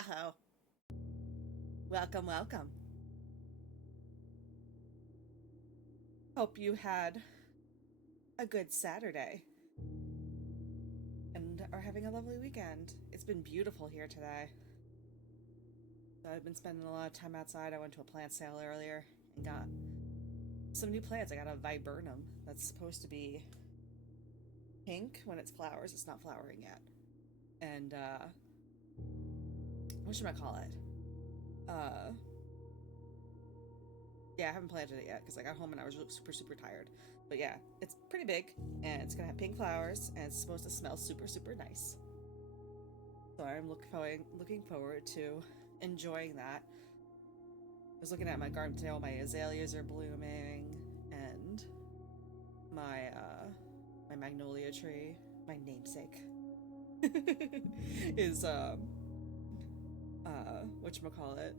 Tahoe. Welcome, welcome. Hope you had a good Saturday and are having a lovely weekend. It's been beautiful here today. So I've been spending a lot of time outside. I went to a plant sale earlier and got some new plants. I got a viburnum that's supposed to be pink when it flowers. It's not flowering yet. And what should I call it? Yeah, I haven't planted it yet because I got home and I was super tired. But yeah, it's pretty big and it's gonna have pink flowers and it's supposed to smell super nice. So I'm looking forward to enjoying that. I was looking at my garden today. All my azaleas are blooming, and my magnolia tree, my namesake, is whatchamacallit,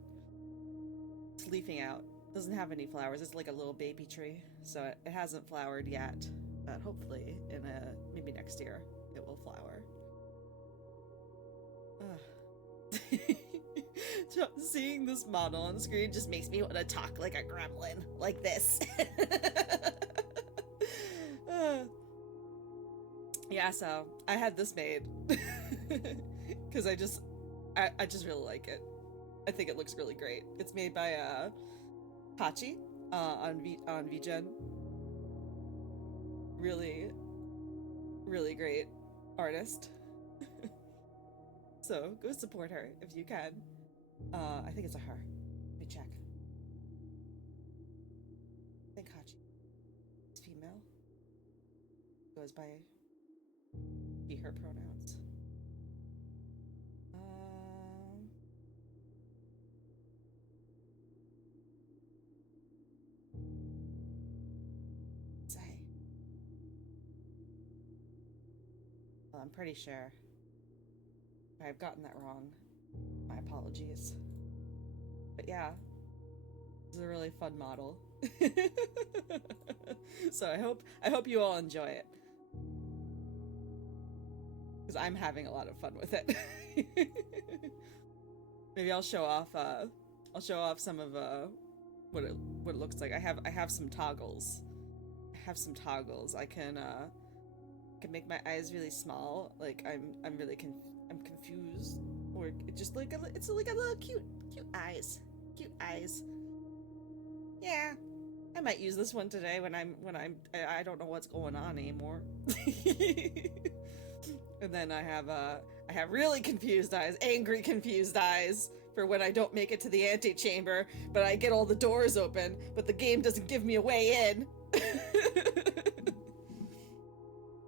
it's leafing out. Doesn't have any flowers. It's like a little baby tree, so it hasn't flowered yet. But hopefully, maybe next year, it will flower. Seeing this model on screen just makes me want to talk like a gremlin, like this. Yeah, so I had this made because I just really like it. I think it looks really great. It's made by Hachi on VGen. Really great artist. So go support her if you can. I think it's a her. Let me check. I think Hachi is female. Goes by he, her pronouns. Say. Well, I'm pretty sure. If I've gotten that wrong, my apologies. But yeah, it's a really fun model. So I hope you all enjoy it, because I'm having a lot of fun with it. Maybe I'll show off some of what it looks like. I have some toggles. I can make my eyes really small. Like I'm confused, or it's just like it's like a little cute eyes. Yeah, I might use this one today when I don't know what's going on anymore. And then I have really confused eyes, angry confused eyes, for when I don't make it to the antechamber, but I get all the doors open, but the game doesn't give me a way in.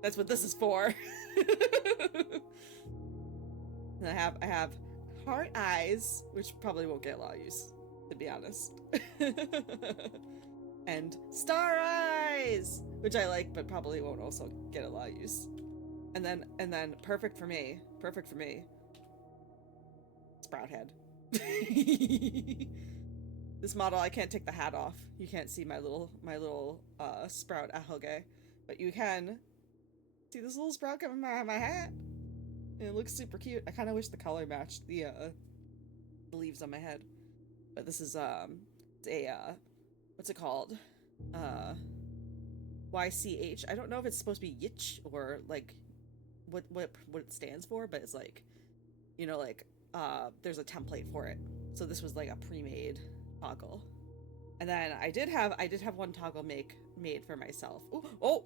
That's what this is for. And I have heart eyes, which probably won't get a lot of use, to be honest. And star eyes, which I like, but probably won't also get a lot of use. And then perfect for me, sprout head. This model, I can't take the hat off. You can't see my little sprout ahoge, but you can see this little sprout coming out of my hat. And it looks super cute. I kind of wish the color matched the leaves on my head. But this is it's a what's it called? YCH. I don't know if it's supposed to be yitch or like what it stands for, but it's like, you know, like there's a template for it. So this was like a pre-made toggle. And then I did have one toggle made for myself. Oh.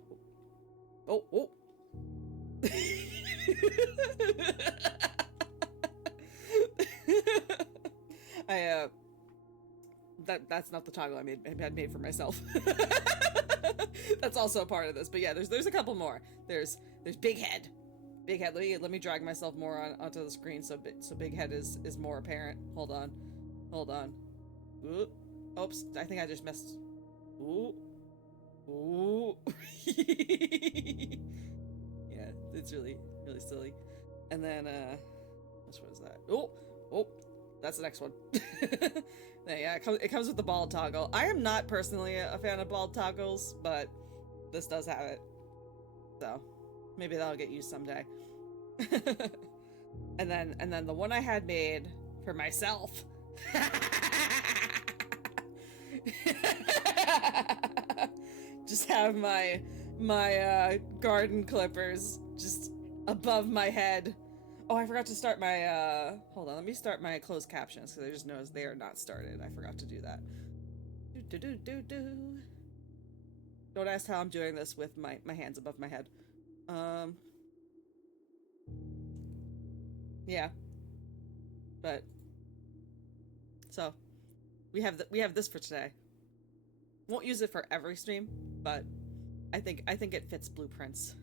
That's not the toggle I had made for myself. That's also a part of this. But yeah, there's a couple more. There's big head. Let me drag myself more onto the screen so big head is more apparent. Hold on. Oops, I think I just messed. Ooh. Yeah, it's really silly. And then which one is that? Oh, that's the next one. Yeah, it comes with the bald toggle. I am not personally a fan of bald toggles, but this does have it, so maybe that'll get used someday. And then the one I had made for myself. Just have my garden clippers just above my head. Oh, I forgot to start my hold on, let me start my closed captions because I just noticed they are not started. I forgot to do that. Don't ask how I'm doing this with my hands above my head. Yeah. But so we have this for today. Won't use it for every stream, but I think it fits blueprints.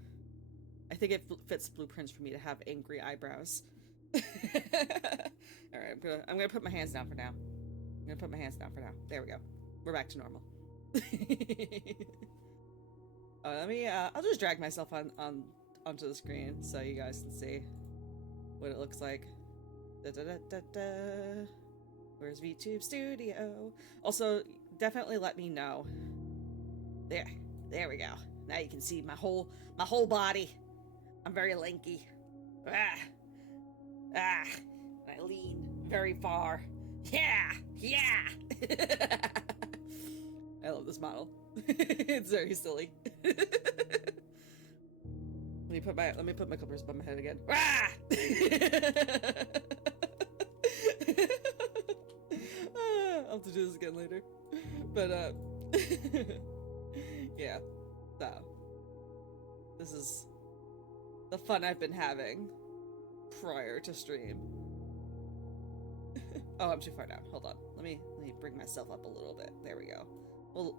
I think it fits blueprints for me to have angry eyebrows. All right, I'm gonna put my hands down for now. I'm gonna put my hands down for now. There we go. We're back to normal. Let me. I'll just drag myself onto the screen so you guys can see what it looks like. Da, da, da, da, da. Where's VTube Studio? Also, definitely let me know. There we go. Now you can see my whole body. I'm very lanky. I lean very far. Yeah. I love this model. It's very silly. Let me put my clippers above my head again. I'll have to do this again later. But yeah. So this is the fun I've been having prior to stream. Oh, I'm too far down. Hold on. Let me bring myself up a little bit. There we go.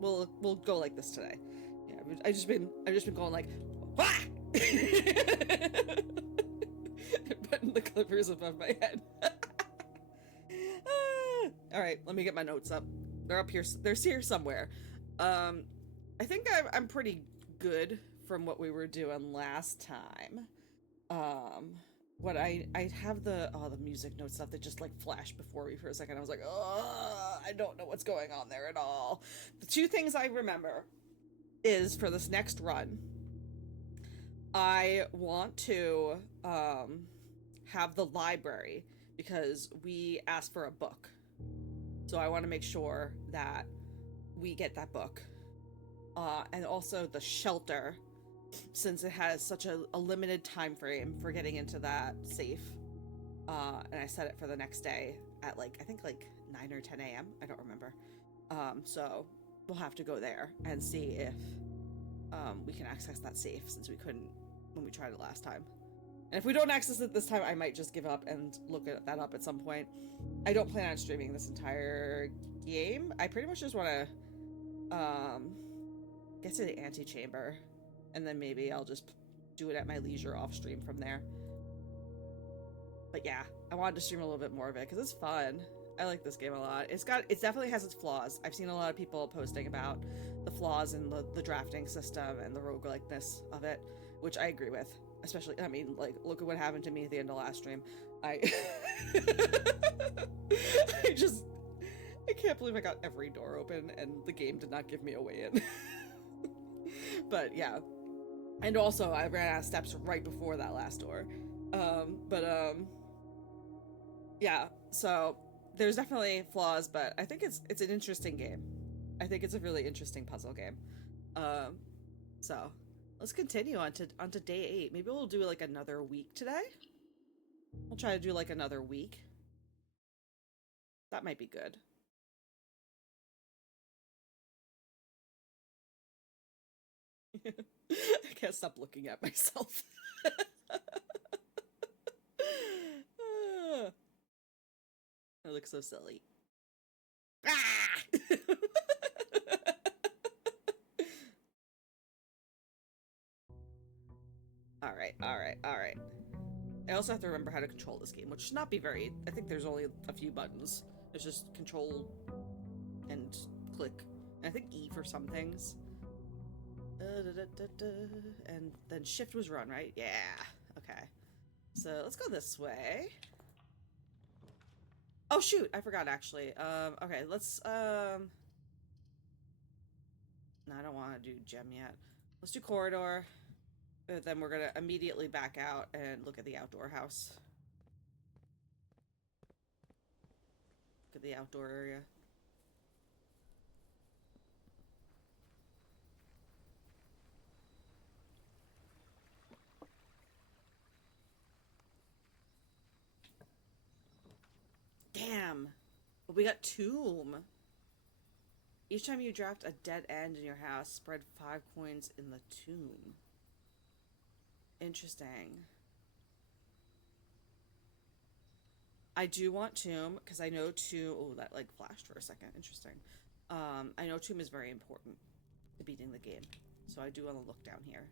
We'll go like this today. Yeah, I've just been going like, wah! Putting the clippers above my head. All right, let me get my notes up. They're up here. They're here somewhere. I think I'm pretty good from what we were doing last time. What I have the music note stuff that just like flashed before me for a second. I was like, oh, I don't know what's going on there at all. The two things I remember is for this next run, I want to have the library because we asked for a book. So I want to make sure that we get that book. And also the shelter, since it has such a limited time frame for getting into that safe. And I set it for the next day at I think 9 or 10 a.m. I don't remember. So we'll have to go there and see if we can access that safe since we couldn't when we tried it last time. And if we don't access it this time, I might just give up and look that up at some point. I don't plan on streaming this entire game. I pretty much just want to get to the antechamber, and then maybe I'll just do it at my leisure off stream from there. But yeah, I wanted to stream a little bit more of it because it's fun. I like this game a lot. It definitely has its flaws. I've seen a lot of people posting about the flaws in the drafting system and the roguelikeness of it, which I agree with. Especially, I mean, look at what happened to me at the end of last stream. I can't believe I got every door open and the game did not give me a way in. But yeah. And also, I ran out of steps right before that last door. Yeah, so there's definitely flaws, but I think it's an interesting game. I think it's a really interesting puzzle game. So let's continue on to day 8. Maybe we'll do another week today. We'll try to do another week. That might be good. I can't stop looking at myself. I look so silly. Ah! All right. I also have to remember how to control this game, which should not be very... I think there's only a few buttons. There's just control and click. And I think E for some things. And then shift was run, right? Yeah. Okay. So let's go this way. Oh shoot, I forgot actually. Okay, let's no, I don't want to do gem yet. Let's do corridor. Then we're gonna immediately back out and look at the outdoor house. at the outdoor area. Damn! But we got Tomb. Each time you dropped a dead end in your house, spread 5 coins in the tomb. Interesting. I do want Tomb, because I know Tomb... Oh, that, like, flashed for a second. Interesting. I know Tomb is very important to beating the game. So I do want to look down here.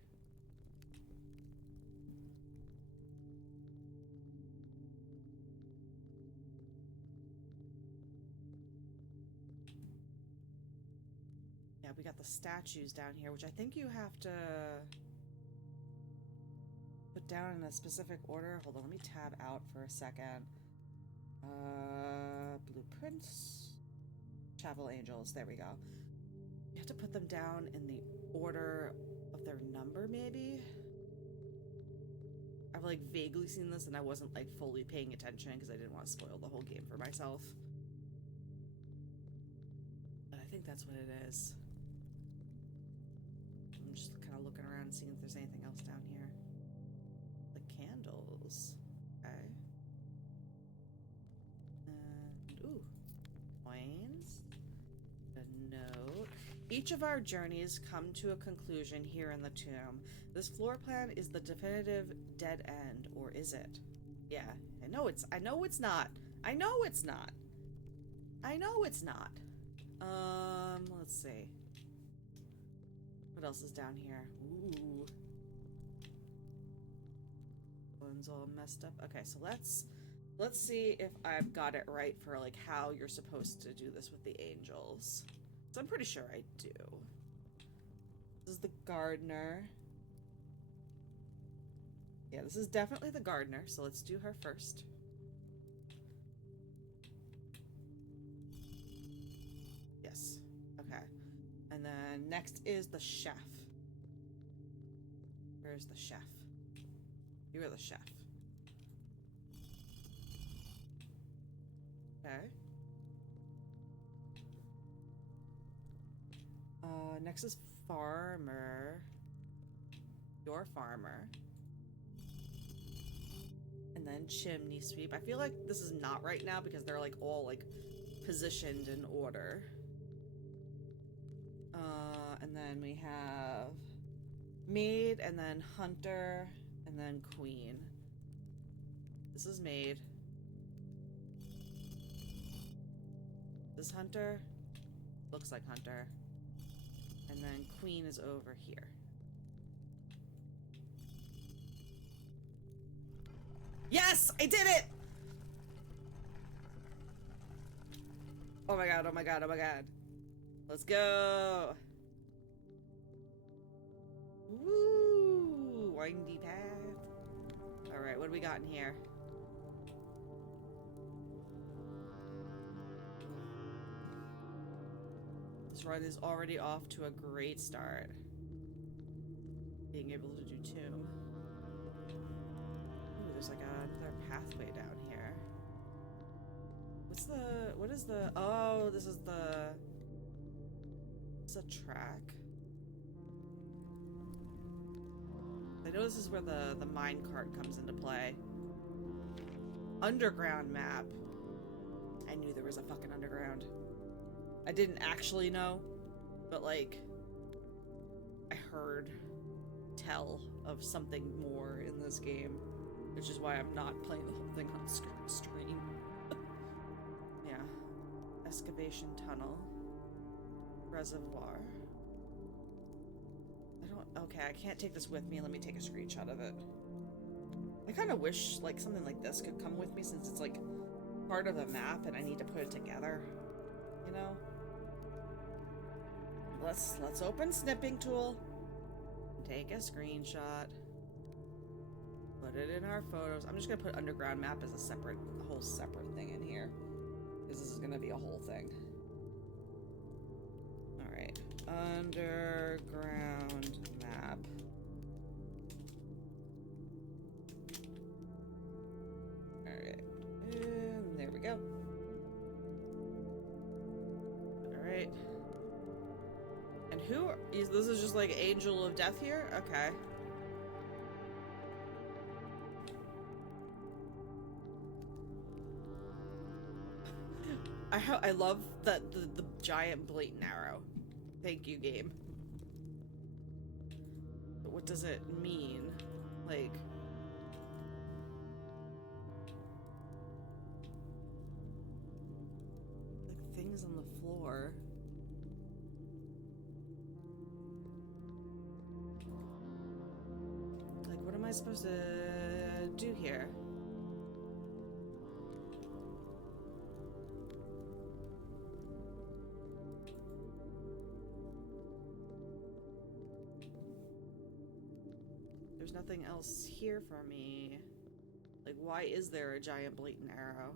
Yeah, we got the statues down here, which I think you have to put down in a specific order. Hold on, let me tab out for a second. Blueprints. Travel Angels, there we go. You have to put them down in the order of their number, maybe? I've like vaguely seen this and I wasn't like fully paying attention because I didn't want to spoil the whole game for myself. But I think that's what it is. I'm just kind of looking around and seeing if there's anything else down here. The candles. Okay. And, ooh. Coins. A note. Each of our journeys come to a conclusion here in the tomb. This floor plan is the definitive dead end, or is it? Yeah, I know it's not. I know it's not. I know it's not. Let's see. What else is down here? Ooh. One's all messed up. Okay, so let's see if I've got it right for like how you're supposed to do this with the angels. So I'm pretty sure I do. This is the gardener. Yeah, this is definitely the gardener, so let's do her first. Yes. Okay. And then next is the chef. Where's the chef? You are the chef. Okay. Next is farmer. Your farmer. And then chimney sweep. I feel like this is not right now because they're like all like positioned in order. And then we have maid, and then hunter, and then queen. This is maid. This hunter looks like hunter. And then queen is over here. Yes! I did it! Oh my god, oh my god, oh my god. Let's go! Woo! Windy path. Alright, what do we got in here? This run is already off to a great start. Being able to do tomb. Ooh, there's like another pathway down here. What is the, oh, this is it's a track. I know this is where the minecart comes into play. Underground map. I knew there was a fucking underground. I didn't actually know, but like, I heard tell of something more in this game, which is why I'm not playing the whole thing on stream. Yeah. Excavation tunnel. Reservoir. Okay, I can't take this with me. Let me take a screenshot of it. I kind of wish like something like this could come with me since it's like part of the map and I need to put it together, you know? Let's open snipping tool. Take a screenshot. Put it in our photos. I'm just gonna put underground map as a whole separate thing in here. Because this is gonna be a whole thing. Alright. Underground map. Alright. And there we go. Alright. And who is this? Is just like Angel of Death here? Okay. I love the giant blatant arrow. Thank you, game. But what does it mean? Like things on the floor. Like, what am I supposed to do here? There's nothing else here for me. Like, why is there a giant blatant arrow?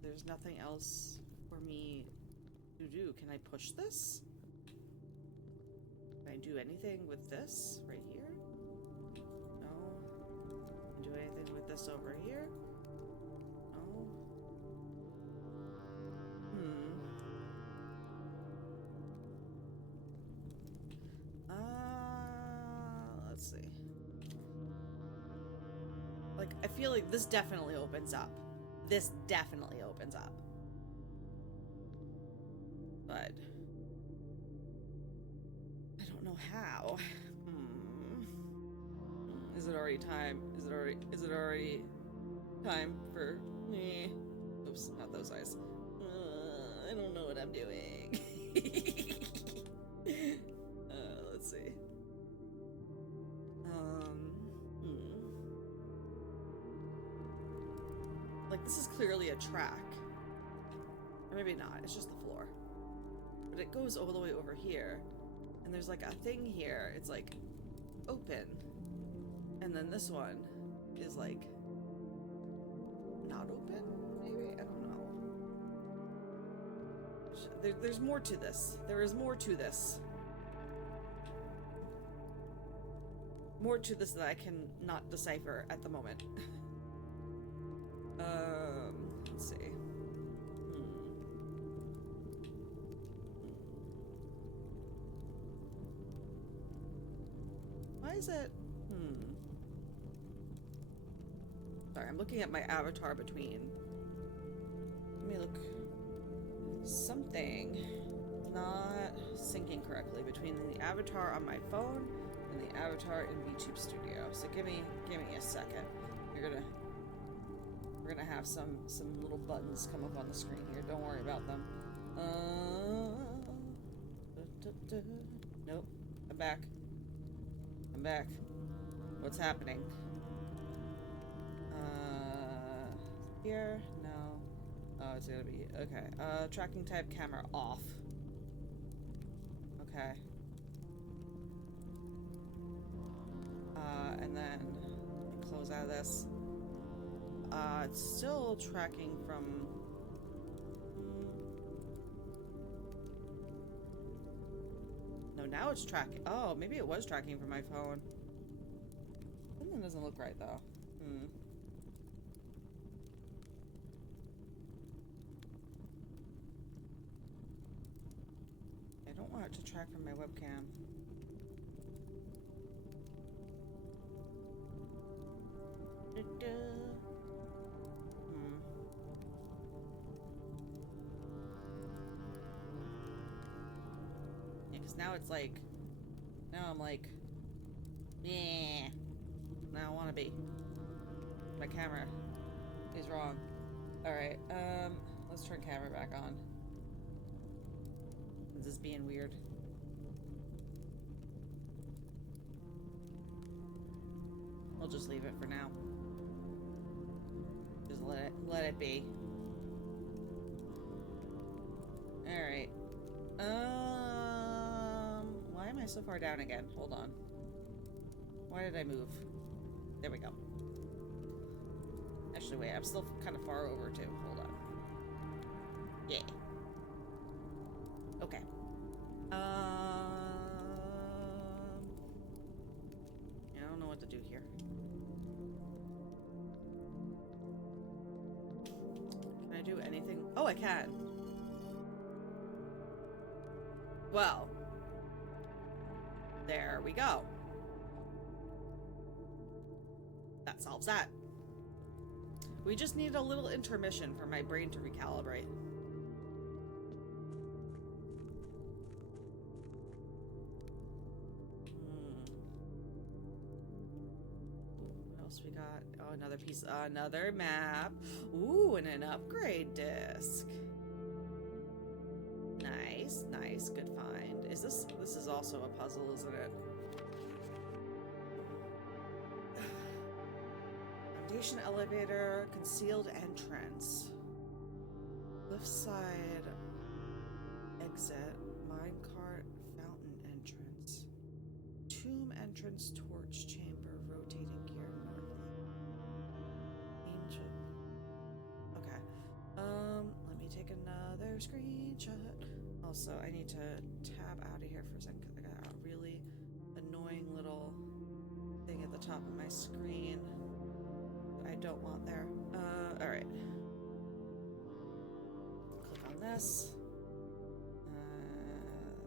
There's nothing else for me to do. Can I push this? Can I do anything with this right here? No. Can I do anything with this over here? No. Let's see. Like, I feel like this definitely opens up. This definitely opens up. But I don't know how. Is it already time? Is it already time for me? Oops, not those eyes. I don't know what I'm doing. Let's see. Like, this is clearly a track. Or maybe not, it's just the floor. But it goes all the way over here. And there's like a thing here. It's like open. And then this one is like not open, maybe? I don't know. There's more to this. There is more to this. More to this that I can not decipher at the moment. Let's see. Why is it? Sorry, I'm looking at my avatar between. Let me look. Something not syncing correctly between the avatar on my phone and the avatar in VTube Studio. So give me a second. We're gonna have some little buttons come up on the screen here. Don't worry about them. Nope. I'm back. What's happening? Here? No. Oh, it's gonna be okay. Tracking type camera off. Okay. And then close out of this. It's still tracking from. No, now it's tracking. Oh, maybe it was tracking from my phone. Something doesn't look right though. I don't want it to track from my webcam. Yeah, because now it's like, now I'm like, yeah, now I want to be. My camera is wrong. Alright, let's turn camera back on. This is being weird. I'll just leave it for now. Just let it be. Alright. Why am I so far down again? Hold on. Why did I move? There we go. Actually, wait, I'm still kind of far over too. Hold on. Yeah. Okay. Yeah, I don't know what to do here. Can I do anything? Oh, I can. Well, there we go. That solves that. We just need a little intermission for my brain to recalibrate. What else we got? Oh, another piece, another map. Ooh, and an upgrade disc. Nice, nice, good find. Is this is also a puzzle, isn't it? Foundation elevator, concealed entrance. Cliffside exit, minecart, fountain entrance. Tomb entrance, torch chamber, rotating gear, north. Ancient. Okay. Let me take another screenshot. Also, I need to tab out of here for a second because I got a really annoying little thing at the top of my screen that I don't want there. Alright. Click on this.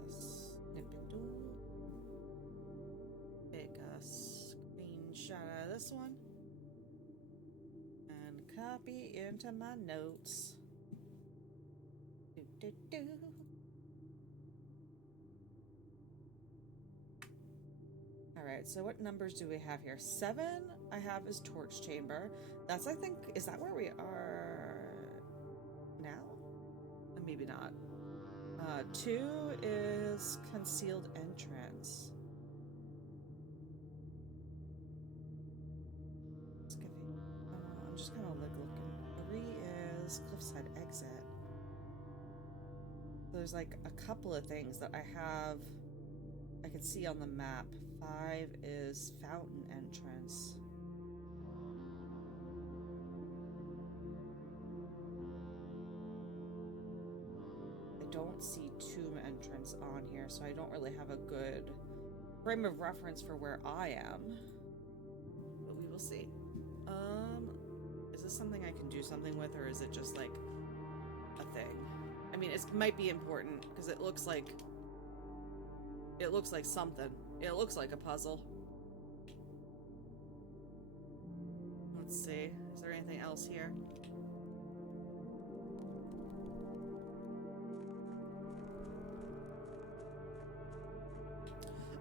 Snip and do. Take a screenshot of this one. And copy into my notes. Do, do, do. Alright, so what numbers do we have here? 7 I have is torch chamber. That's, I think, is that where we are now? Maybe not. 2 is concealed entrance. I'm just kind of like looking. 3 is cliffside exit. There's like a couple of things that I can see on the map. 5 is fountain entrance. I don't see tomb entrance on here, so I don't really have a good frame of reference for where I am. But we will see. Is this something I can do something with, or is it just like a thing? I mean, it might be important because it looks like something. It looks like a puzzle. Let's see. Is there anything else here?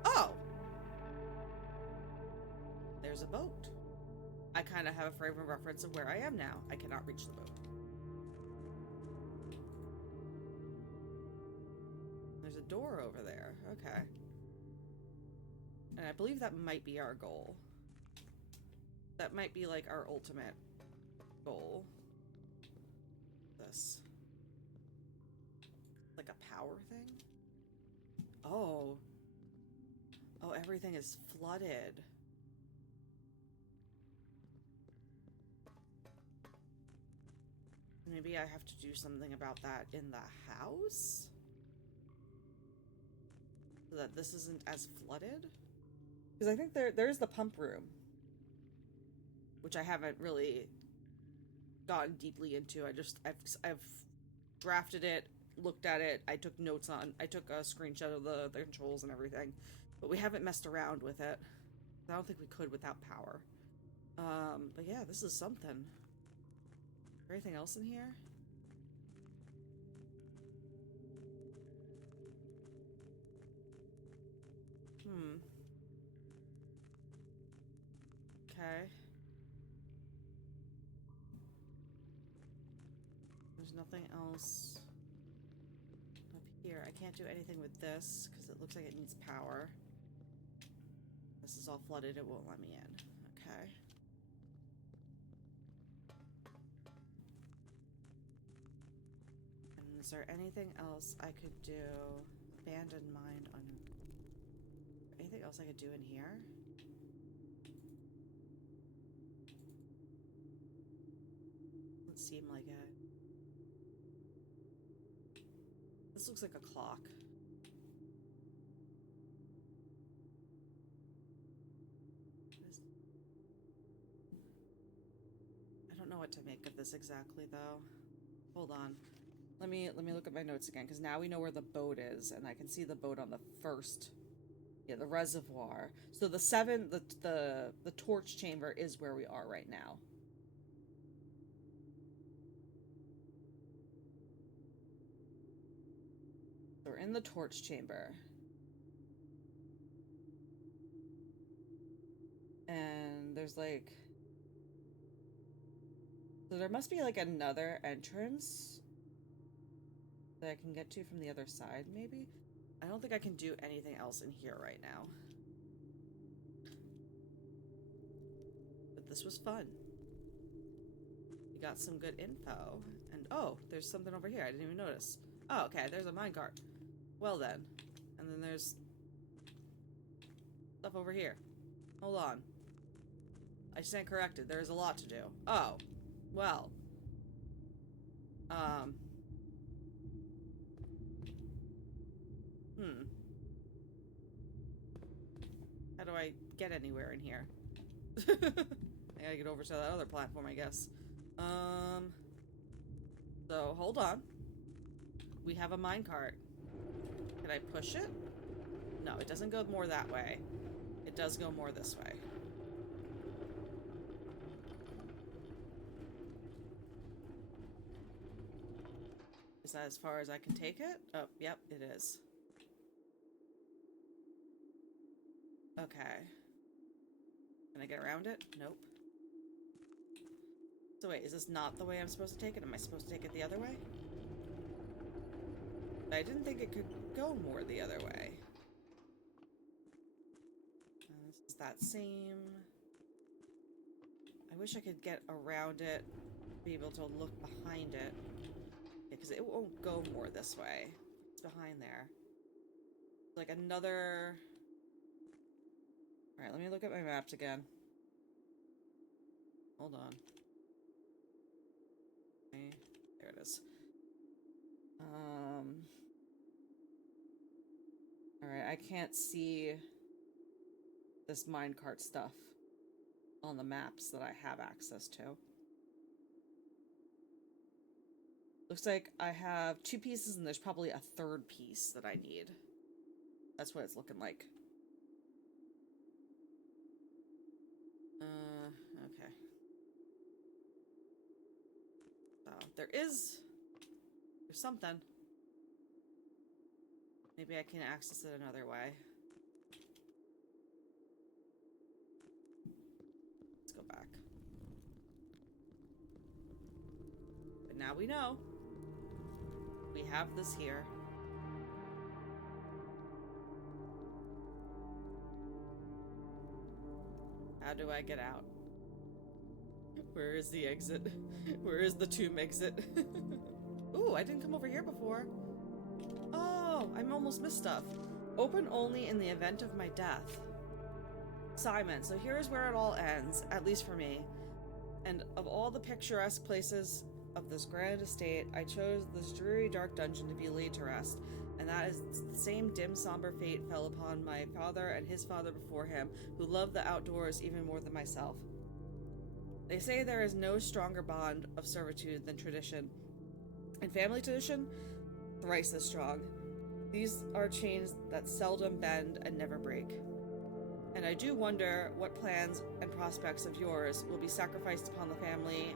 Oh! There's a boat. I kind of have a frame of reference of where I am now. I cannot reach the boat. There's a door over there. Okay. And I believe that might be our goal. That might be like our ultimate goal. This. Like a power thing? Oh. Oh, everything is flooded. Maybe I have to do something about that in the house? So that this isn't as flooded? Because I think there's the pump room, which I haven't really gotten deeply into. I've drafted it, looked at it, I took notes on, I took a screenshot of the controls and everything, but we haven't messed around with it. I don't think we could without power. But yeah, this is something. Is there anything else in here? Okay. There's nothing else up here. I can't do anything with this because it looks like it needs power. This is all flooded. It won't let me in. Okay. And is there anything else I could do? Abandoned mine on... Anything else I could do in here? Doesn't seem like it. This looks like a clock. I don't know what to make of this exactly, though. Hold on. Let me look at my notes again, because now we know where the boat is, and I can see the boat on the first. Yeah, the reservoir. So the torch chamber is where we are right now. So we're in the torch chamber. And there's like... So there must be like another entrance that I can get to from the other side, maybe? I don't think I can do anything else in here right now. But this was fun. We got some good info. And oh, there's something over here I didn't even notice. Oh, okay, there's a minecart. Well then. And then there's stuff over here. Hold on. I stand corrected. There's a lot to do. Oh. Well. How do I get anywhere in here? I gotta get over to that other platform, I guess. So, hold on. We have a minecart. Can I push it? No, it doesn't go more that way. It does go more this way. Is that as far as I can take it? Oh, yep, it is. Okay. Can I get around it? Nope. So wait, is this not the way I'm supposed to take it? Am I supposed to take it the other way? I didn't think it could go more the other way. This is that same... I wish I could get around it, be able to look behind it. Yeah, because it won't go more this way. It's behind there. Like another... Alright, let me look at my maps again. Hold on. Okay, there it is. Alright, I can't see this minecart stuff on the maps that I have access to. Looks like I have 2 pieces and there's probably a 3rd piece that I need. That's what it's looking like. Okay. So, there's something. Maybe I can access it another way. Let's go back. But now we know. We have this here. How do I get out? Where is the exit? Where is the tomb exit? Ooh, I didn't come over here before. Oh, I almost missed stuff. Open only in the event of my death. Simon, so here is where it all ends, at least for me. And of all the picturesque places of this grand estate, I chose this dreary dark dungeon to be laid to rest. And that is the same dim, somber fate fell upon my father and his father before him, who loved the outdoors even more than myself. They say there is no stronger bond of servitude than tradition. And family tradition? Thrice as strong. These are chains that seldom bend and never break. And I do wonder what plans and prospects of yours will be sacrificed upon the family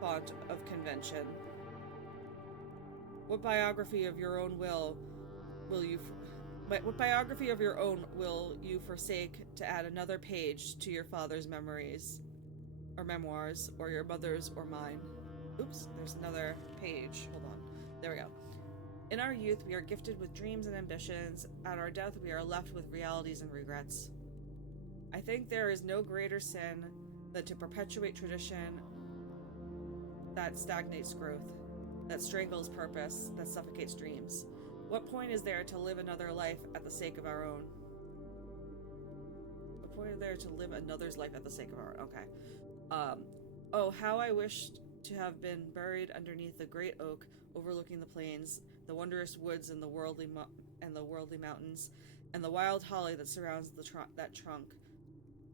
font of convention. What biography of your own will you forsake to add another page to your father's memories, or memoirs, or your mother's, or mine? Oops, there's another page. Hold on. There we go. In our youth, we are gifted with dreams and ambitions. At our death, we are left with realities and regrets. I think there is no greater sin than to perpetuate tradition that stagnates growth, that strangles purpose, that suffocates dreams. What point is there to live another life at the sake of our own? What point is there to live another's life at the sake of our own? Okay. Oh, how I wished to have been buried underneath the great oak overlooking the plains, the wondrous woods and the worldly mountains, and the wild holly that surrounds that trunk.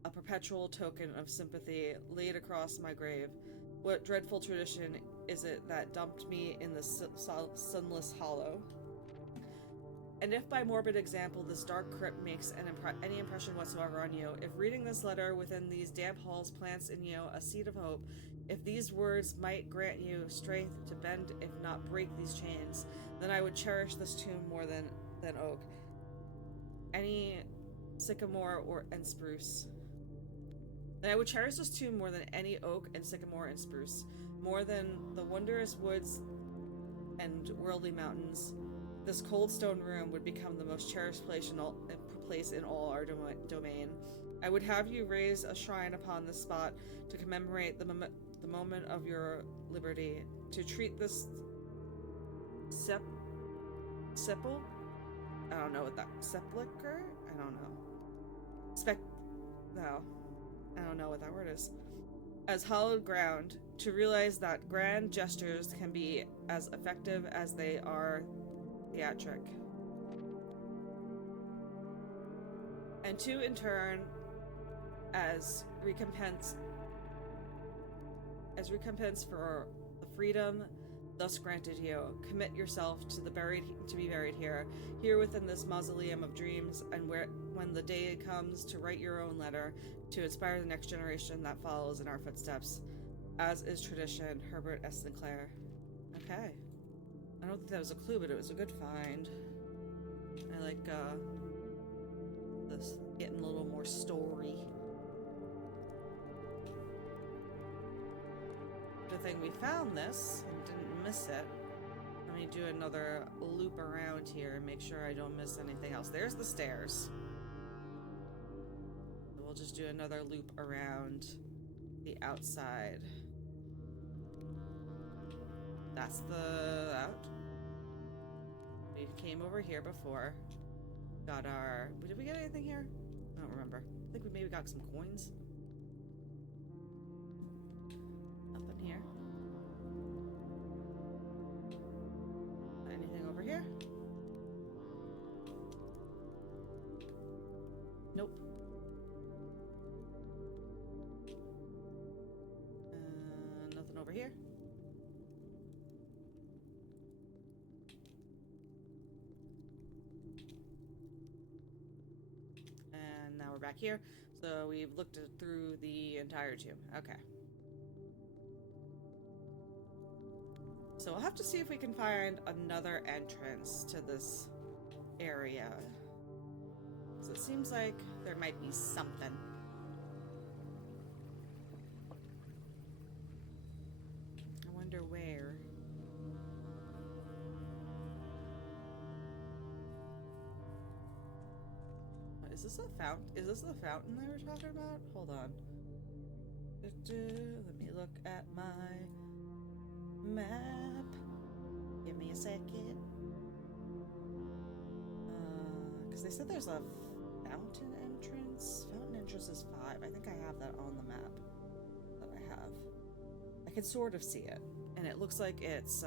A perpetual token of sympathy laid across my grave. What dreadful tradition is it that dumped me in the sunless hollow? And if by morbid example this dark crypt makes any impression whatsoever on you, if reading this letter within these damp halls plants in you a seed of hope, if these words might grant you strength to bend if not break these chains, then I would cherish this tomb more than oak, any sycamore and spruce. Then I would cherish this tomb more than any oak and sycamore and spruce, more than the wondrous woods and worldly mountains. This cold stone room would become the most cherished place in all our domain. I would have you raise a shrine upon this spot to commemorate the moment of your liberty, to treat this sepulchre? I don't know what that... sepulchre? I don't know. No. I don't know what that word is. As hallowed ground, to realize that grand gestures can be as effective as they are theatric. And to, in turn, as recompense for the freedom thus granted you, commit yourself to be buried here within this mausoleum of dreams, and when the day comes to write your own letter, to inspire the next generation that follows in our footsteps. As is tradition, Herbert S. Sinclair. Okay. I don't think that was a clue, but it was a good find. I like, this getting a little more story. Good thing we found this and didn't miss it. Let me do another loop around here and make sure I don't miss anything else. There's the stairs. We'll just do another loop around the outside. That's the out. We came over here before. Got our... Did we get anything here? I don't remember. I think we maybe got some coins. Nothing here. Anything over here? Nope. Nothing over here. And now we're back here. So we've looked through the entire tomb. Okay. So we'll have to see if we can find another entrance to this area. So it seems like there might be something. I wonder where. Is this a fountain? Is this the fountain they were talking about? Hold on. Let me look at my map. Give me a second. Because they said there's a fountain entrance. Fountain entrance is 5. I think I have that on the map. That I have. I can sort of see it. And it looks like it's,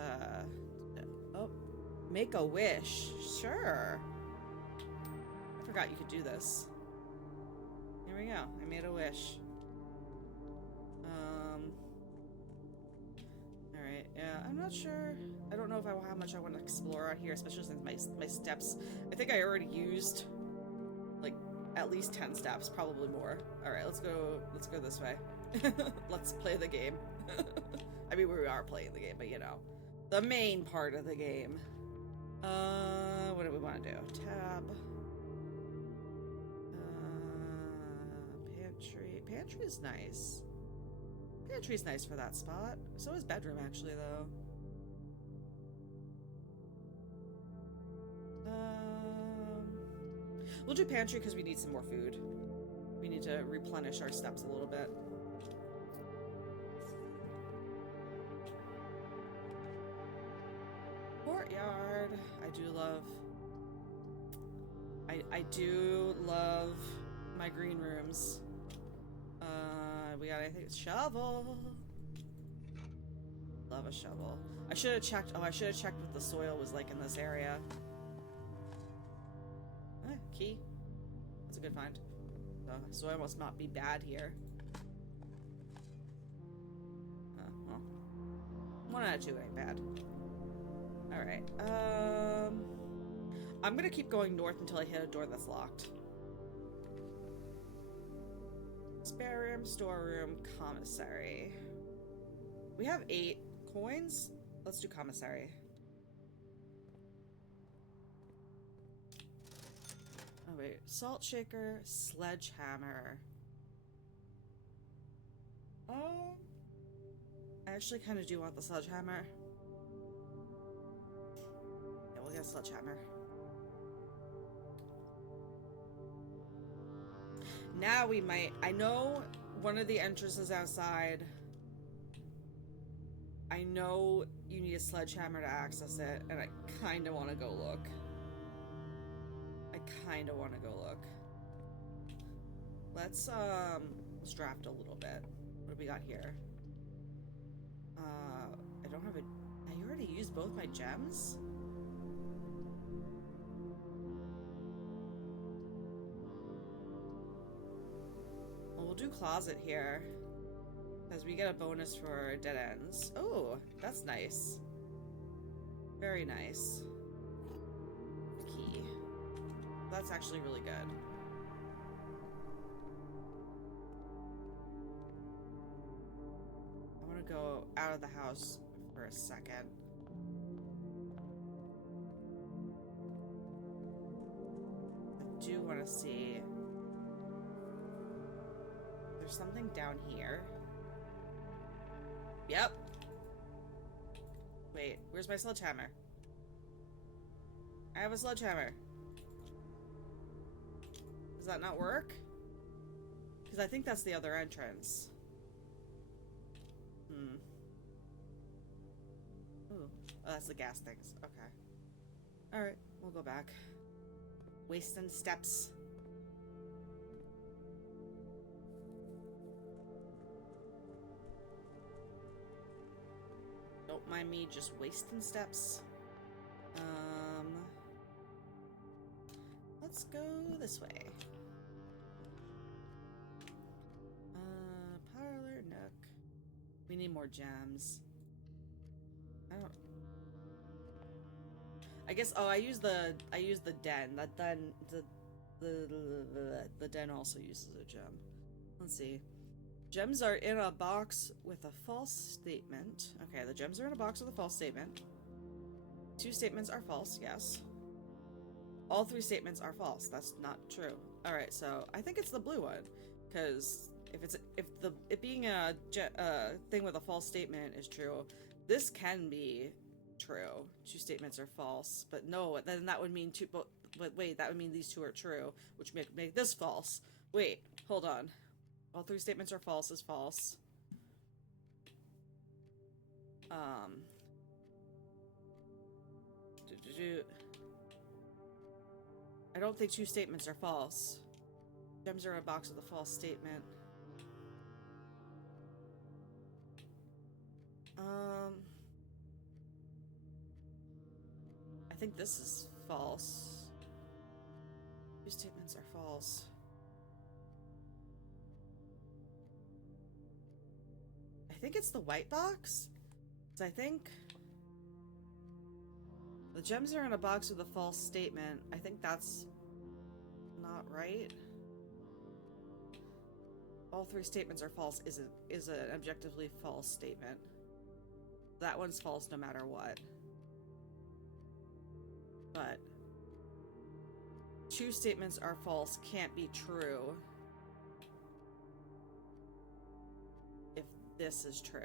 oh, make a wish. Sure. I forgot you could do this. Here we go. I made a wish. Alright, yeah, I'm not sure. I don't know if how much I want to explore out here, especially since my steps. I think I already used like at least 10 steps, probably more. Alright, let's go this way. Let's play the game. I mean, we are playing the game, but you know, the main part of the game. What do we want to do? Tab. Pantry. Pantry is nice. Pantry's nice for that spot. So is bedroom, actually, though. We'll do pantry because we need some more food. We need to replenish our steps a little bit. Courtyard. I do love my green rooms. We got anything? Shovel. Love a shovel. I should have checked. Oh, I should have checked what the soil was like in this area. Key. That's a good find. Soil must not be bad here. Well, 1 out of 2 ain't bad. Alright, I'm gonna keep going north until I hit a door that's locked. Spare room, storeroom, commissary. We have 8 coins. Let's do commissary. Oh wait, salt shaker, sledgehammer. Oh, I actually kind of do want the sledgehammer. Yeah, we'll get a sledgehammer. Now we might. I know one of the entrances outside. I know you need a sledgehammer to access it, and I kind of want to go look. Let's draft a little bit. What do we got here? I don't have a... I already used both my gems? Well, we'll do closet here. Because we get a bonus for dead ends. Oh, that's nice. Very nice. Key. That's actually really good. I want to go out of the house for a second. I do want to see... There's something down here. Yep. Wait, where's my sledgehammer? I have a sledgehammer. Does that not work? Because I think that's the other entrance. Ooh. Oh, that's the gas things. Okay. Alright, we'll go back. Wasting steps. Don't mind me just wasting steps. Let's go this way. Parlor, nook. We need more gems. I guess, oh, I use the den. That den, the den also uses a gem. Let's see. Gems are in a box with a false statement. Okay, the gems are in a box with a false statement. 2 statements are false, yes. All 3 statements are false. That's not true. Alright, so I think it's the blue one. Because if it being a thing with a false statement is true, this can be true. 2 statements are false. But no, then that would mean 2, but wait, that would mean these 2 are true, which make this false. Wait, hold on. All 3 statements are false is false. I don't think 2 statements are false. Gems are in a box with a false statement. I think this is false. 2 statements are false. I think it's the white box. So I think the gems are in a box with a false statement. I think that's not right. All 3 statements are false is an objectively false statement. That one's false no matter what. But 2 statements are false can't be true if this is true.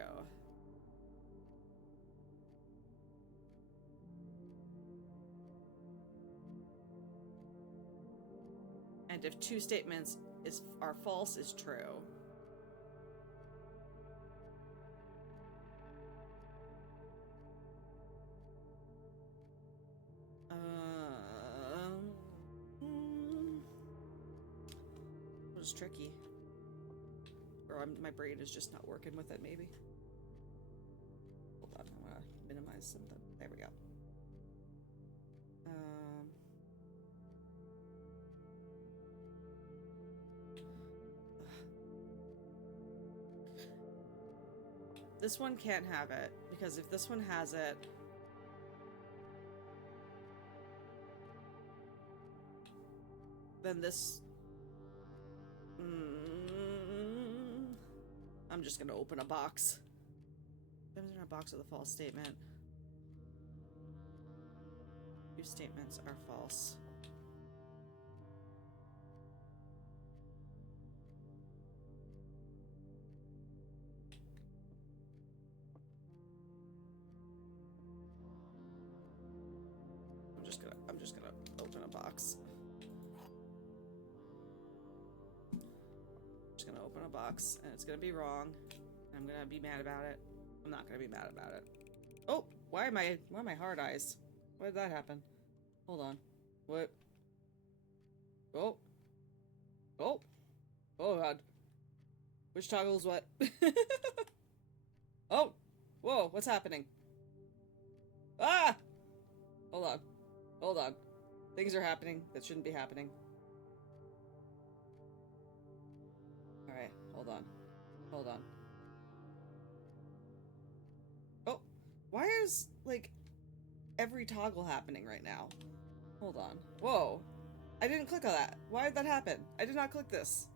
And if 2 statements are false is true. It was tricky. Or my brain is just not working with it, maybe. Hold on, I want to minimize something. There we go. This one can't have it Because if this one has it... then this... I'm just gonna open a box. Gems in a box with a false statement. Two statements are false. I'm just gonna open a box. Just gonna open a box, and it's gonna be wrong. And I'm gonna be mad about it. I'm not gonna be mad about it. Oh, why are my hard eyes? Why did that happen? Hold on. What? Oh. Oh. Oh god. Which toggle is what? Oh. Whoa, what's happening? Ah! Hold on. Hold on. Things are happening that shouldn't be happening. Alright, hold on. Hold on. Oh, why is, like, every toggle happening right now? Hold on. Whoa. I didn't click on that. Why did that happen? I did not click this.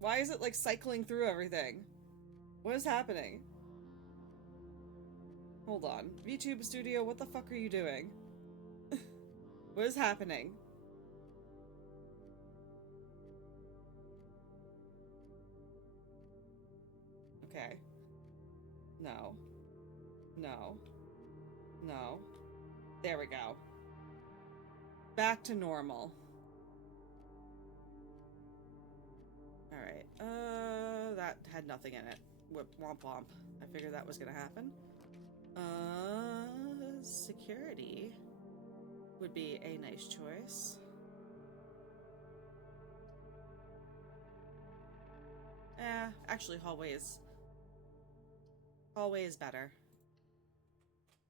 Why is it, like, cycling through everything? What is happening? Hold on. VTube Studio, what the fuck are you doing? What is happening? Okay. No. No. No. There we go. Back to normal. Alright. That had nothing in it. Whip womp womp. I figured that was gonna happen. Security would be a nice choice. Actually hallway is better.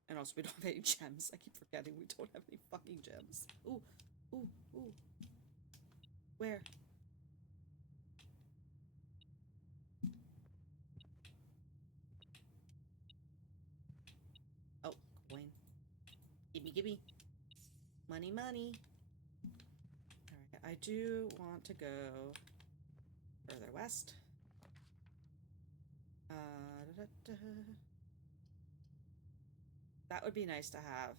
And also we don't have any gems. I keep forgetting we don't have any fucking gems. Ooh, ooh, ooh. Where? Oh, coin. Gimme, gimme. Money, money. Alright, I do want to go further west. Da -da -da. That would be nice to have.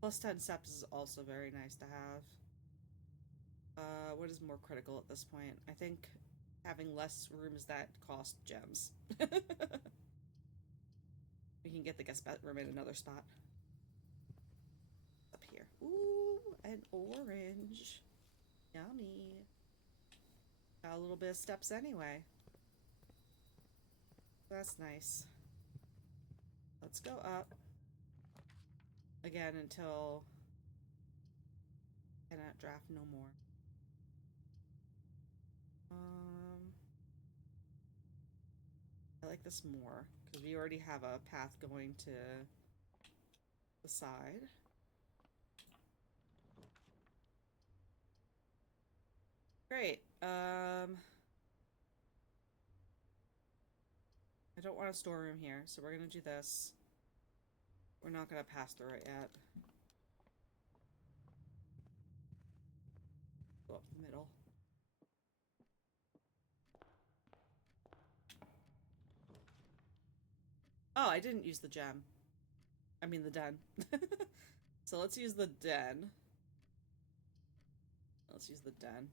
Plus 10 steps is also very nice to have. What is more critical at this point? I think having less rooms that cost gems. We can get the guest bedroom in another spot. Up here. Ooh, an orange. Yummy. Got a little bit of steps anyway. That's nice. Let's go up. Again until I cannot draft no more. I like this more because we already have a path going to the side. Great. I don't want a storeroom here, so we're gonna do this. We're not gonna pass through it yet. Go up the middle. Oh, I didn't use the gem. I mean the den. So let's use the den. Let's use the den.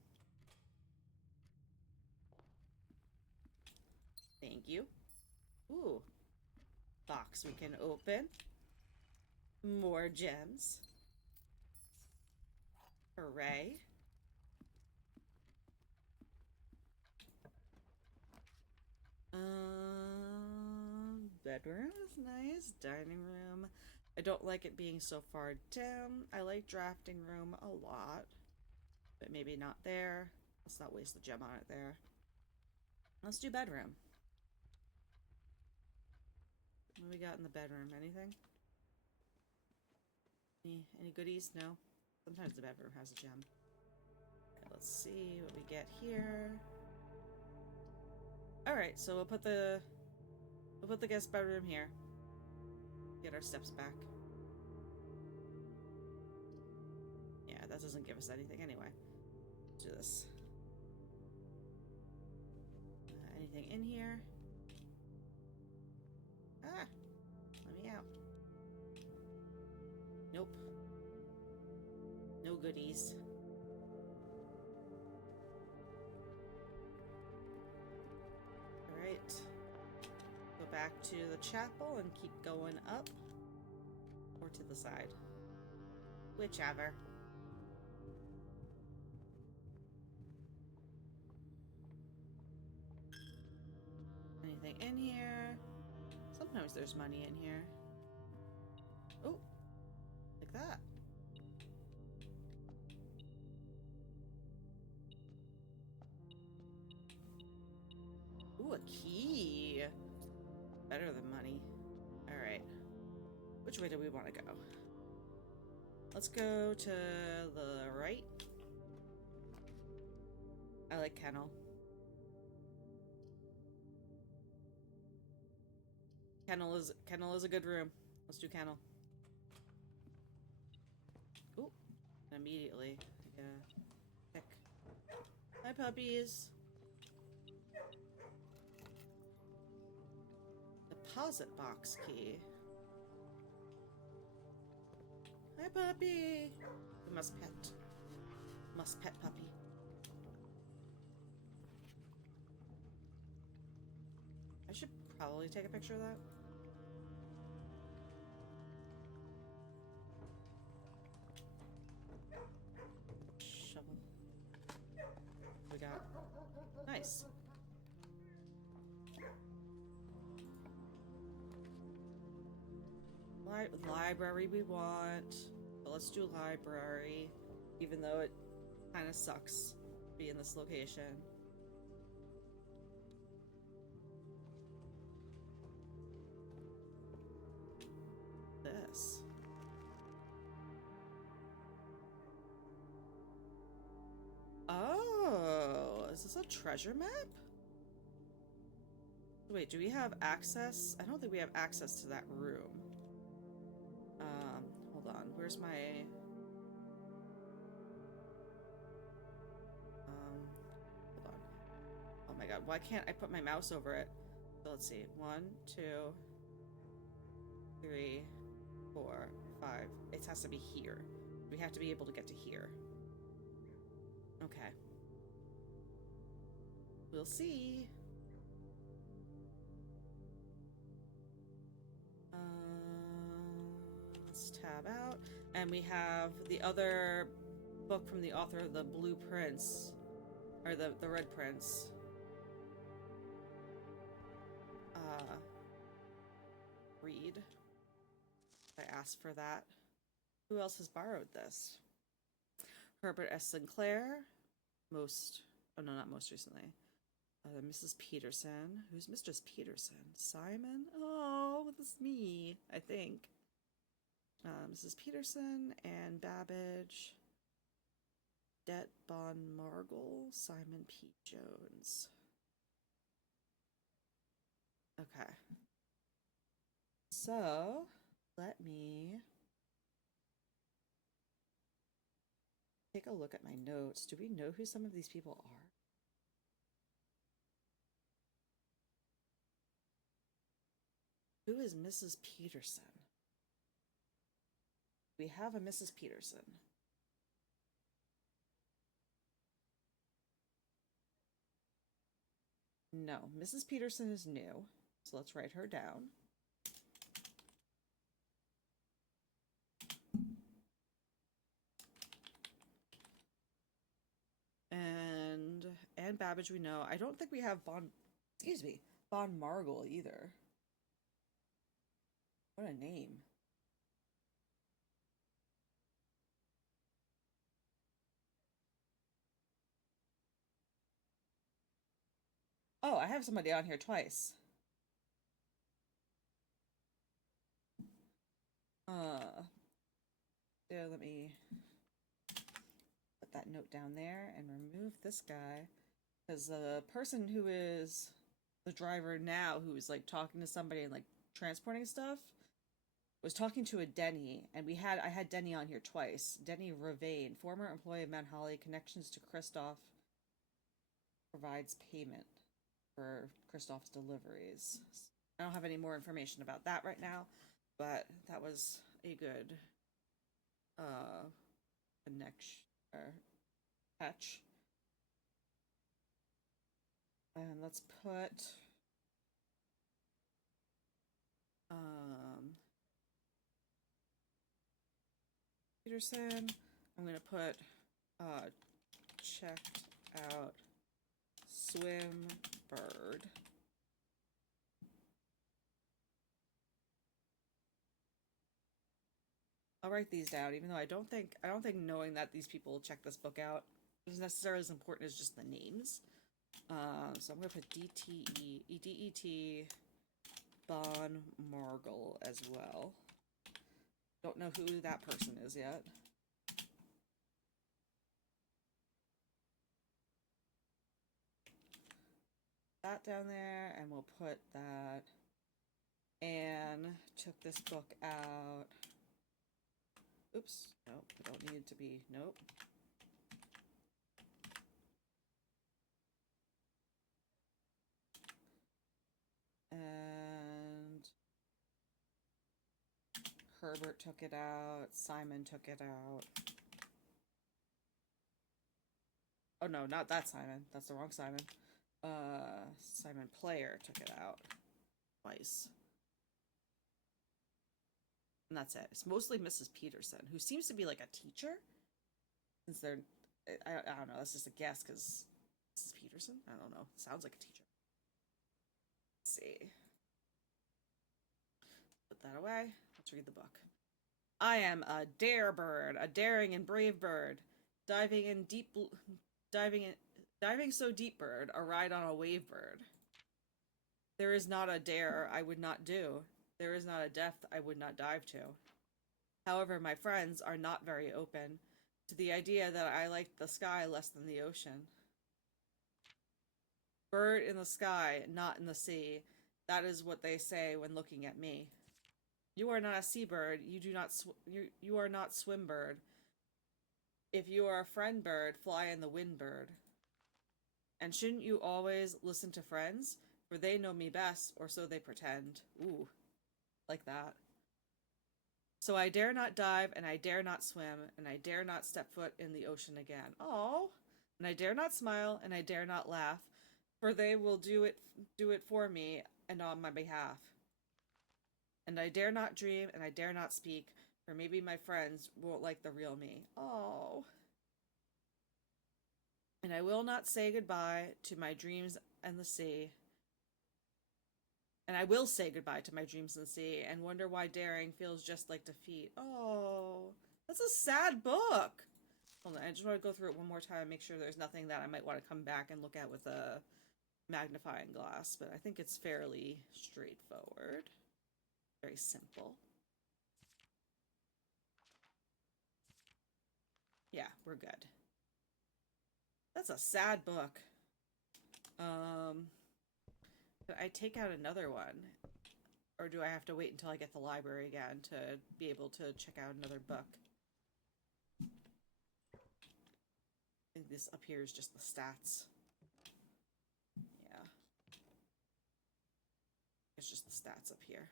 Thank you. Ooh. Box we can open. More gems. Hooray. Bedroom is nice. Dining room. I don't like it being so far down. I like drafting room a lot. But maybe not there. Let's not waste the gem on it there. Let's do bedroom. What do we got in the bedroom? Anything? Any goodies? No? Sometimes the bedroom has a gem. Okay, let's see what we get here. Alright, so we'll put the guest bedroom here. Get our steps back. Yeah, that doesn't give us anything anyway. Let's do this. Anything in here? Ah! Let me out. Nope. No goodies. Alright. Go back to the chapel and keep going up. Or to the side. Whichever. Anything in here? Sometimes there's money in here. Oh, like that. Ooh, a key. Better than money. Alright. Which way do we want to go? Let's go to the right. I like kennel. Kennel is a good room. Let's do kennel. Ooh. Immediately. Yeah. Pick. Hi, puppies. Deposit box key. Hi, puppy. We must pet. Must pet puppy. I should probably take a picture of that. Shovel. We got. Nice. Library we want. But let's do library. Even though it kind of sucks to be in this location. This. Oh, is this a treasure map? Wait, do we have access? I don't think we have access to that room. Hold on. Where's my... hold on. Oh my god, why can't I put my mouse over it? So let's see. 1, 2, 3, 4, 5. It has to be here. We have to be able to get to here. Okay. We'll see. Let's tab out. And we have the other book from the author of the Blue Prince. Or the Red Prince. Read. I asked for that. Who else has borrowed this? Herbert S. Sinclair. Oh no, not most recently. Mrs. Peterson. Who's Mistress Peterson? Simon? Oh, this is me, I think. Mrs. Peterson and Babbage. Det Bon Margle. Simon P. Jones. Okay. So, let me take a look at my notes. Do we know who some of these people are? Who is Mrs. Peterson? We have a Mrs. Peterson. No, Mrs. Peterson is new. So let's write her down. And Babbage we know. I don't think we have Bon Margle either. What a name. Oh, I have somebody on here twice. Yeah, let me put that note down there and remove this guy. Because the person who is the driver now, who is like talking to somebody and like transporting stuff, was talking to a Denny, and I had Denny on here twice. Denny Ravane, former employee of Mount Holly, connections to Christoph, provides payment for Christoph's deliveries. I don't have any more information about that right now, but that was a good connection or catch. And let's put Peterson. I'm gonna put checked out swim bird. I'll write these down, even though I don't think knowing that these people check this book out is necessarily as important as just the names. So I'm gonna put DTE EDET Bon Margle as well. Don't know who that person is yet. That down there, and we'll put that. Anne took this book out. Oops, nope, I don't need it to be, nope. And Herbert took it out, Simon took it out. Oh no, not that Simon, that's the wrong Simon. Simon Player took it out twice. And that's it. It's mostly Mrs. Peterson, who seems to be like a teacher. Since they're, I don't know, that's just a guess because Mrs. Peterson? I don't know. Sounds like a teacher. Let's see. Put that away. Let's read the book. I am a dare bird, a daring and brave bird, diving so deep bird, a ride on a wave bird. There is not a dare I would not do. There is not a depth I would not dive to. However, my friends are not very open to the idea that I like the sky less than the ocean. Bird in the sky, not in the sea. That is what they say when looking at me. You are not a seabird. You are not swim bird. If you are a friend bird, fly in the wind bird. And shouldn't you always listen to friends? For they know me best, or so they pretend. Ooh, like that. So I dare not dive, and I dare not swim, and I dare not step foot in the ocean again. Oh, and I dare not smile, and I dare not laugh, for they will do it for me and on my behalf. And I dare not dream, and I dare not speak, for maybe my friends won't like the real me. Oh. And I will not say goodbye to my dreams and the sea. And I will say goodbye to my dreams and the sea, and wonder why daring feels just like defeat. Oh, that's a sad book. Hold on, I just want to go through it one more time and make sure there's nothing that I might want to come back and look at with a magnifying glass, but I think it's fairly straightforward. Very simple. Yeah, we're good. That's a sad book. Could I take out another one? Or do I have to wait until I get the library again to be able to check out another book? I think this up here is just the stats. Yeah. It's just the stats up here.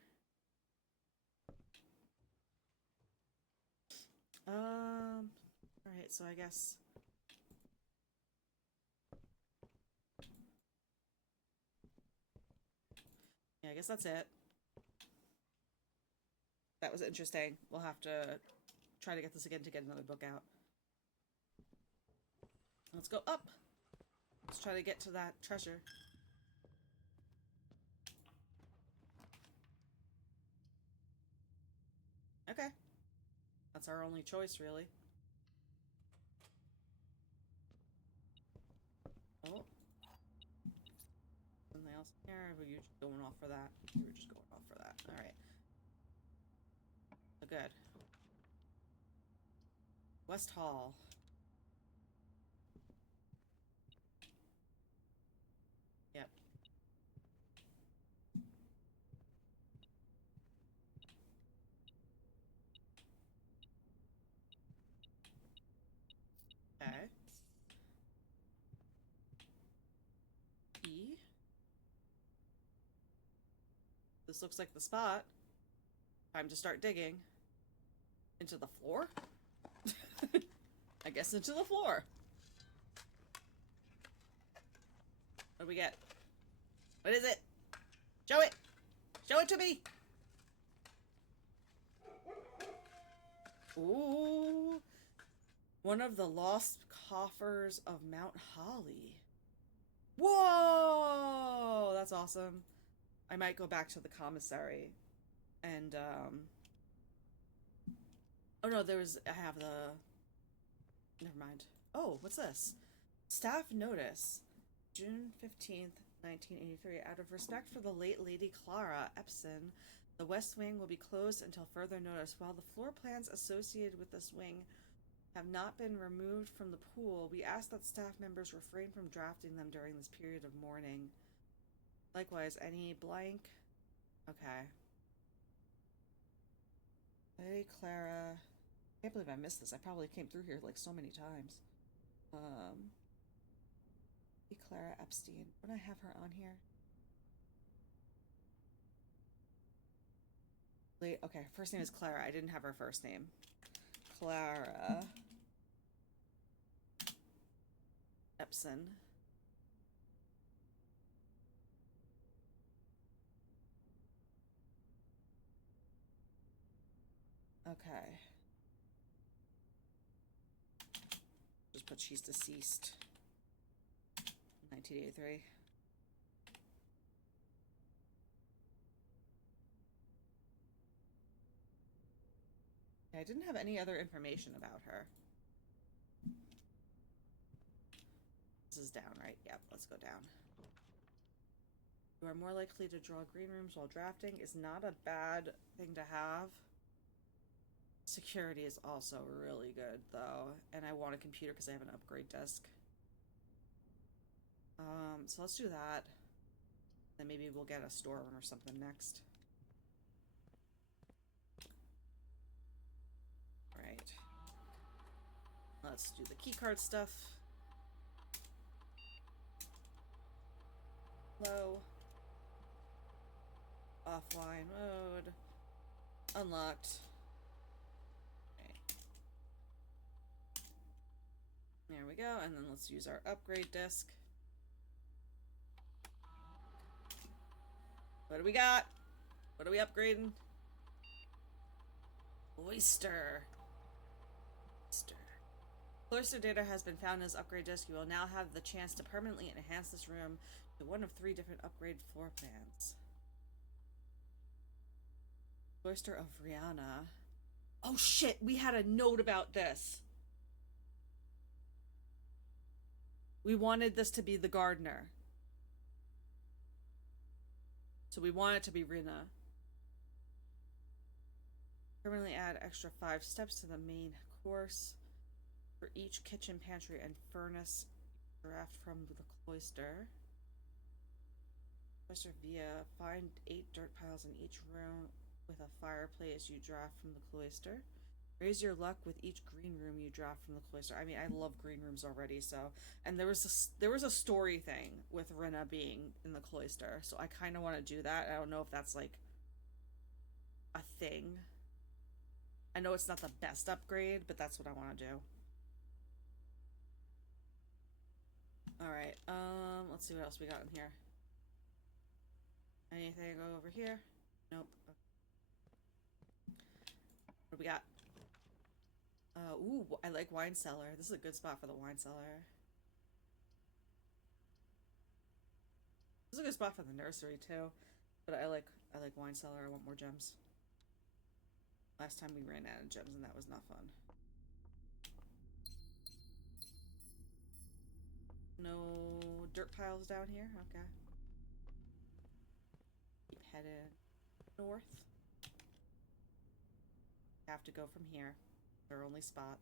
Alright, so I guess... Yeah, I guess that's it. That was interesting. We'll have to try to get this again to get another book out. Let's go up. Let's try to get to that treasure. Okay. That's our only choice, really. Oh. Something else here? Or were you just going off for that? You were just going off for that. Alright. So good. West Hall. This looks like the spot. Time to start digging. Into the floor? I guess into the floor. What do we get? What is it? Show it! Show it to me! Ooh. One of the lost coffers of Mount Holly. Whoa! That's awesome. I might go back to the commissary and, oh no, I have the... Never mind. Oh, what's this? Staff notice. June 15th, 1983. Out of respect for the late Lady Clara Epson, the West Wing will be closed until further notice. While the floor plans associated with this wing have not been removed from the pool, we ask that staff members refrain from drafting them during this period of mourning. Likewise, any blank... Okay. Lady Clara... I can't believe I missed this. I probably came through here like so many times. Lady Clara Epstein. Would I have her on here? Okay, first name is Clara. I didn't have her first name. Clara Epson. Okay. Just put she's deceased. 1983. I didn't have any other information about her. This is down, right? Yep, let's go down. You are more likely to draw green rooms while drafting is not a bad thing to have. Security is also really good, though. And I want a computer because I have an upgrade desk. So let's do that. Then maybe we'll get a storeroom or something next. Right. Let's do the keycard stuff. Low. Offline mode. Unlocked. Okay. There we go, and then let's use our upgrade disc. What do we got? What are we upgrading? Oyster. Cloister data has been found in this upgrade disk. You will now have the chance to permanently enhance this room to one of 3 different upgrade floor plans. Cloister of Rihanna. Oh shit, we had a note about this. We wanted this to be the gardener. So we want it to be Rina. Permanently add extra 5 steps to the main course. For each kitchen, pantry, and furnace, draft from the cloister. Cloister via find 8 dirt piles in each room with a fireplace you draft from the cloister. Raise your luck with each green room you draft from the cloister. I mean, I love green rooms already, so... And there was a story thing with Rina being in the cloister, so I kind of want to do that. I don't know if that's, like, a thing. I know it's not the best upgrade, but that's what I want to do. Alright, let's see what else we got in here. Anything over here? Nope. What do we got? Ooh, I like wine cellar. This is a good spot for the wine cellar. This is a good spot for the nursery too. But I like wine cellar. I want more gems. Last time we ran out of gems and that was not fun. No dirt piles down here? Okay. Keep headed north. Have to go from here. Our only spot.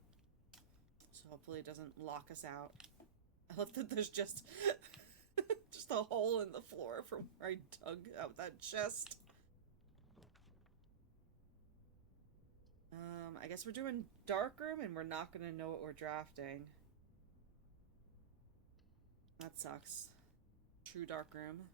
So hopefully it doesn't lock us out. I love that there's just just a hole in the floor from where I dug out that chest. I guess we're doing dark room and we're not gonna know what we're drafting. That sucks. True dark room.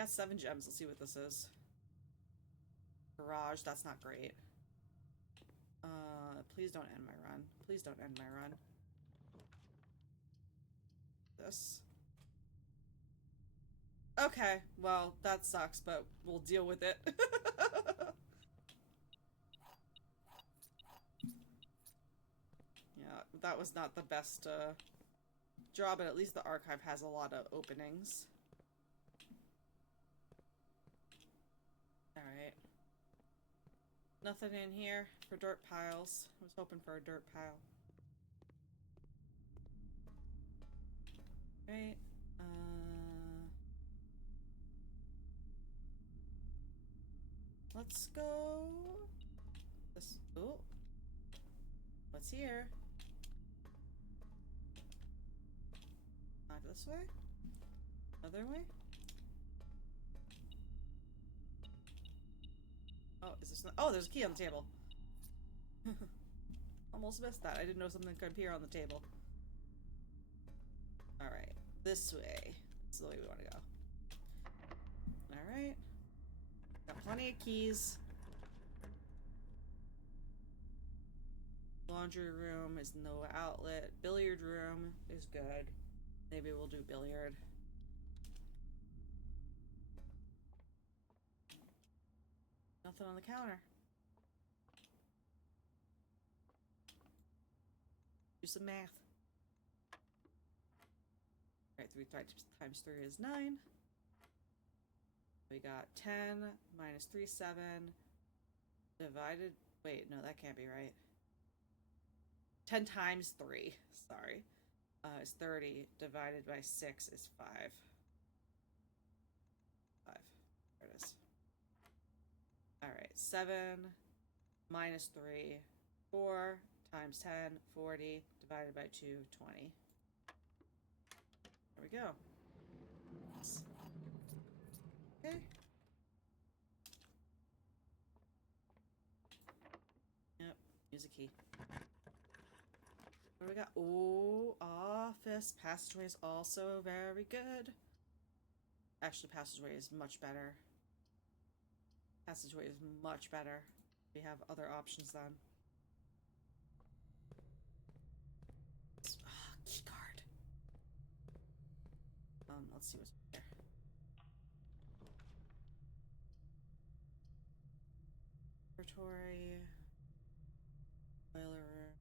got 7 gems. Let's see what this is. Garage, that's not great. Please don't end my run. Please don't end my run. This. Okay, well, that sucks, but we'll deal with it. Yeah, that was not the best draw, but at least the archive has a lot of openings. Alright. Nothing in here for dirt piles. I was hoping for a dirt pile. Right. Let's go this. Oh, what's here? Not this way. Other way. Oh, is this not? Oh, there's a key on the table. Almost missed that. I didn't know something could appear on the table. All right, this way. That's the way we want to go. All right. Got plenty of keys. Laundry room is no outlet. Billiard room is good. Maybe we'll do billiard. Nothing on the counter. Do some math. Alright, 3 times 3 is 9. We got 10 minus 3, 7. Divided. Wait, no, that can't be right. 10 times 3. Sorry. Is 30. Divided by 6 is 5. 5. There it is. Alright, 7 minus 3. 4 times 10, 40. Divided by 2, 20. There we go. Okay. Yep, use a key. What do we got? Oh, office. Passageway is also very good. Actually, passageway is much better. Passageway is much better. We have other options then. Key card. Let's see what's there. Laboratory. Boiler room.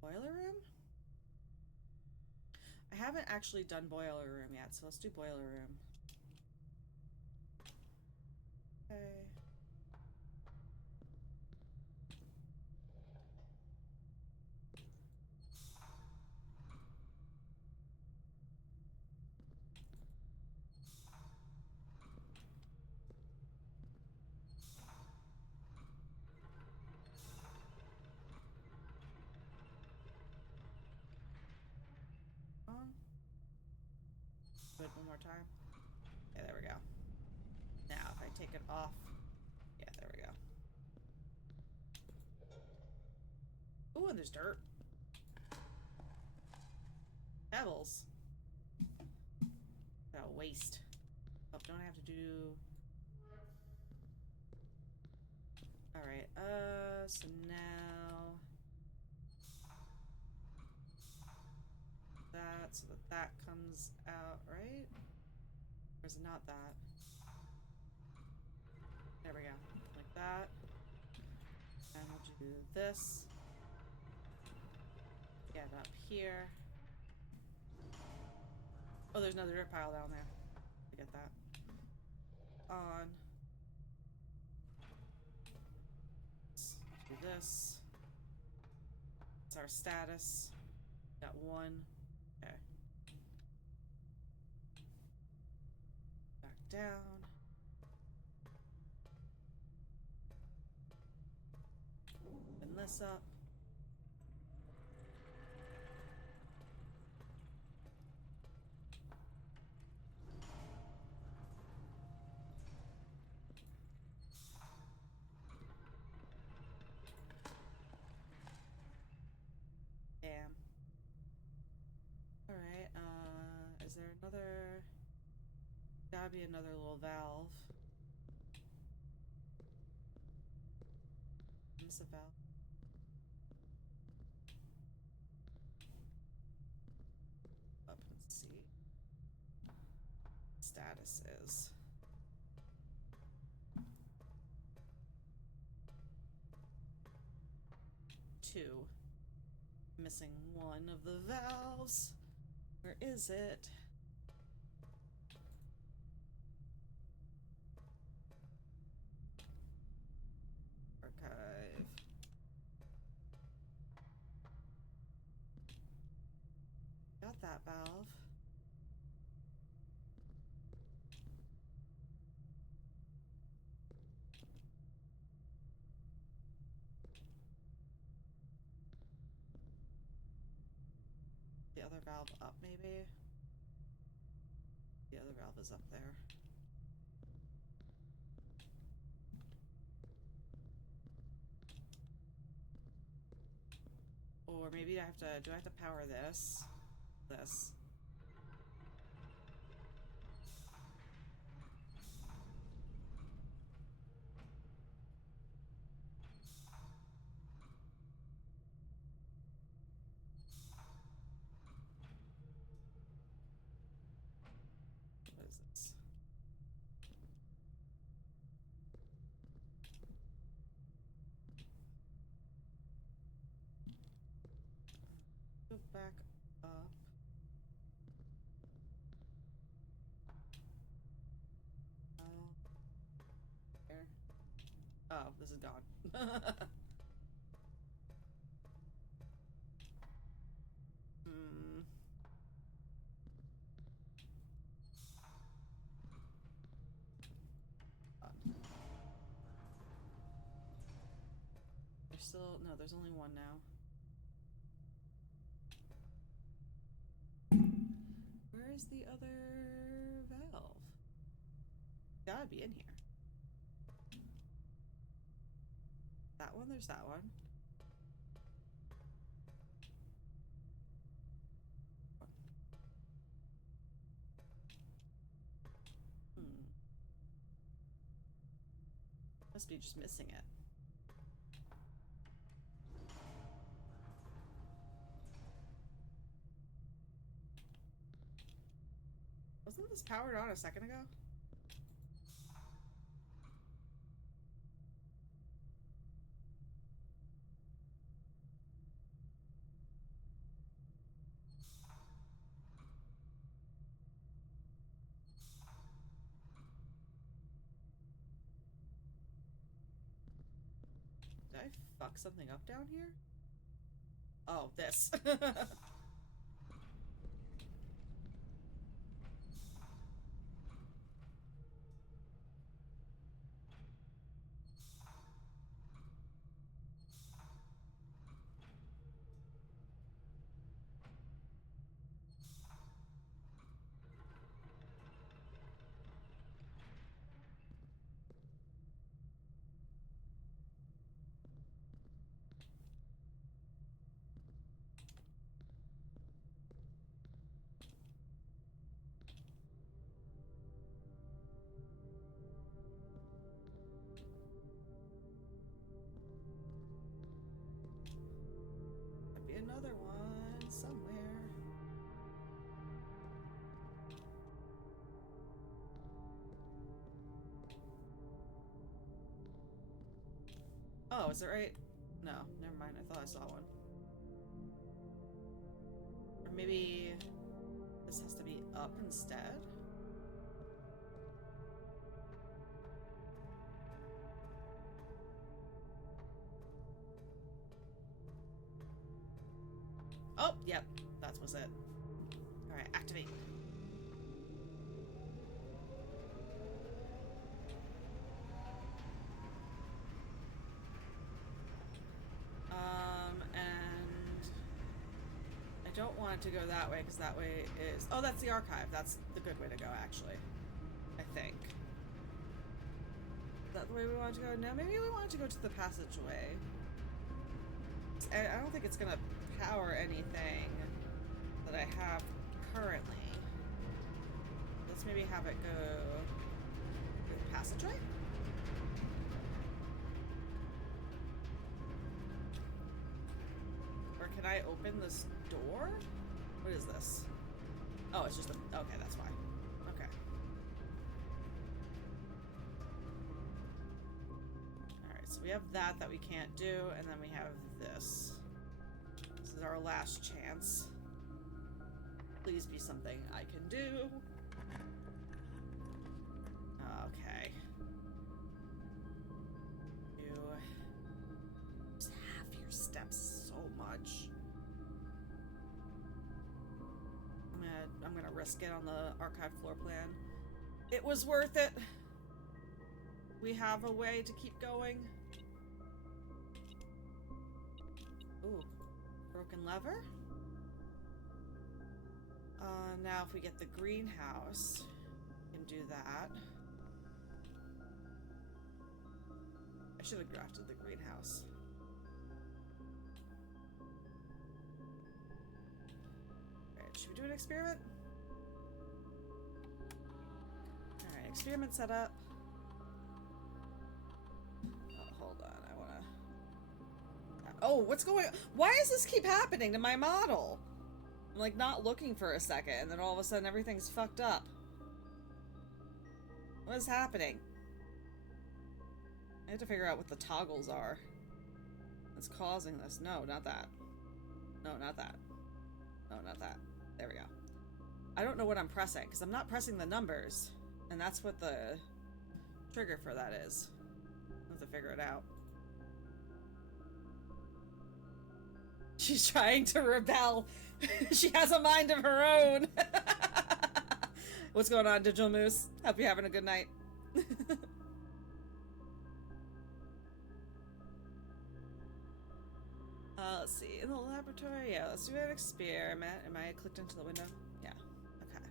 Boiler room? I haven't actually done boiler room yet, so let's do boiler room. Okay. Do it one more time. Yeah, there we go. Now, if I take it off. Yeah, there we go. Ooh, and there's dirt. Pebbles. Got waste. Oh, don't I have to do... Alright, so now... That, so that comes out, right? Or is it not that? There we go. Like that. And we'll do this. Get up here. Oh, there's another dirt pile down there. I get that. On. Let's do this. It's our status. Got 1. Okay. Back down. Open this up. Is there another? Gotta be another little valve. Is a valve? Up and see. Status is. Two. Missing one of the valves. Where is it? Archive. Got that valve. The other valve up, maybe? The other valve is up there. Or maybe I have to, do I have to power this? This. What is this? Go back up. There. Oh, this is gone. Hmm. There's still, no, there's only one now. Where is the other valve? Gotta be in here. That one, there's that one. Must be just missing it. Wasn't this powered on a second ago? Did I fuck something up down here? Oh, this. Might be another one somewhere. Oh, is it right? No, never mind. I thought I saw one. Or maybe this has to be up instead? Oh, yep. That was it. Alright, activate. And I don't want it to go that way because that way is... Oh, that's the archive. That's the good way to go, actually. I think. Is that the way we want to go? No, maybe we want to go to the passageway. I don't think it's gonna power anything that I have currently. maybe have it go through the passageway? Or can I open this door? What is this? Oh, it's just a... Okay, that's why. Okay. Alright, so we have that we can't do, and then we have this. This is our last chance. Please be something I can do. Okay. You use half your steps so much. I'm gonna risk it on the archive floor plan. It was worth it. We have a way to keep going. Ooh, broken lever. Now if we get the greenhouse, we can do that. I should have grafted the greenhouse. Alright, should we do an experiment? Alright, experiment set up. Oh, hold on, I wanna... Oh, what's going on? Why does this keep happening to my model? I'm like not looking for a second, and then all of a sudden everything's fucked up. What is happening? I have to figure out what the toggles are that's causing this. No, not that. No, not that. No, not that. There we go. I don't know what I'm pressing, because I'm not pressing the numbers. And that's what the trigger for that is. I have to figure it out. She's trying to rebel. She has a mind of her own. What's going on, Digital Moose? Hope you're having a good night. Let's see. In the laboratory, yeah, let's do an experiment. Am I clicked into the window? Yeah. Okay.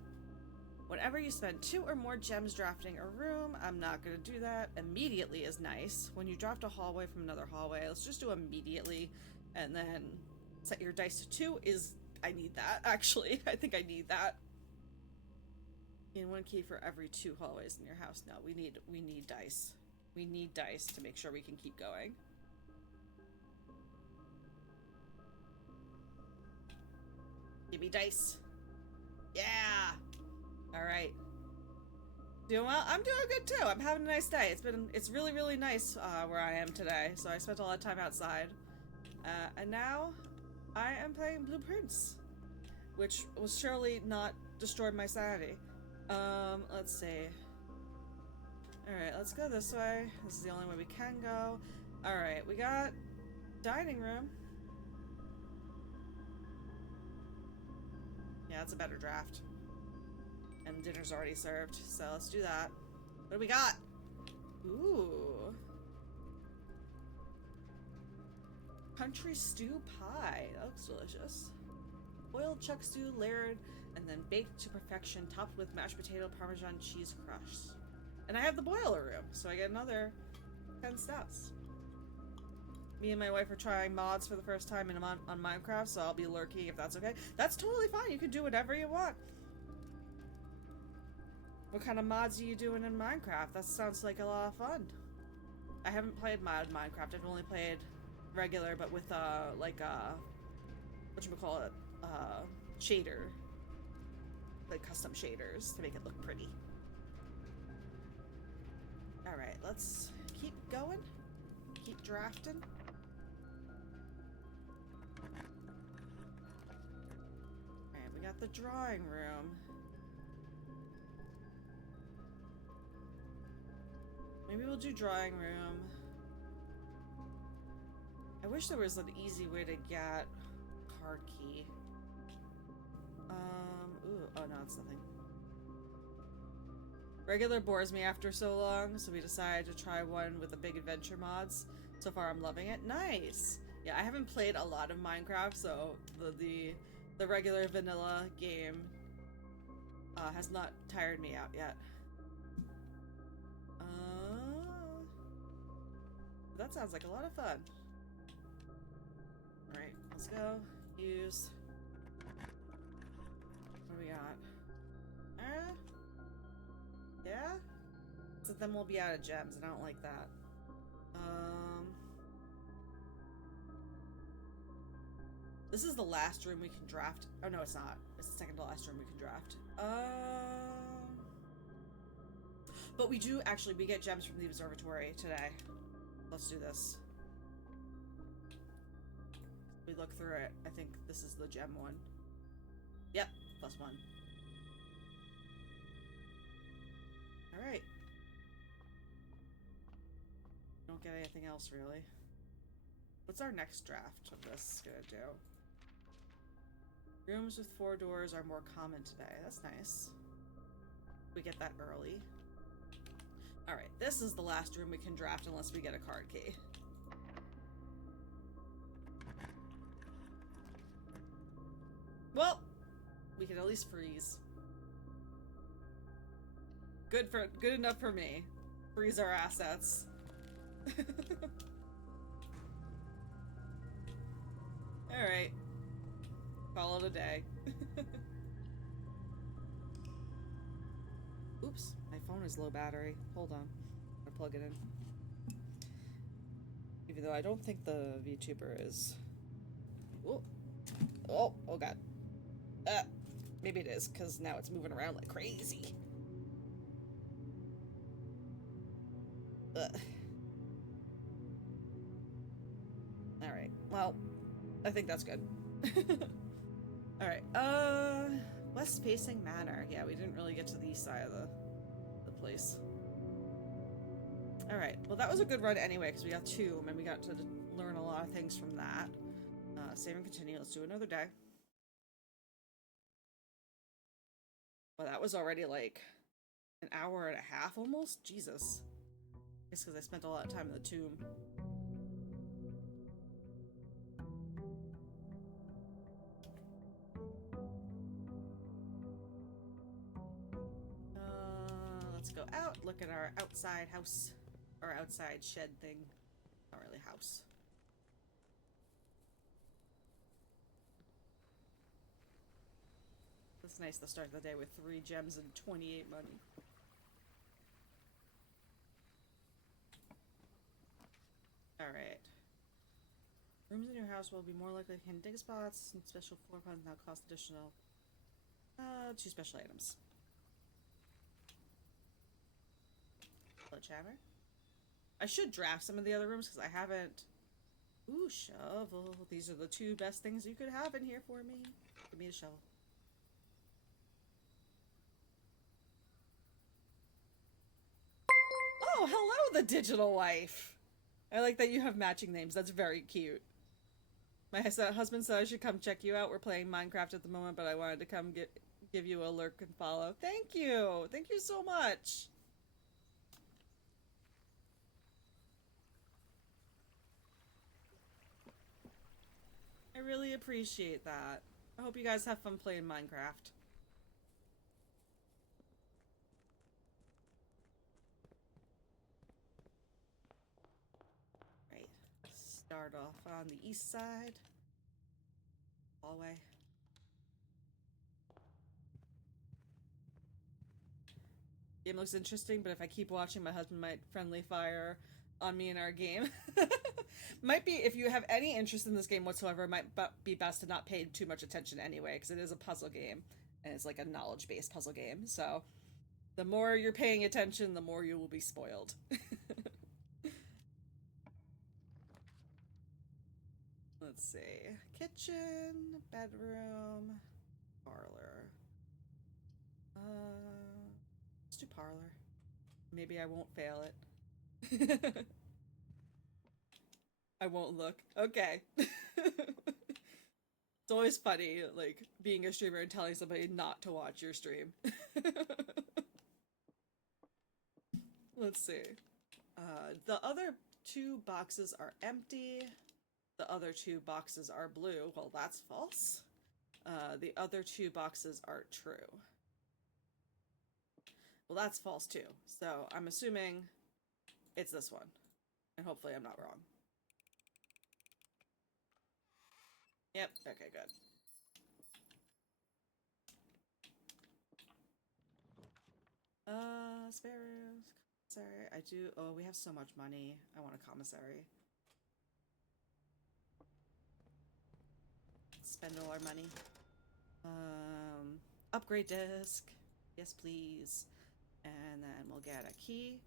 Whenever you spend 2 or more gems drafting a room, I'm not going to do that. Immediately is nice. When you draft a hallway from another hallway, let's just do immediately. And then set your dice to 2 is... I need that, actually. I think I need that. In 1 key for every 2 hallways in your house. No, we need dice. We need dice to make sure we can keep going. Give me dice. Yeah! Alright. Doing well? I'm doing good too. I'm having a nice day. It's really, really nice where I am today. So I spent a lot of time outside. And now I am playing Blueprints, which will surely not destroy my sanity. Let's see. Alright, let's go this way. This is the only way we can go. Alright, we got dining room. Yeah, it's a better draft. And dinner's already served, so let's do that. What do we got? Ooh. Country stew pie. That looks delicious. Boiled chuck stew layered and then baked to perfection, topped with mashed potato, Parmesan cheese crust. And I have the boiler room, so I get another 10 steps. Me and my wife are trying mods for the first time on Minecraft, so I'll be lurking if that's okay. That's totally fine. You can do whatever you want. What kind of mods are you doing in Minecraft? That sounds like a lot of fun. I haven't played mod Minecraft. I've only played regular, but with like whatchamacallit, shader, like custom shaders to make it look pretty. All right, let's keep going, keep drafting. All right, we got the drawing room. Maybe we'll do drawing room. I wish there was an easy way to get card key. Ooh, oh no, it's nothing. Regular bores me after so long, so we decided to try one with the big adventure mods. So far I'm loving it. Nice! Yeah, I haven't played a lot of Minecraft, so the regular vanilla game has not tired me out yet. That sounds like a lot of fun. Alright, let's go. Use. What do we got? So then we'll be out of gems, and I don't like that. This is the last room we can draft. Oh no, it's not. It's the second to last room we can draft. But we do actually, we get gems from the observatory today. Let's do this. We look through it. I think this is the gem one. Yep, +1. Alright. Don't get anything else really. What's our next draft of this gonna do? Rooms with 4 doors are more common today. That's nice. We get that early. Alright, this is the last room we can draft unless we get a card key. Well, we can at least freeze. Good enough for me. Freeze our assets. Alright. Call it a day. Oops, my phone is low battery. Hold on. I'm gonna plug it in. Even though I don't think the VTuber is... Oh, oh god. Maybe it is, because now it's moving around like crazy. Alright, well, I think that's good. Alright, West Facing Manor. Yeah, we didn't really get to the east side of the place. Alright, well that was a good run anyway, because we got Tomb, and we got to learn a lot of things from that. Save and continue, let's do another day. Well, that was already like an hour and a half almost? Jesus. I guess because I spent a lot of time in the tomb. Let's go out, look at our outside house, or outside shed thing. Not really house. It's nice to start the day with 3 gems and 28 money. Alright. Rooms in your house will be more likely to dig spots, and special floor plans now cost additional 2 special items. Sledgehammer. I should draft some of the other rooms because I haven't. Ooh, shovel. These are the 2 best things you could have in here for me. Give me a shovel. Oh, hello, the digital wife. I like that you have matching names. That's very cute. My husband said I should come check you out. We're playing Minecraft at the moment, but I wanted to come give you a lurk and follow. Thank you. Thank you so much. I really appreciate that. I hope you guys have fun playing Minecraft. Right. Start off on the east side. Hallway. Game looks interesting, but if I keep watching, my husband might friendly fire on me in our game. Might be, if you have any interest in this game whatsoever, it might be best to not pay too much attention anyway, because it is a puzzle game, and it's like a knowledge-based puzzle game, so the more you're paying attention, the more you will be spoiled. Let's see. Kitchen, bedroom, parlor. Let's do parlor. Maybe I won't fail it. I won't look. Okay. It's always funny, like, being a streamer and telling somebody not to watch your stream. Let's see. The other 2 boxes are empty. The other 2 boxes are blue. Well, that's false. The other 2 boxes are true. Well, that's false too. So I'm assuming it's this one. And hopefully I'm not wrong. Yep, okay, good. Sparrows. Sorry, I do. Oh, we have so much money. I want a commissary. Spend all our money. Upgrade disc. Yes, please. And then we'll get a key.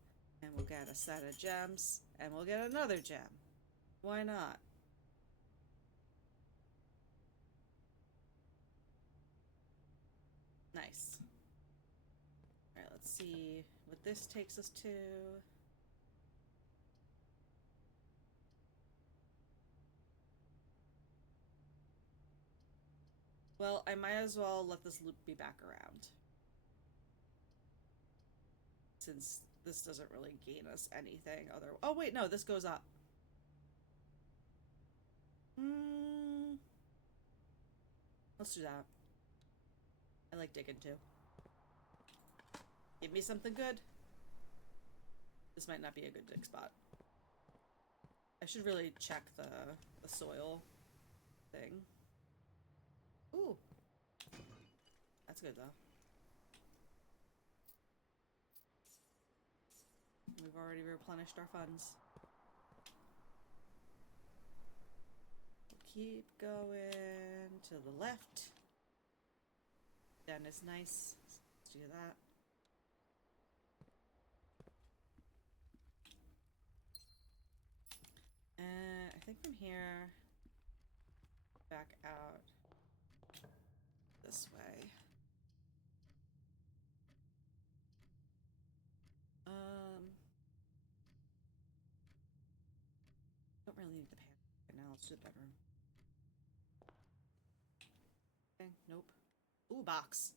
And we'll get a set of gems. And we'll get another gem. Why not? Nice. Alright, let's see what this takes us to. Well, I might as well let this loop be back around. Since this doesn't really gain us anything other. Oh, wait, no, this goes up. Let's do that. I like digging too. Give me something good. This might not be a good dig spot. I should really check the soil thing. Ooh. That's good though. We've already replenished our funds. We'll keep going to the left. Den is nice. Let's do that. And I think from here back out this way. Don't really need the pan right now. Let's do the bedroom. Okay, nope. Ooh, box.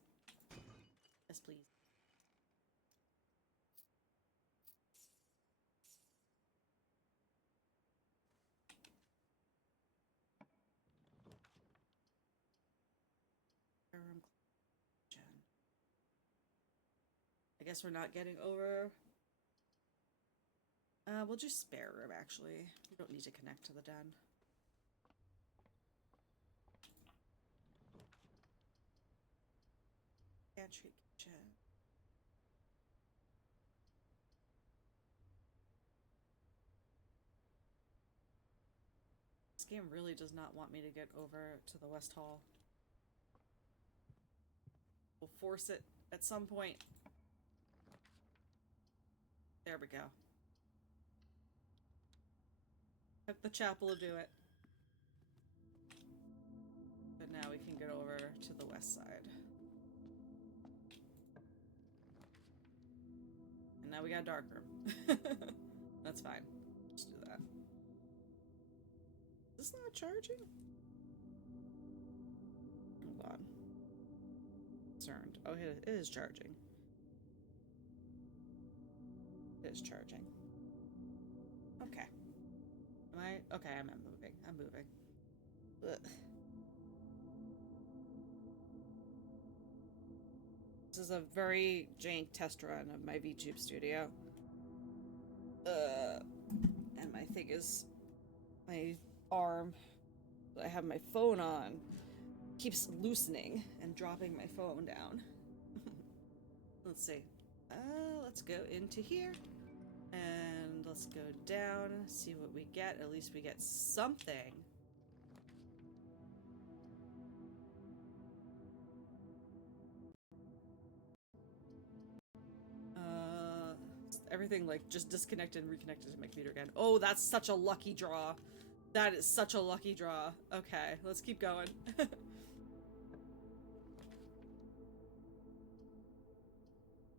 Yes, please. Bedroom. I guess we're not getting over. We'll just spare room, actually. We don't need to connect to the den. Pantry, kitchen. This game really does not want me to get over to the West Hall. We'll force it at some point. There we go. Let the chapel do it. But now we can get over to the west side. And now we got a dark room. That's fine. Let's do that. Is this not charging? Hold on. Concerned. Oh, it is charging. It is charging. Okay. Am I? Okay, I'm moving. I'm moving. Ugh. This is a very jank test run of my VTube studio. And my thing is, my arm that I have my phone on keeps loosening and dropping my phone down. Let's see. Let's go into here. And let's go down, see what we get. At least we get something. Everything like just disconnected and reconnected to my computer again. Oh, that's such a lucky draw. That is such a lucky draw. Okay, let's keep going.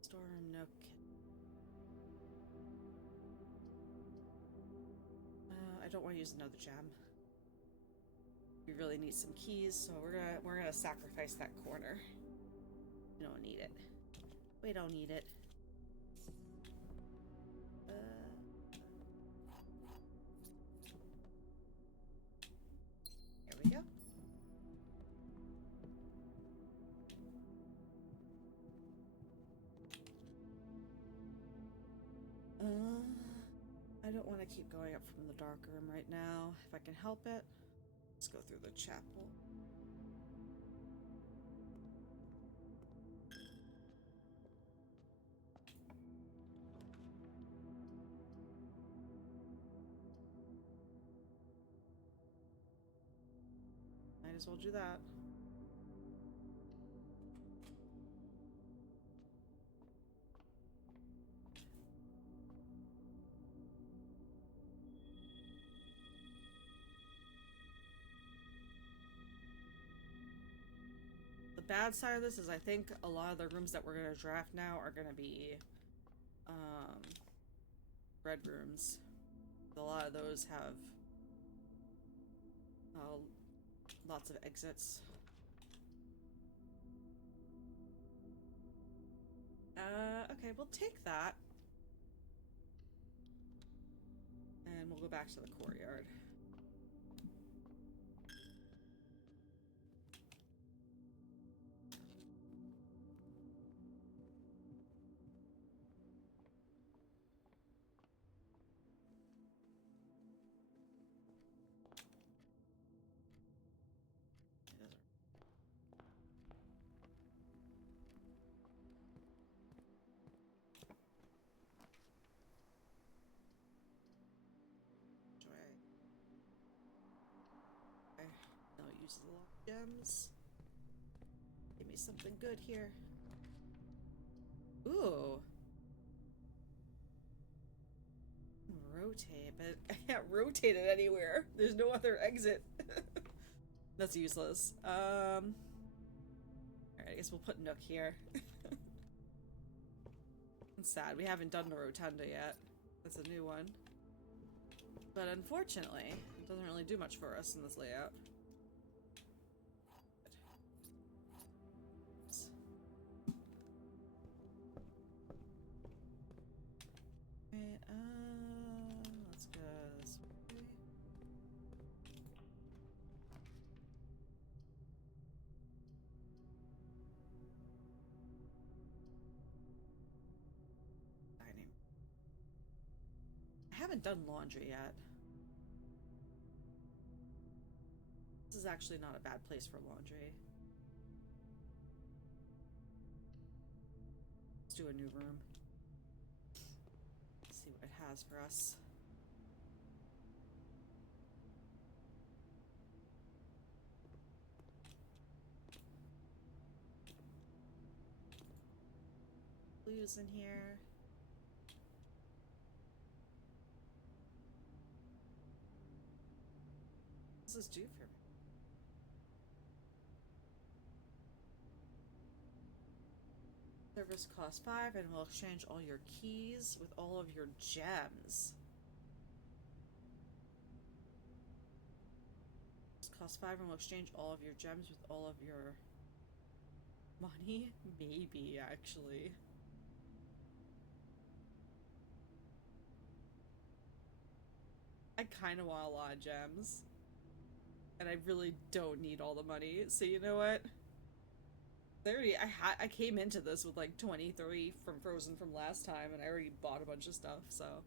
Storeroom nook. I don't want to use another gem. We really need some keys, so we're gonna sacrifice that corner. We don't need it. We don't need it. There we go. I don't want to keep going up from the dark room right now. If I can help it, let's go through the chapel. as well do that. The bad side of this is I think a lot of the rooms that we're gonna draft now are gonna be red rooms. A lot of those have lots of exits. Okay, we'll take that. And we'll go back to the courtyard. No, it uses a lot of gems. Give me something good here. Ooh. Rotate, but I can't rotate it anywhere. There's no other exit. That's useless. Alright, I guess we'll put Nook here. It's sad. We haven't done the rotunda yet. That's a new one. But unfortunately, it doesn't really do much for us in this layout. Let's go this way. Dining. I haven't done laundry yet. This is actually not a bad place for laundry. Let's do a new room. See what it has for us. Blues in here. What does this do for me? Service costs 5 and will exchange all your keys with all of your gems. Costs 5 and will exchange all of your gems with all of your money? Maybe, actually. I kind of want a lot of gems. And I really don't need all the money. So you know what? I came into this with like 23 from Frozen from last time, and I already bought a bunch of stuff, so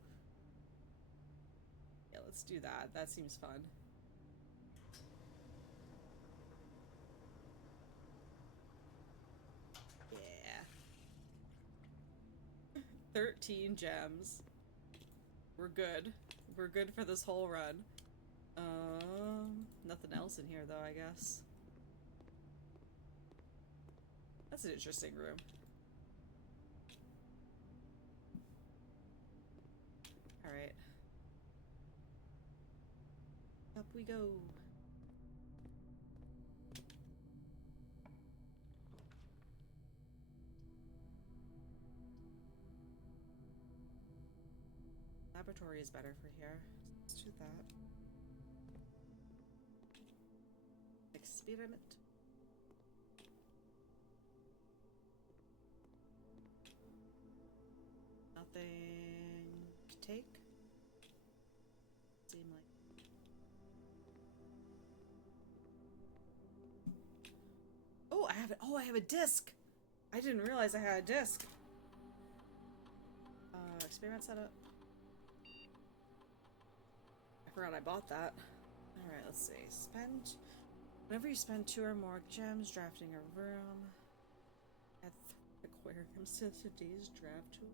yeah, let's do that. That seems fun. Yeah. 13 gems. We're good. We're good for this whole run. Nothing else in here though, I guess. That's an interesting room. Alright. Up we go. Laboratory is better for here. Let's do that. Experiment. Nothing to take. Seem like. Oh, I have it. Oh, I have a disc. I didn't realize I had a disc. Experiment setup. I forgot I bought that. Alright, let's see. Whenever you spend 2 or more gems drafting a room, add 3 aquariums to today's draft tool.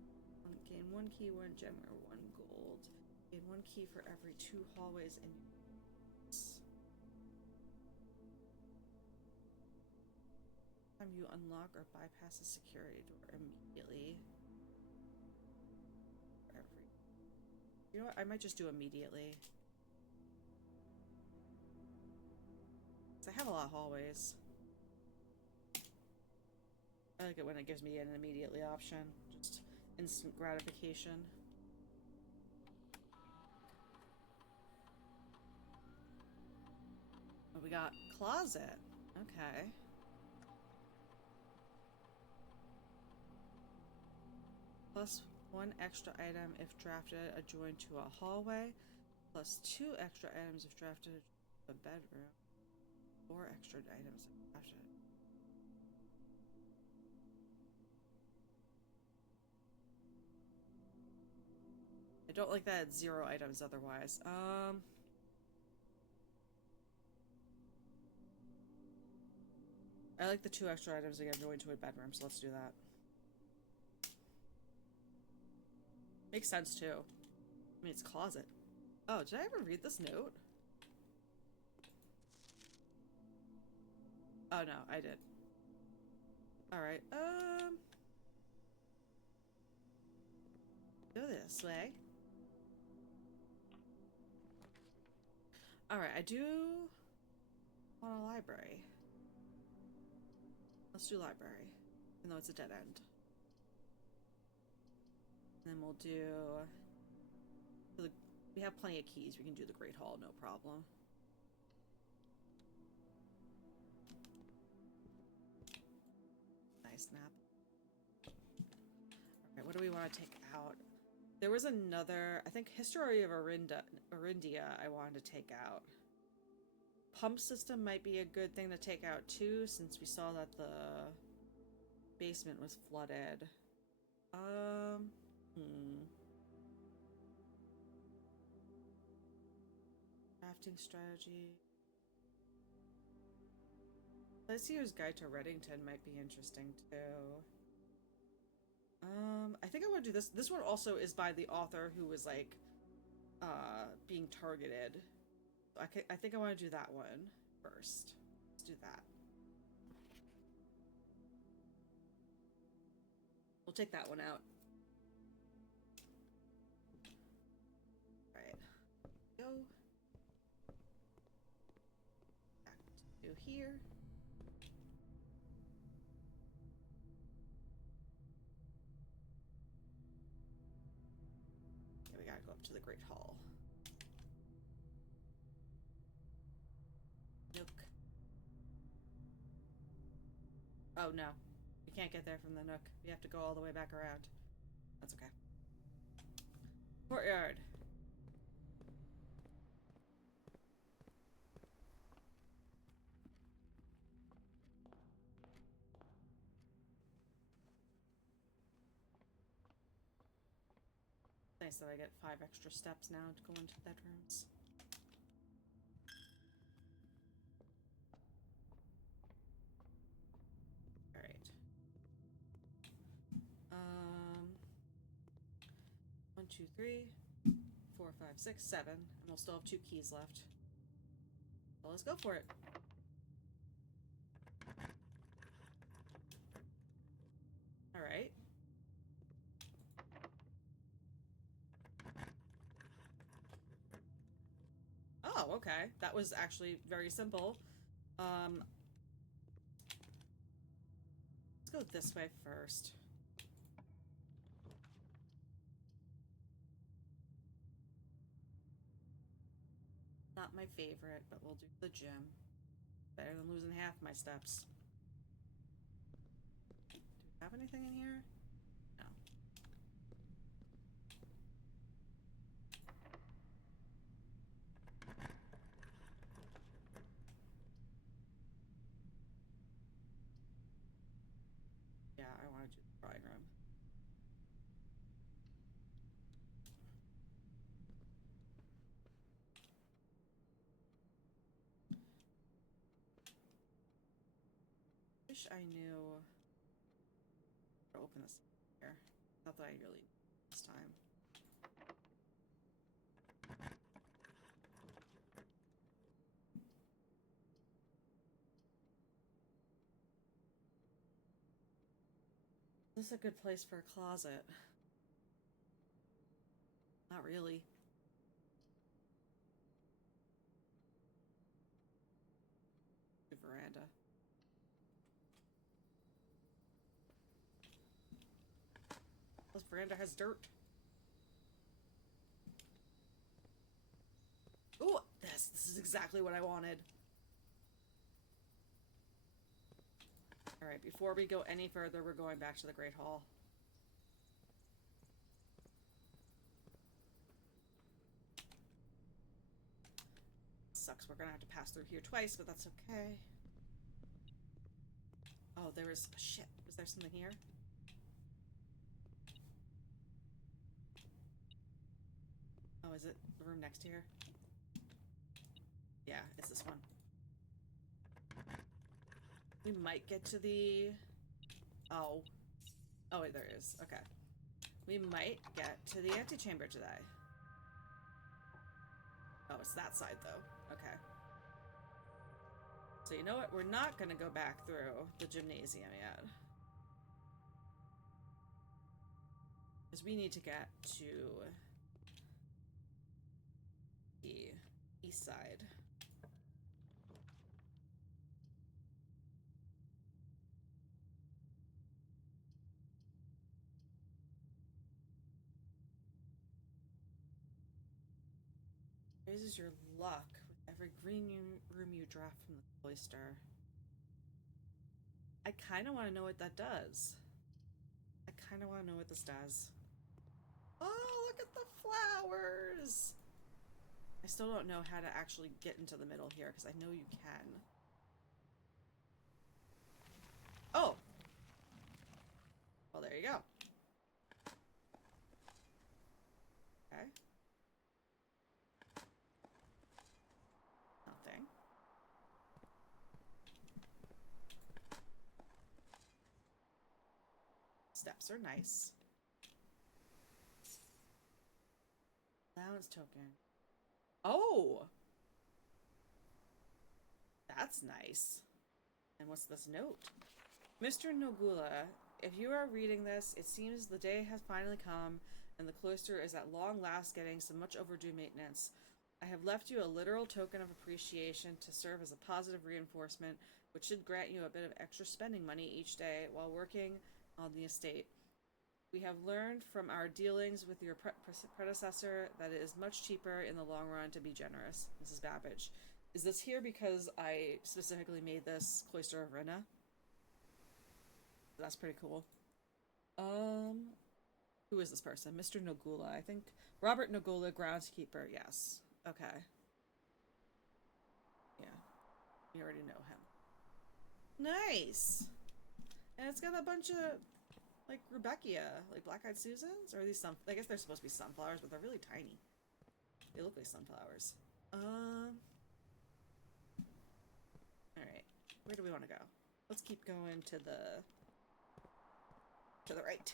Gain 1 key, 1 gem, or 1 gold. Gain 1 key for every 2 hallways in your house. Time you unlock or bypass a security door immediately. You know what? I might just do immediately. I have a lot of hallways. I like it when it gives me an immediately option. Just instant gratification. Oh, we got closet. Okay. Plus 1 extra item if drafted adjoined to a hallway. Plus 2 extra items if drafted to a bedroom. 4 extra items if drafted. I don't like that it's 0 items otherwise. I like the 2 extra items again going to a bedroom, so let's do that. Makes sense too. I mean, it's closet. Oh, did I ever read this note? Oh no, I did. Alright, go this way. Alright, I do want a library. Let's do library, even though it's a dead end. And then we'll do... We have plenty of keys. We can do the Great Hall, no problem. Nice nap. Alright, what do we want to take out? There was another, I think, History of Arindia I wanted to take out. Pump system might be a good thing to take out too, since we saw that the basement was flooded. Crafting strategy. Sightseer's Guide to Reddington might be interesting too. I think I want to do this. This one also is by the author who was like, being targeted. I think I want to do that one first. Let's do that. We'll take that one out. Alright. Go. Back to here. Okay, we gotta go up to the Great Hall. Nook. Oh no. We can't get there from the Nook. We have to go all the way back around. That's okay. Courtyard. Nice that I get 5 extra steps now to go into bedrooms. Alright. 1, 2, 3, 4, 5, 6, 7. And we'll still have 2 keys left. So let's go for it. Alright. Oh, okay. That was actually very simple. Let's go this way first. Not my favorite, but we'll do the gym. Better than losing half my steps. Do we have anything in here? No. Yeah, I want to do the drawing room. Wish I knew how to open this here. Not that I really need this time. this a good place for a closet? Not really. The veranda. This veranda has dirt. Oh, this is exactly what I wanted. Alright, before we go any further, we're going back to the Great Hall. Sucks, we're gonna have to pass through here twice, but that's okay. Oh, there is... shit. Is there something here? Oh, is it the room next here? Yeah, it's this one. We might get to the... oh. Oh, wait, there is. Okay. We might get to the antechamber today. Oh, it's that side, though. Okay. So you know what? We're not gonna go back through the gymnasium yet. Because we need to get to the east side. Raises your luck with every green room you draft from the cloister. I kind of want to know what that does. I kind of want to know what this does. Oh, look at the flowers! I still don't know how to actually get into the middle here, because I know you can. Oh! Well, there you go. Okay. Nothing. Steps are nice. Allowance token. Oh! That's nice. And what's this note? Mr. Nogula, if you are reading this, it seems the day has finally come, and the cloister is at long last getting some much overdue maintenance. I have left you a literal token of appreciation to serve as a positive reinforcement, which should grant you a bit of extra spending money each day while working on the estate. We have learned from our dealings with your predecessor that it is much cheaper in the long run to be generous. Mrs. Babbage. Is this here because I specifically made this Cloister of Rinna? That's pretty cool. Who is this person? Mr. Nogula, I think. Robert Nogula, groundskeeper. Yes. Okay. Yeah. We already know him. Nice! And it's got a bunch of... like Rebecca, like black-eyed Susans? Or are these I guess they're supposed to be sunflowers, but they're really tiny. They look like sunflowers. Alright. Where do we want to go? Let's keep going to the right.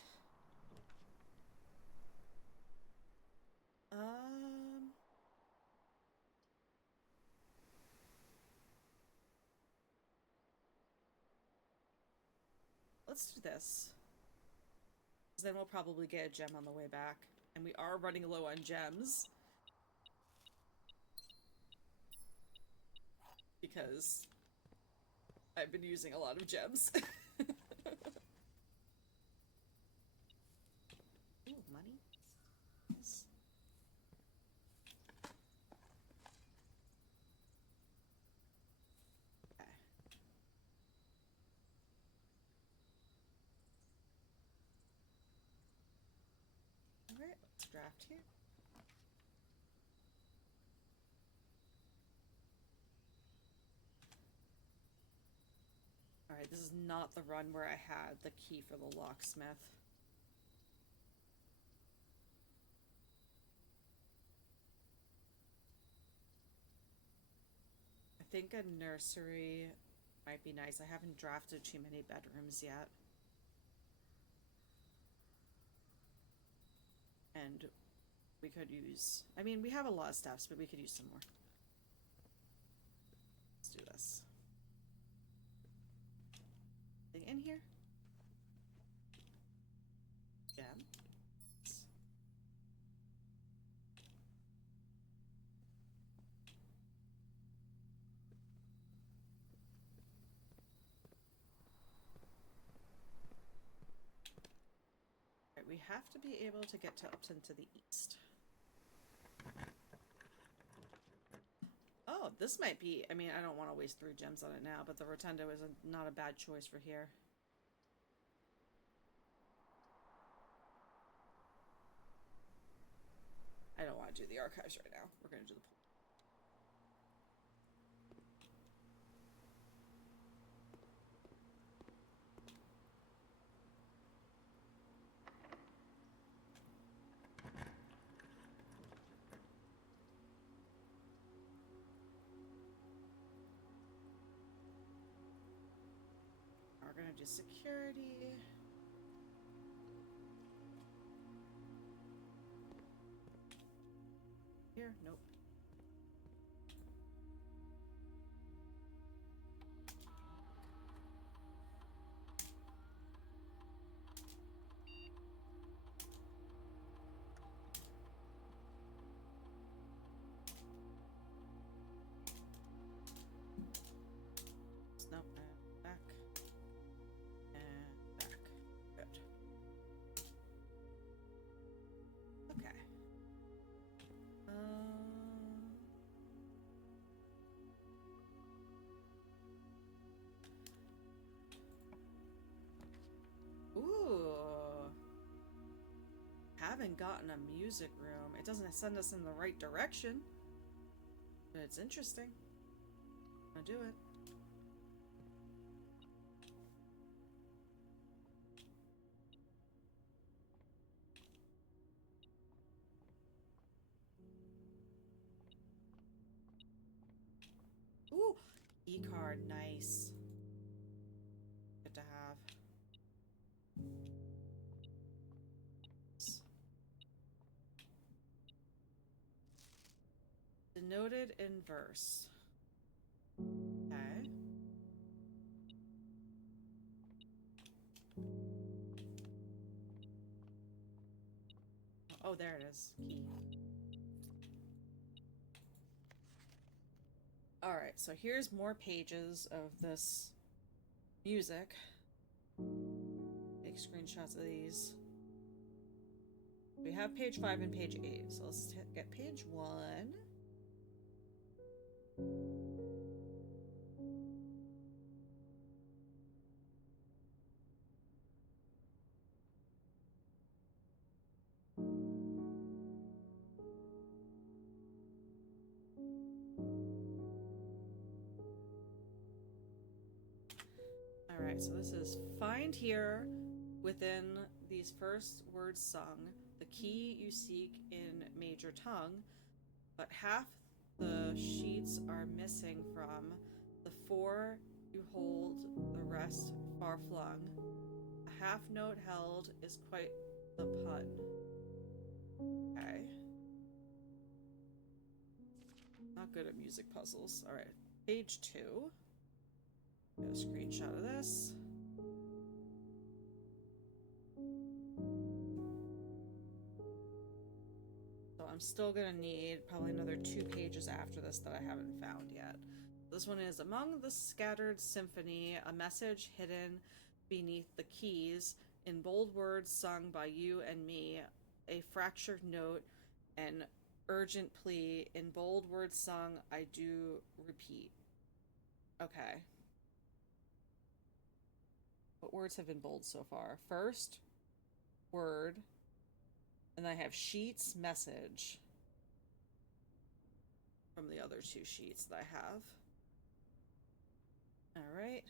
Let's do this. Then we'll probably get a gem on the way back. And we are running low on gems. Because I've been using a lot of gems. Ooh, money. Nice. Okay. Alright, let's draft here. Alright, this is not the run where I had the key for the locksmith. I think a nursery might be nice. I haven't drafted too many bedrooms yet. And we could use... I mean, we have a lot of steps, but we could use some more. Let's do this. Anything in here? we have to be able to get to Upton to the east. Oh, this might be... I mean, I don't want to waste 3 gems on it now, but the Rotunda is not a bad choice for here. I don't want to do the archives right now. We're going to do the pool. We're going to do security. Here? Nope. Nope. Back. And back. Good. Okay. Ooh. Haven't gotten a music room. It doesn't send us in the right direction. But it's interesting. I'll do it. Ooh, e-card, nice. Good to have. Denoted in verse. Okay. Oh, there it is. Key. Alright, so here's more pages of this music. Take screenshots of these. We have page 5 and page 8, so let's get page 1. Alright, so this is find here within these first words sung the key you seek in major tongue, but half the sheets are missing from the 4 you hold, the rest far flung. A half note held is quite the pun. Okay. Not good at music puzzles. Alright, page 2. Get a screenshot of this. So I'm still gonna need probably another 2 pages after this that I haven't found yet. This one is among the scattered symphony, a message hidden beneath the keys, in bold words sung by you and me, a fractured note, an urgent plea, in bold words sung, I do repeat. Okay. What words have been bold so far? First word, and I have sheets message from the other 2 sheets that I have. All right,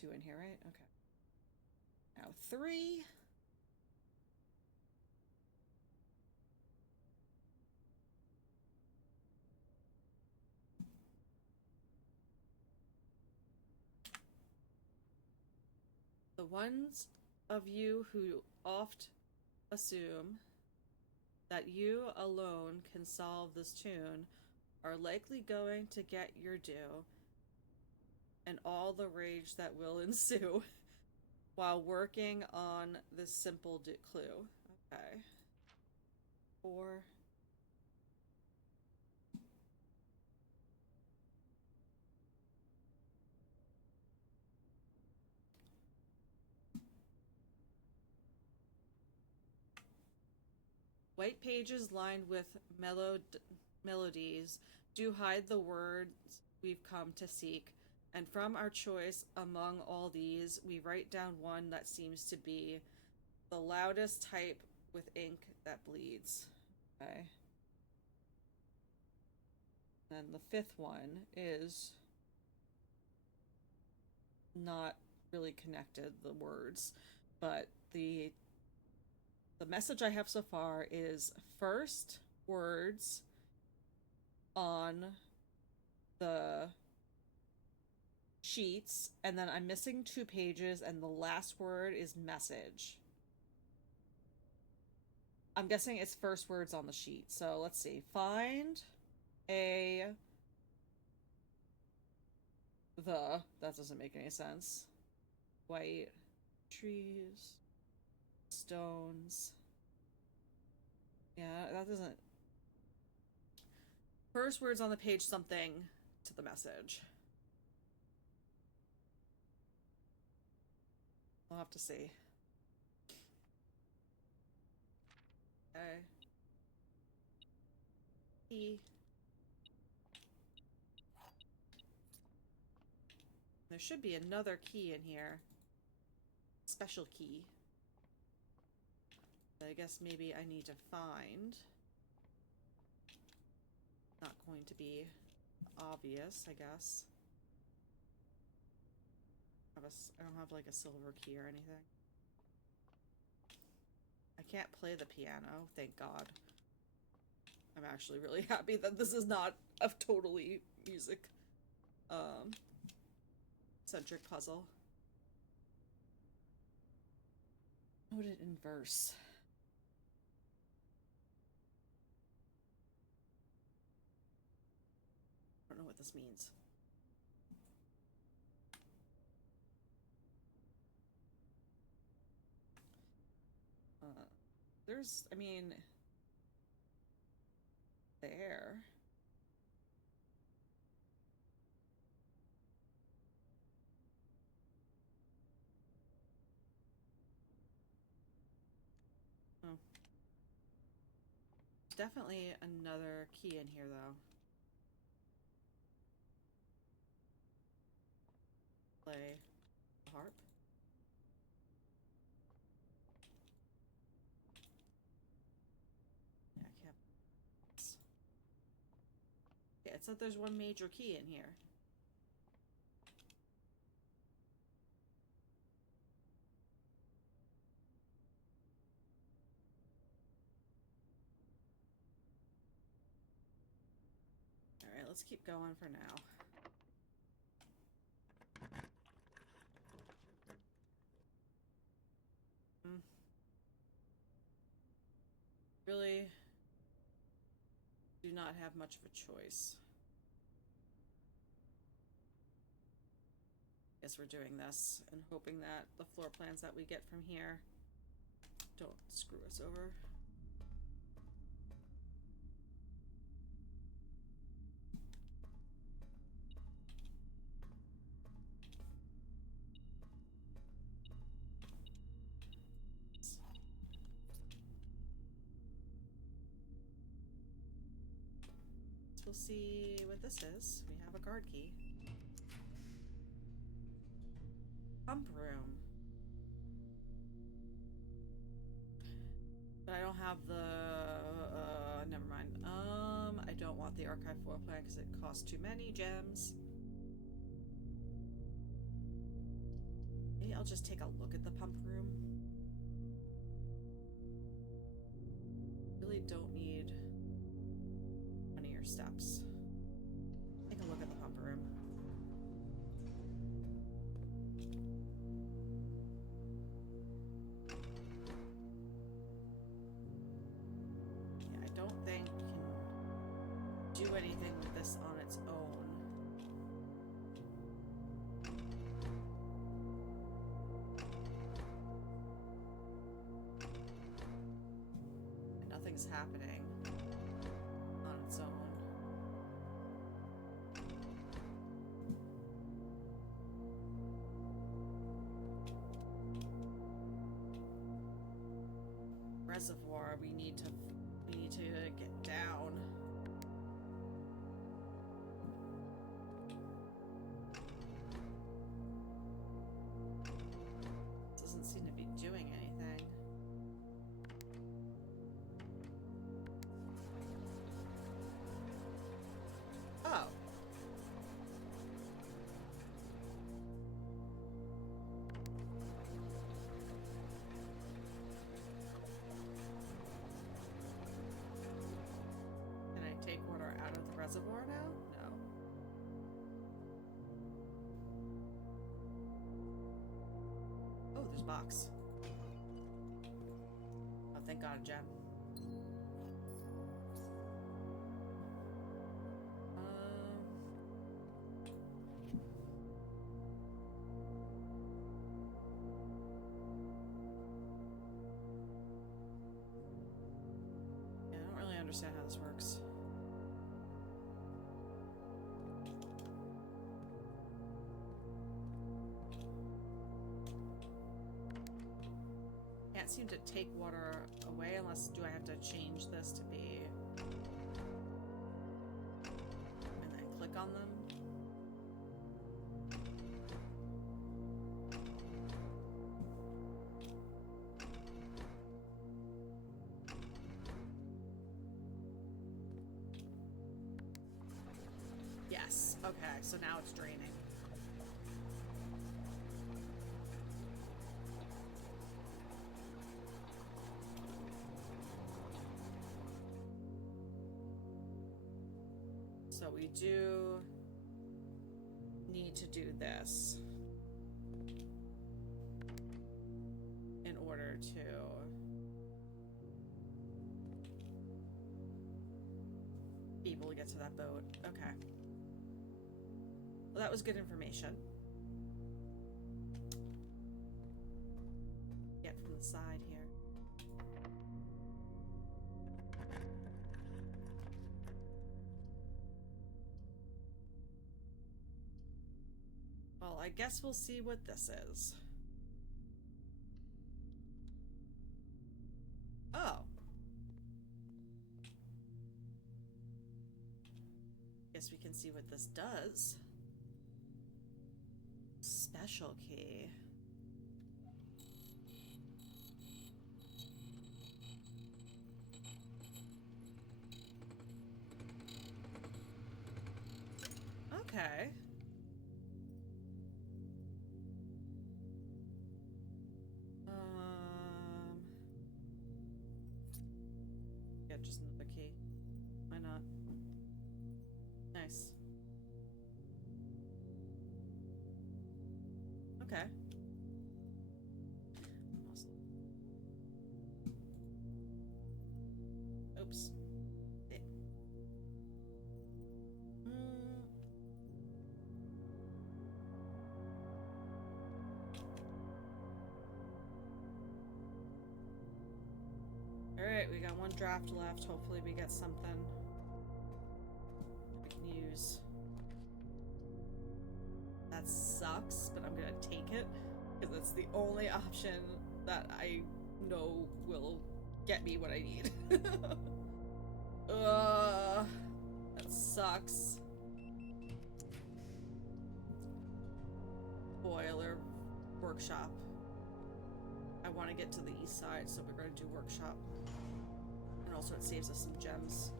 2 in here, right? Okay. Now 3. The ones of you who oft assume that you alone can solve this tune are likely going to get your due and all the rage that will ensue while working on this simple clue. Okay. 4. White pages lined with melodies do hide the words we've come to seek, and from our choice among all these, we write down one that seems to be the loudest type with ink that bleeds. Okay. And the fifth one is not really connected, the words, but the message I have so far is first words on the sheets, and then I'm missing 2 pages, and the last word is message. I'm guessing it's first words on the sheet. So let's see. Find a that doesn't make any sense. White trees, stones. Yeah, that doesn't. First words on the page, something to the message. I'll have to see. Okay. E. There should be another key in here. Special key. That I guess maybe I need to find. Not going to be obvious, I guess. I don't have like a silver key or anything. I can't play the piano, thank God. I'm actually really happy that this is not a totally music centric puzzle. Noted in verse. I don't know what this means. There's, I mean, there. Oh. Definitely another key in here, though. Play the harp. Yeah, I can't. Yeah, it said there's one major key in here. Alright, let's keep going for now. Really do not have much of a choice. Guess we're doing this and hoping that the floor plans that we get from here don't screw us over. We'll see what this is. We have a guard key. Pump room. But I don't have the, never mind. I don't want the archive floor plan because it costs too many gems. Maybe I'll just take a look at the pump room. Really don't need one of your steps. Take a look at the pump room. Yeah, I don't think we can do anything with this on its own. Nothing's happening on its own. Reservoir, we need to We need to get down. Doesn't seem to be doing anything. Oh. Can I take water out of the reservoir now? No. Oh, there's a box. Oh, thank God, a gem. Yeah, I don't really understand how this works. Can't seem to take water away unless, do I have to change this to be, and then click on them? Yes, okay, so now it's draining. So we do need to do this in order to be able to get to that boat. Okay. Well, that was good information. Get from the side here. Well, I guess we'll see what this is. Oh. Guess we can see what this does. Special key. Okay. Yeah, just another key. Why not? Nice. Okay. Awesome. Oops. Eh. Alright, we got one draft left. Hopefully we get something we can use. That sucks, but I'm gonna take it because it's the only option that I know will get me what I need. That sucks. Boiler workshop. I want to get to the east side, so we're going to do workshop. And also it saves us some gems.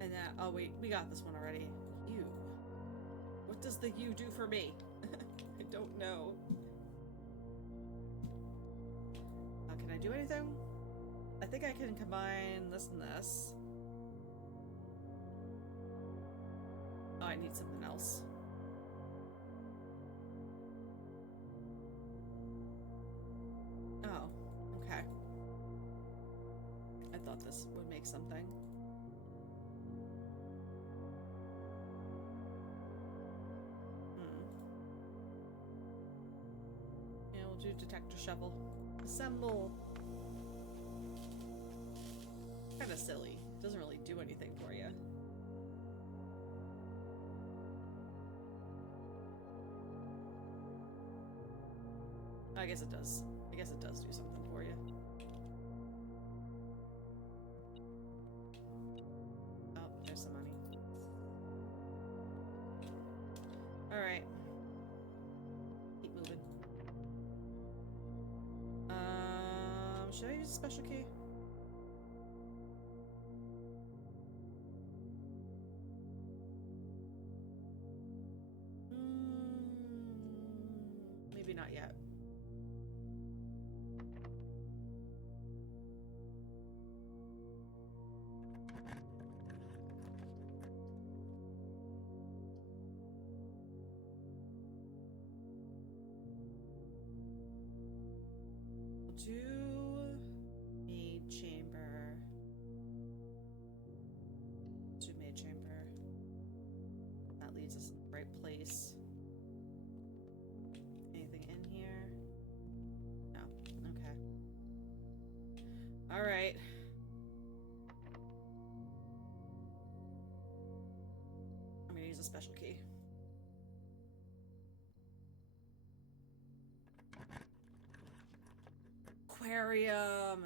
And that, oh wait, we got this one already. U. What does the U do for me? I don't know. Can I do anything? I think I can combine this and this. Oh, I need something else. Oh, okay. I thought this would make something. Yeah, we'll do detector shovel. Assemble. Kind of silly. Doesn't really do anything for you. I guess it does. I guess it does do something for you. Oh, there's some money. Alright. Keep moving. Should I use a special key? Maybe not yet. We'll do maid chamber. Let's do maid chamber. That leads us to the right place. Anything in here? No. Okay. Alright. I'm gonna use a special key. Aquarium!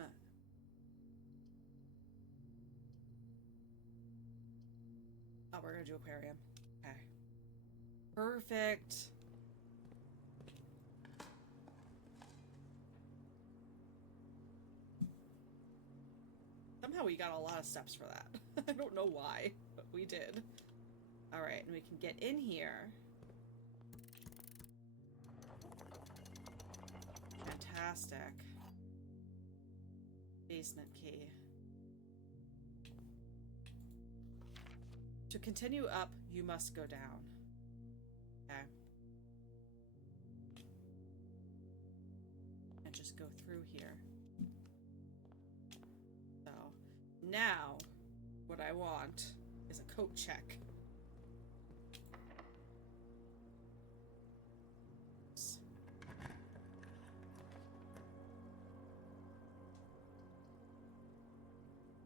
Oh, we're gonna do aquarium. Okay. Perfect! Somehow we got a lot of steps for that. I don't know why, but we did. Alright, and we can get in here. Fantastic. Basement key. To continue up, you must go down. Okay. And just go through here. So, now, what I want is a coat check.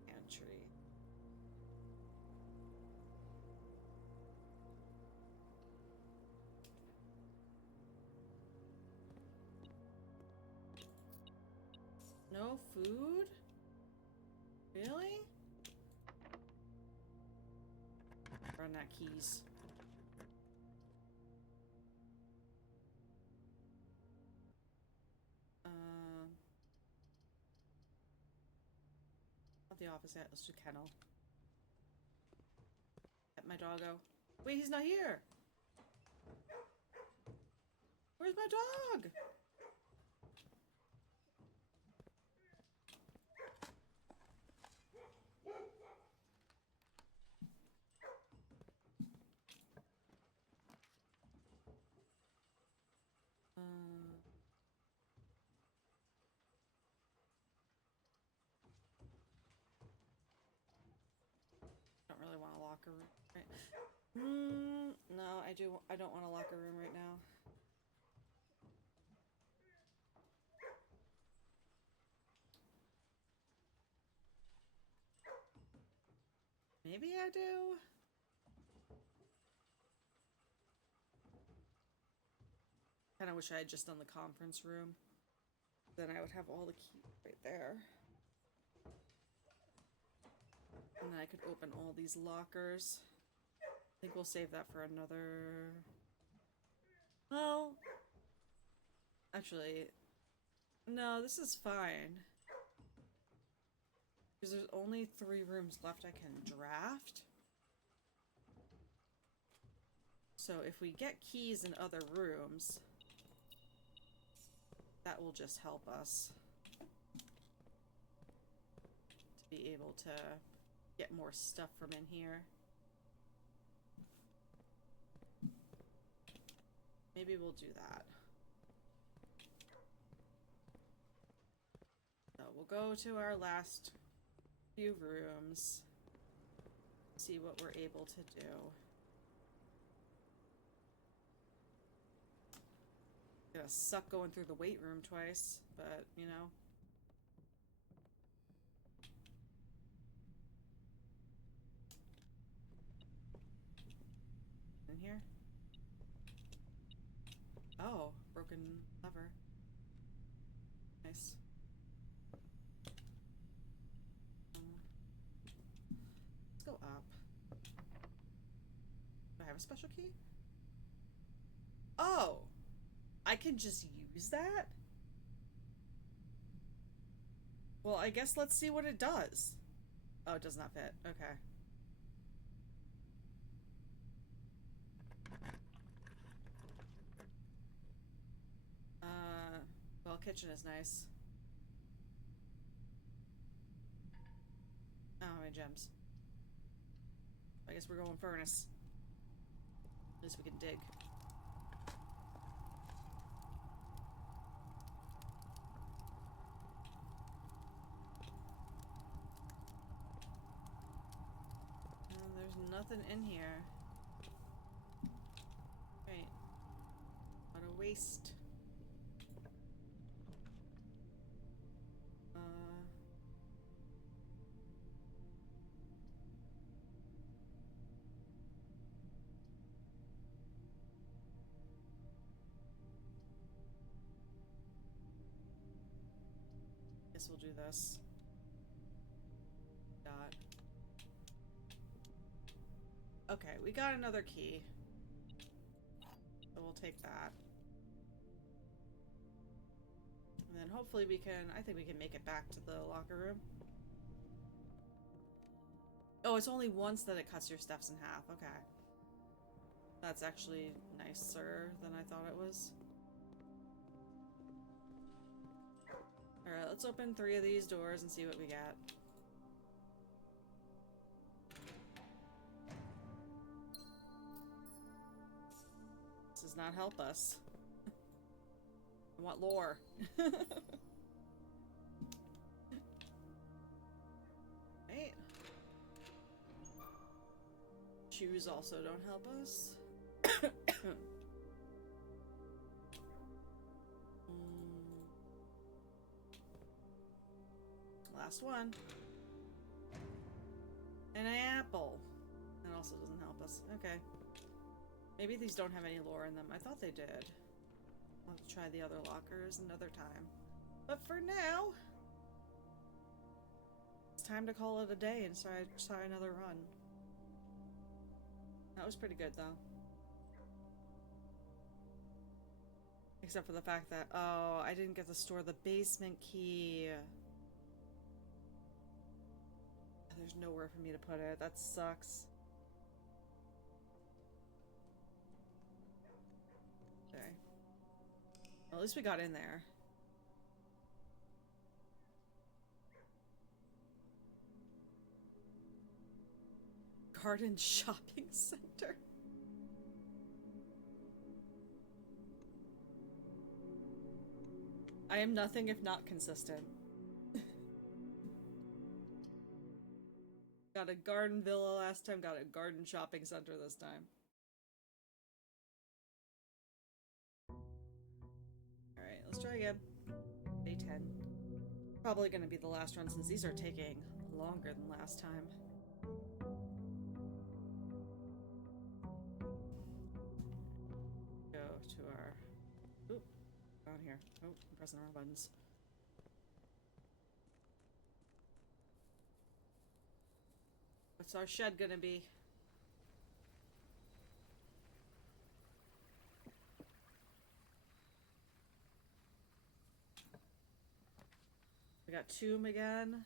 Entry. No food? Really? Run that keys. Not the office yet. Let's do kennel. Let my doggo. Wait, he's not here. Where's my dog? Don't really want a locker room, right? No, I don't want a locker room right now. Maybe I do. Kind of wish I had just done the conference room. Then I would have all the keys right there. And then I could open all these lockers. I think we'll save that for another... Well... Actually... No, this is fine. Because there's only 3 rooms left I can draft. So if we get keys in other rooms... That will just help us to be able to get more stuff from in here. Maybe we'll do that. So we'll go to our last few rooms, see what we're able to do. Gonna suck going through the weight room twice, but you know. In here? Oh, broken lever. nice. Let's go up. Do I have a special key? Oh! I can just use that? Well, I guess let's see what it does. Oh, it does not fit. Okay. Well, kitchen is nice. Oh, how many gems? I guess we're going furnace. At least we can dig. And there's nothing in here. Right. What a waste. Guess we'll do this. Dot. Okay, we got another key. So we'll take that. And then hopefully we can, I think we can make it back to the locker room. Oh, it's only once that it cuts your steps in half. Okay. That's actually nicer than I thought it was. Alright, let's open 3 of these doors and see what we get. This does not help us. I want lore. Right. Shoes also don't help us. Last one. And an apple. That also doesn't help us. Okay. Maybe these don't have any lore in them. I thought they did. I'll have to try the other lockers another time. But for now, it's time to call it a day and try another run. That was pretty good, though. Except for the fact that, oh, I didn't get to store the basement key. There's nowhere for me to put it. That sucks. Okay. Well, at least we got in there. Garden shopping center. I am nothing if not consistent. Got a garden villa last time, got a garden shopping center this time. Alright, let's try again. Day 10. Probably gonna be the last run since these are taking longer than last time. Go to our... Oop, down here. Oh, I'm pressing the wrong buttons. What's our shed gonna be? We got tomb again.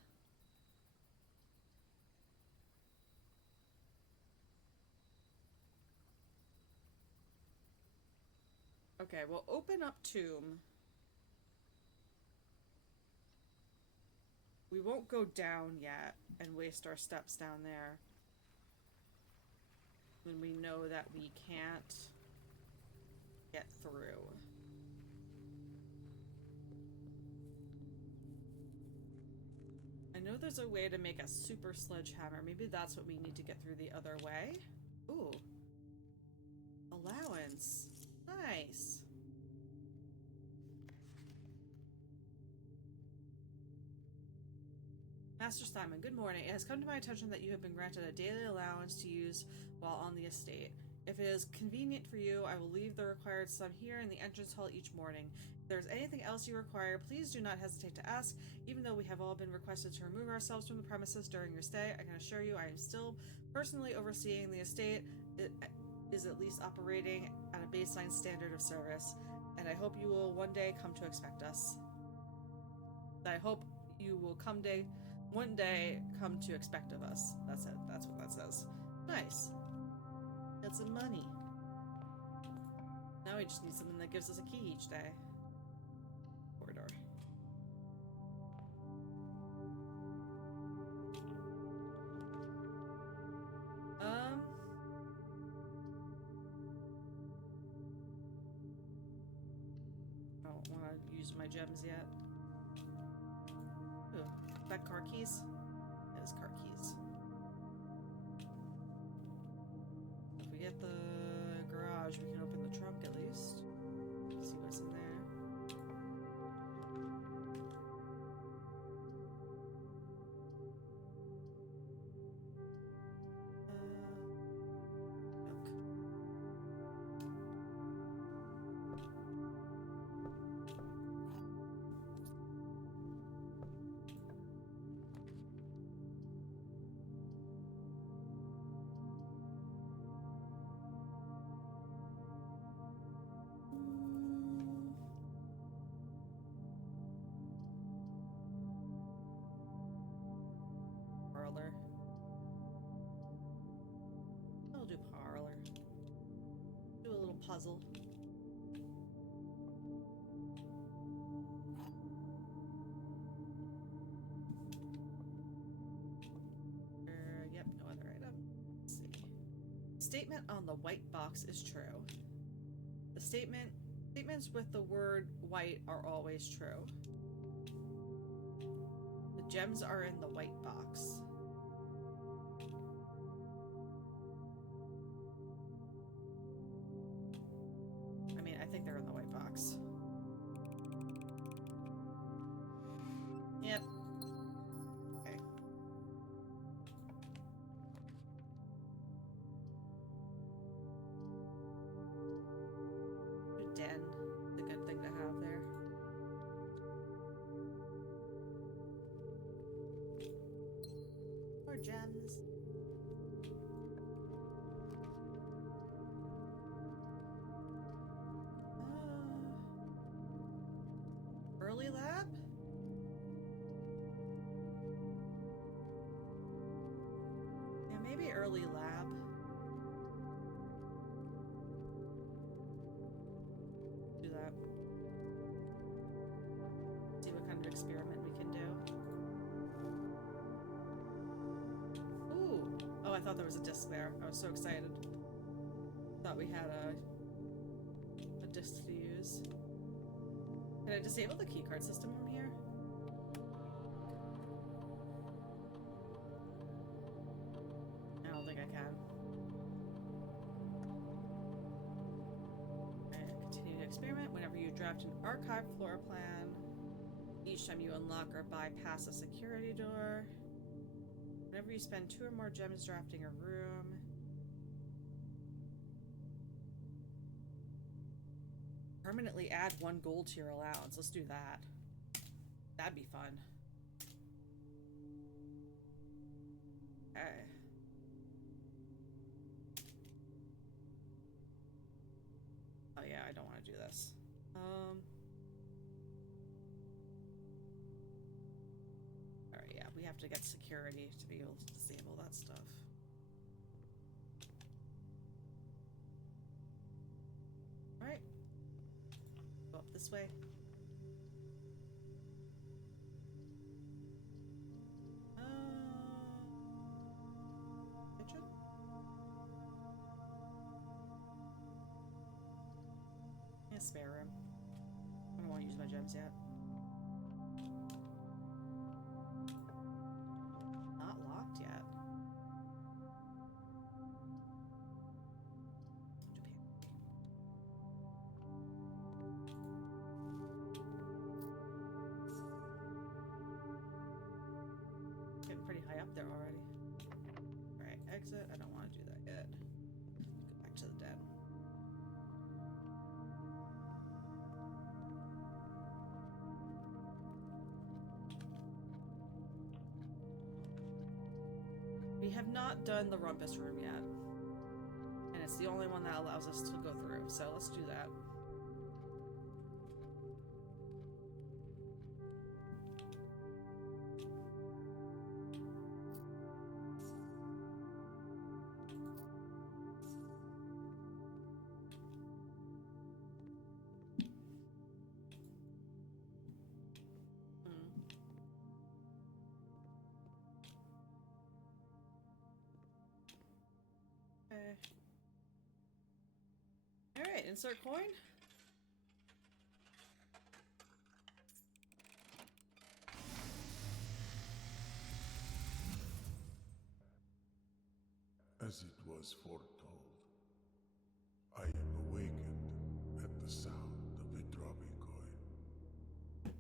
Okay, we'll open up tomb. We won't go down yet and waste our steps down there when we know that we can't get through. I know there's a way to make a super sledgehammer. Maybe that's what we need to get through the other way. Ooh. Allowance. Nice. Master Simon, good morning. It has come to my attention that you have been granted a daily allowance to use while on the estate. If it is convenient for you, I will leave the required sum here in the entrance hall each morning. If there's anything else you require, please do not hesitate to ask. Even though we have all been requested to remove ourselves from the premises during your stay, I can assure you I am still personally overseeing the estate. It is at least operating at a baseline standard of service, and I hope you will one day come to expect us. I hope you will one day come to expect of us. That's it. That's what that says. Nice. Got some money. Now we just need something that gives us a key each day. Corridor. I don't want to use my gems yet. Ooh, is that car keys? It is car keys. If we get the garage, we can open the trunk at least. See what's in there. Parlor. I'll do parlor. Do a little puzzle. Yep, no other item. Let's see. Statement on the white box is true. The statements with the word white are always true. The gems are in the white box. I mean, I think they're in the white box. Yep. Okay. A den. It's a good thing to have there. More gems. Early lab? Yeah, maybe early lab. Do that. See what kind of experiment we can do. Ooh! Oh, I thought there was a disc there. I was so excited. Thought we had a disc to use. Can I disable the keycard system from here? I don't think I can. Alright, continue to experiment. Whenever you draft an archive floor plan, each time you unlock or bypass a security door, whenever you spend 2 or more gems drafting a room, permanently add 1 gold to your allowance. Let's do that. That'd be fun. Okay. Oh yeah, I don't want to do this. Alright, yeah, we have to get security to be able to disable that stuff. Alright. Go up this way. Kitchen? Yeah, spare room. I don't want to use my gems yet. Not locked yet. Getting pretty high up there already. Alright, exit. I don't want to do that yet. Go back to the have not done the rumpus room yet. And it's the only one that allows us to go through, so let's do that. Alright, insert coin. As it was foretold, I am awakened at the sound of a dropping coin.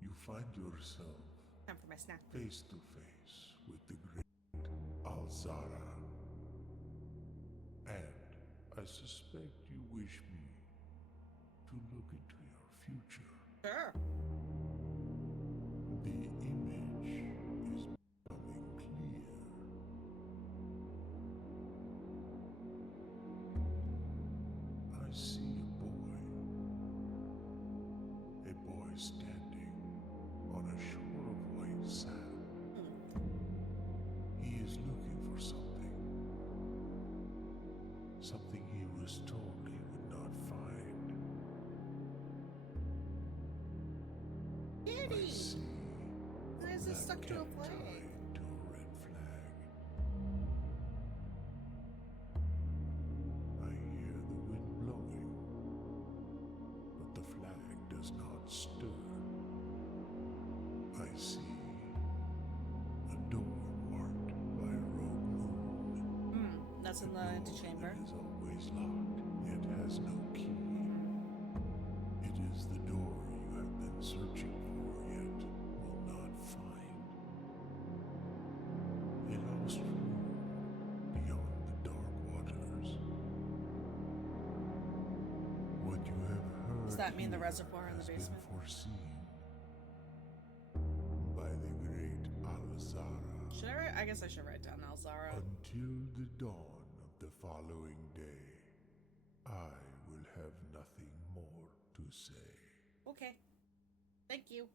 You find yourself Time for my snack. face to face with the great Alzara. And I suspect you wish me to look into your future. Sure. The image is becoming clear. I see a boy standing on a shore of white sand. He is looking for something. Something he was told he would not find. Kitty! I see Why is this stuck to a flag? tied to a red flag. I hear the wind blowing, but the flag does not stir. I see a door marked by a rogue moon. That's in the antechamber. It is always locked, yet has no key. It is the door you have been searching for, yet will not find. A lost room beyond the dark waters. What you have heard Does that mean the here reservoir in the has been basement? foreseen by the great Alzara. Should I write? I guess I should write down Alzara. Until the dawn of the following day, I will have nothing more to say. Okay. Thank you.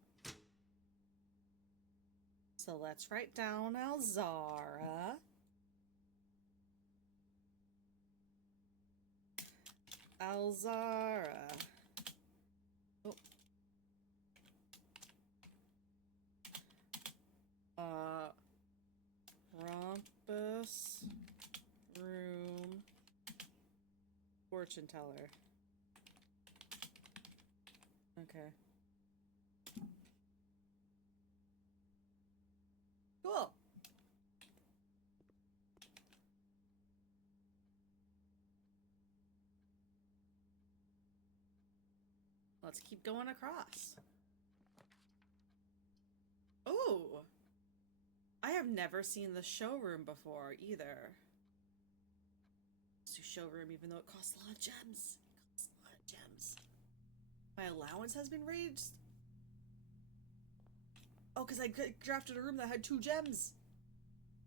So let's write down Alzara. Alzara. Oh. Rumpus room fortune teller. Okay. Cool. Let's keep going across. Oh! I have never seen the showroom before either. Let's do showroom even though it costs a lot of gems. It costs a lot of gems. My allowance has been raised. Oh, because I drafted a room that had 2 gems.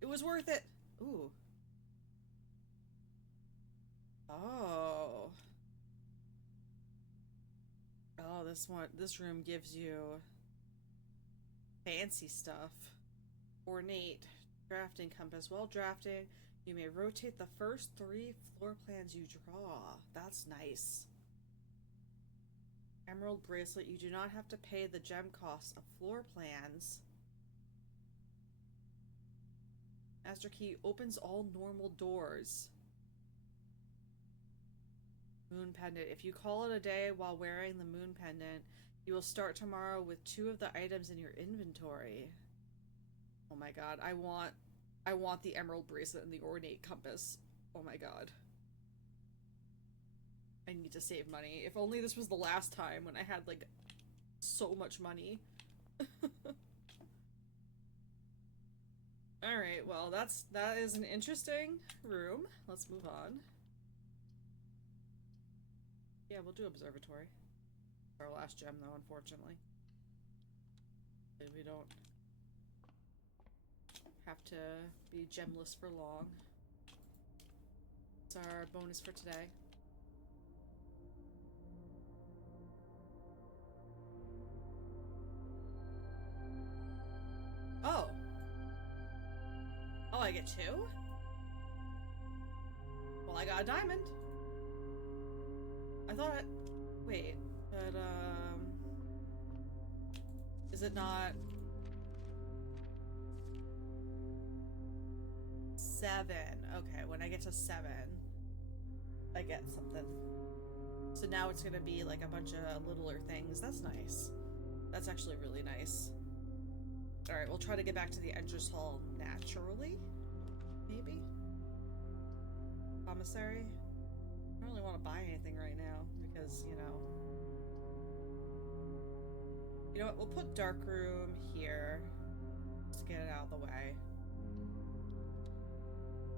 It was worth it. Ooh. Oh. Oh, this room gives you fancy stuff. Ornate drafting compass. While drafting, you may rotate the first 3 floor plans you draw. That's nice. Emerald bracelet. You do not have to pay the gem costs of floor plans. Master key opens all normal doors. Moon pendant. If you call it a day while wearing the moon pendant, you will start tomorrow with 2 of the items in your inventory. Oh my god, I want the emerald bracelet and the ornate compass. Oh my god. I need to save money. If only this was the last time when I had like so much money. Alright, well that is an interesting room. Let's move on. Yeah, we'll do observatory. Our last gem though, unfortunately. We don't have to be gemless for long. It's our bonus for today. Oh. Oh, I get 2? Well, I got a diamond. I thought it... Wait, but, is it not... 7? Okay, when I get to 7, I get something. So now it's gonna be like a bunch of littler things. That's nice. That's actually really nice. Alright, we'll try to get back to the Entrance Hall naturally. Maybe? Commissary? I don't really want to buy anything right now because, you know... You know what? We'll put Dark Room here. Just to get it out of the way.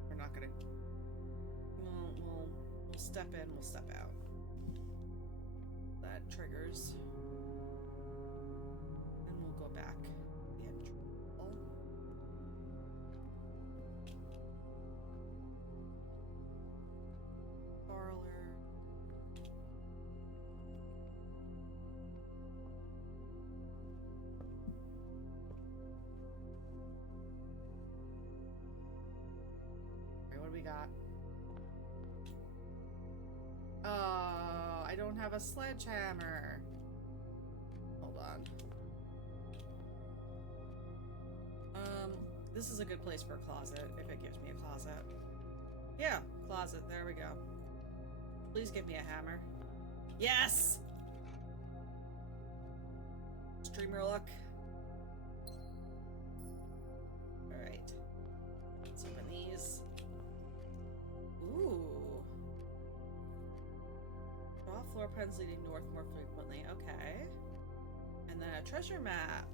We're not gonna... We'll step in, we'll step out. That triggers. And we'll go back. The entrance hall. Parlor. Alright, what do we got? Oh, I don't have a sledgehammer. Hold on. This is a good place for a closet, if it gives me a closet. Yeah, closet, there we go. Please give me a hammer. Yes! Streamer luck. Alright. Let's open these. Ooh. Draw floor plans leading north more frequently. Okay. And then a treasure map.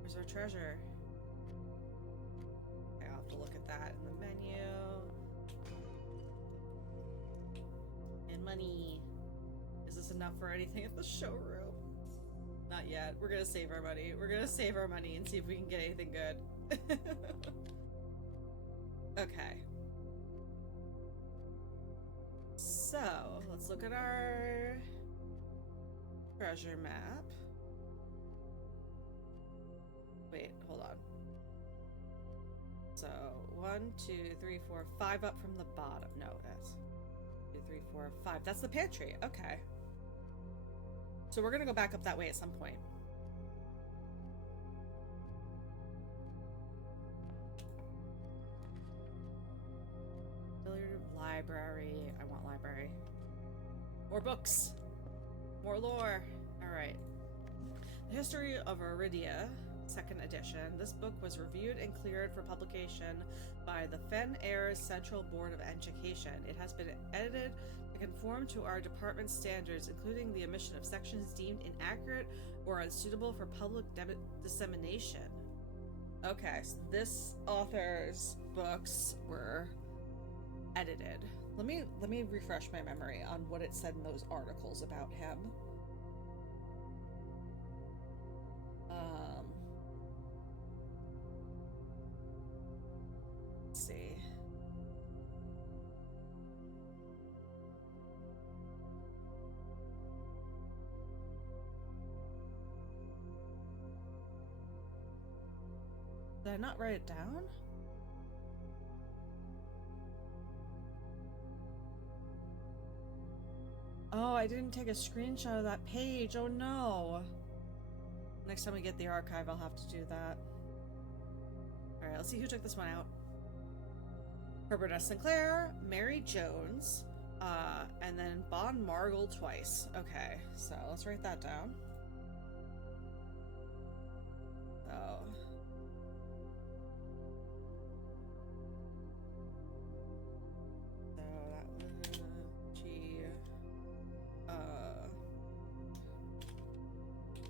Where's our treasure? Okay, I'll have to look at that in the menu. And money. Is this enough for anything at the showroom? Not yet. We're gonna save our money. We're gonna save our money and see if we can get anything good. Okay. So, let's look at our treasure map. Wait, hold on. So, 1, 2, 3, 4, 5 up from the bottom. No, that's 2, 3, 4, 5. That's the pantry. Okay. So we're gonna go back up that way at some point. Billiard library. I want library. More books. More lore. Alright. The History of Aridia, 2nd edition. This book was reviewed and cleared for publication by the Fen Air's Central Board of Education. It has been edited to conform to our department's standards, including the omission of sections deemed inaccurate or unsuitable for public dissemination. Okay, so this author's books were edited. Let me refresh my memory on what it said in those articles about him. Let's see. Did I not write it down? Oh, I didn't take a screenshot of that page. Oh no. Next time we get the archive, I'll have to do that. Alright, let's see who took this one out. Herbert S. Sinclair, Mary Jones, and then Bon Margle twice. Okay, so let's write that down. So...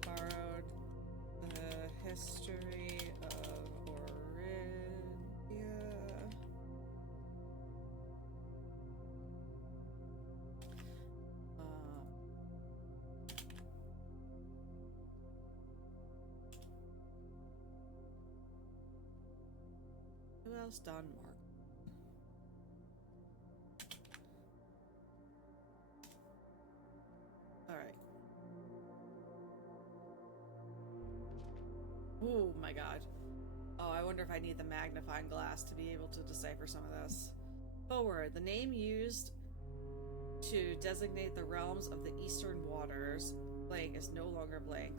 borrowed the history of Oridia. Who else? Don Mark. Alright. Oh my god. Oh, I wonder if I need the magnifying glass to be able to decipher some of this. Forward. The name used to designate the realms of the eastern waters, blank, is no longer blank.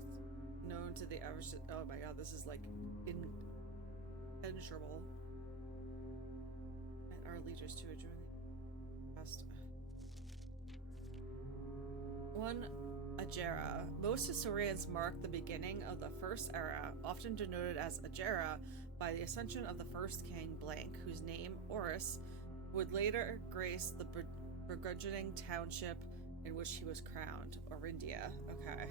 Known to the average. Oh my god, this is like impenetrable. And our leaders to adjourn the past. One Agera. Most historians mark the beginning of the first era, often denoted as Agera, by the ascension of the first king blank, whose name, Horus, would later grace the burgeoning township in which he was crowned. Orindia. Okay.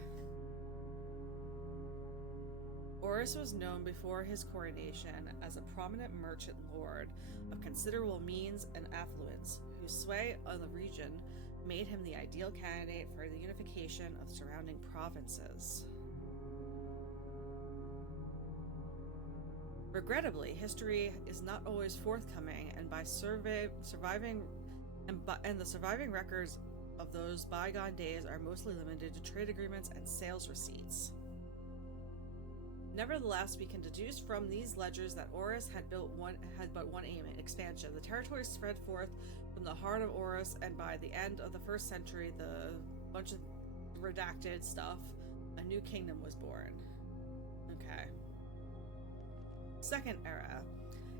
Horus was known before his coronation as a prominent merchant lord of considerable means and affluence, whose sway on the region made him the ideal candidate for the unification of surrounding provinces. Regrettably, history is not always forthcoming, and the surviving records of those bygone days are mostly limited to trade agreements and sales receipts. Nevertheless, we can deduce from these ledgers that Horus had but one aim: expansion. The territory spread forth from the heart of Horus, and by the end of the 1st century, the bunch of redacted stuff, a new kingdom was born. Okay. Second era.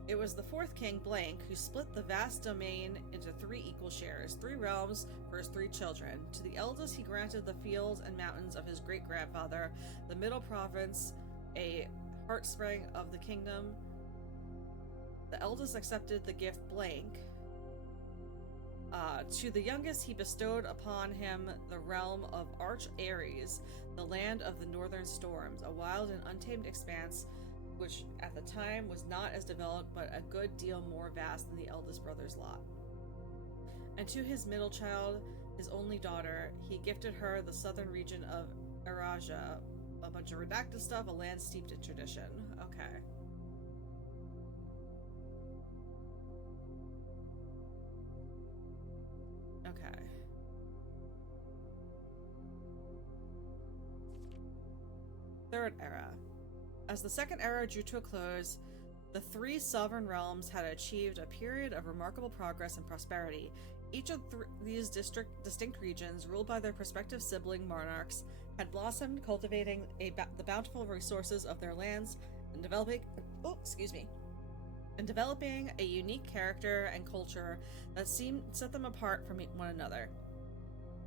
It was the 4th king, Blank, who split the vast domain into 3 equal shares, 3 realms for his 3 children. To the eldest, he granted the fields and mountains of his great-grandfather, the middle province, a heartspring of the kingdom. The eldest accepted the gift Blank. To the youngest, he bestowed upon him the realm of Arch Ares, the land of the northern storms, a wild and untamed expanse which at the time was not as developed but a good deal more vast than the eldest brother's lot. And to his middle child, his only daughter, he gifted her the southern region of Araja, a bunch of redacted stuff, a land steeped in tradition. Okay. Okay. Third era. As the second era drew to a close, the 3 sovereign realms had achieved a period of remarkable progress and prosperity. Each of these distinct regions, ruled by their respective sibling monarchs, had blossomed, cultivating the bountiful resources of their lands and developing a unique character and culture that set them apart from one another.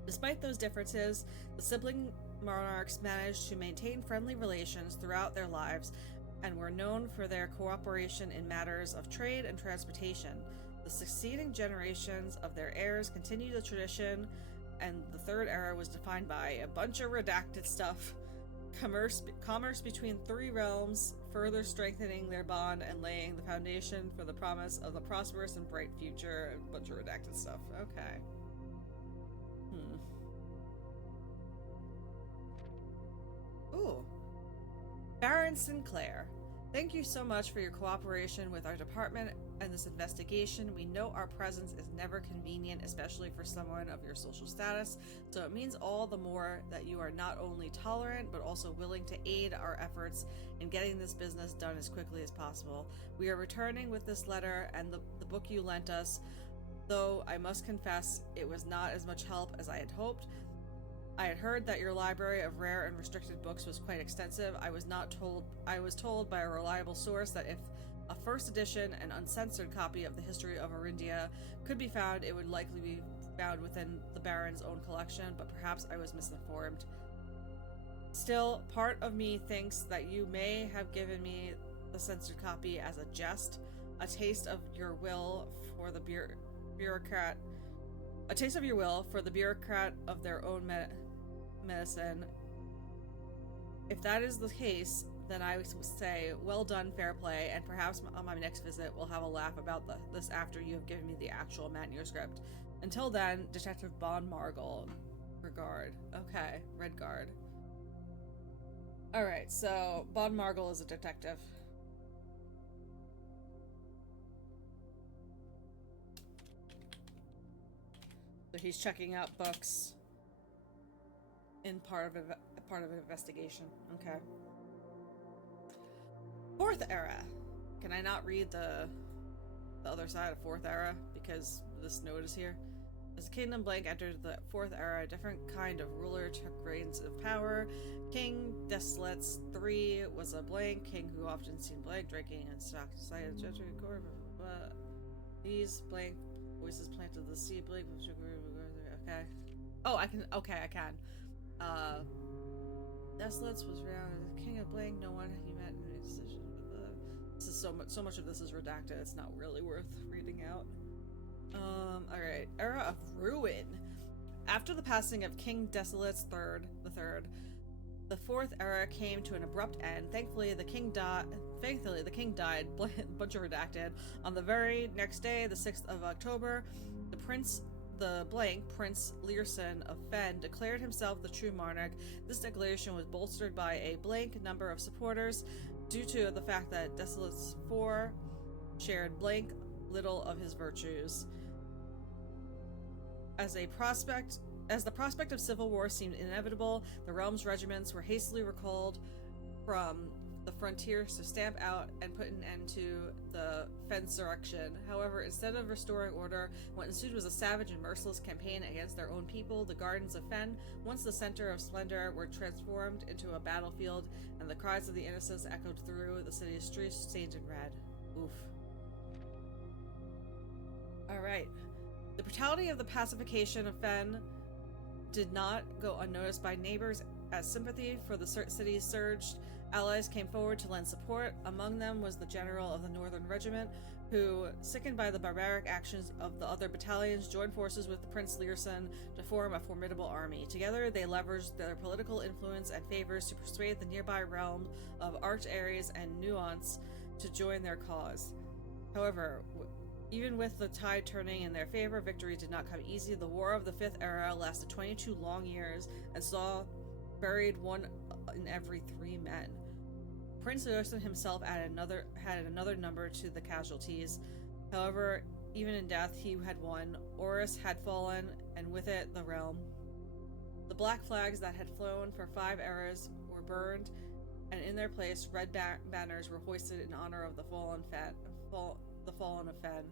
Despite those differences, the sibling monarchs managed to maintain friendly relations throughout their lives and were known for their cooperation in matters of trade and transportation. The succeeding generations of their heirs continued the tradition, and the third era was defined by a bunch of redacted stuff, commerce between 3 realms, further strengthening their bond and laying the foundation for the promise of the prosperous and bright future. A bunch of redacted stuff. Okay. Ooh. Baron Sinclair, thank you so much for your cooperation with our department and this investigation. We know our presence is never convenient, especially for someone of your social status, so it means all the more that you are not only tolerant, but also willing to aid our efforts in getting this business done as quickly as possible. We are returning with this letter and the book you lent us, though I must confess it was not as much help as I had hoped. I had heard that your library of rare and restricted books was quite extensive. I was told by a reliable source that if a first edition and uncensored copy of the history of Orindia could be found, it would likely be found within the Baron's own collection, but perhaps I was misinformed. Still, part of me thinks that you may have given me the censored copy as a jest, a taste of your will for the bureaucrat of their own medicine. If that is the case, then I would say, well done, fair play, and perhaps on my next visit we'll have a laugh about this after you have given me the actual manuscript. Until then, Detective Bon Margle. Regard. Okay, Redguard. Alright, so Bon Margle is a detective. he's checking out books in part of an investigation. Okay. Fourth era. Can I not read the other side of fourth era because this note is here? As the Kingdom Blank entered the fourth era, a different kind of ruler took reins of power. King Desolets III was a blank king who often seen blank drinking and stocked society of gentry court. These blank voices planted the seed blank. Okay. Oh, I can. Okay, I can. Desolets was around as the king of blank. No one he met in his decision. This is so much of this is redacted. It's not really worth reading out. Alright. Era of Ruin. After the passing of King Desolates III, the fourth era came to an abrupt end. Thankfully, the king died. Bunch of redacted. On the very next day, the 6th of October, Prince Learson of Fen declared himself the true monarch. This declaration was bolstered by a blank number of supporters due to the fact that Desolates IV shared blank little of his virtues. As the prospect of civil war seemed inevitable, the realm's regiments were hastily recalled from the frontiers to stamp out and put an end to the Fensurrection. However, instead of restoring order, what ensued was a savage and merciless campaign against their own people. The gardens of Fen, once the center of splendor, were transformed into a battlefield, and the cries of the innocents echoed through the city's streets, stained in red. Oof. Alright. The brutality of the pacification of Fen did not go unnoticed by neighbors as sympathy for the city surged. Allies came forward to lend support. Among them was the general of the Northern Regiment, who, sickened by the barbaric actions of the other battalions, joined forces with Prince Learson to form a formidable army. Together, they leveraged their political influence and favors to persuade the nearby realm of Arch-Ares and Nuance to join their cause. However, even with the tide turning in their favor, victory did not come easy. The War of the Fifth Era lasted 22 long years and saw buried one in every 3 men. Prince Learson himself added another number to the casualties. However, even in death, he had won. Oris had fallen, and with it, the realm. The black flags that had flown for 5 eras were burned, and in their place, red banners were hoisted in honor of the fallen of Fen.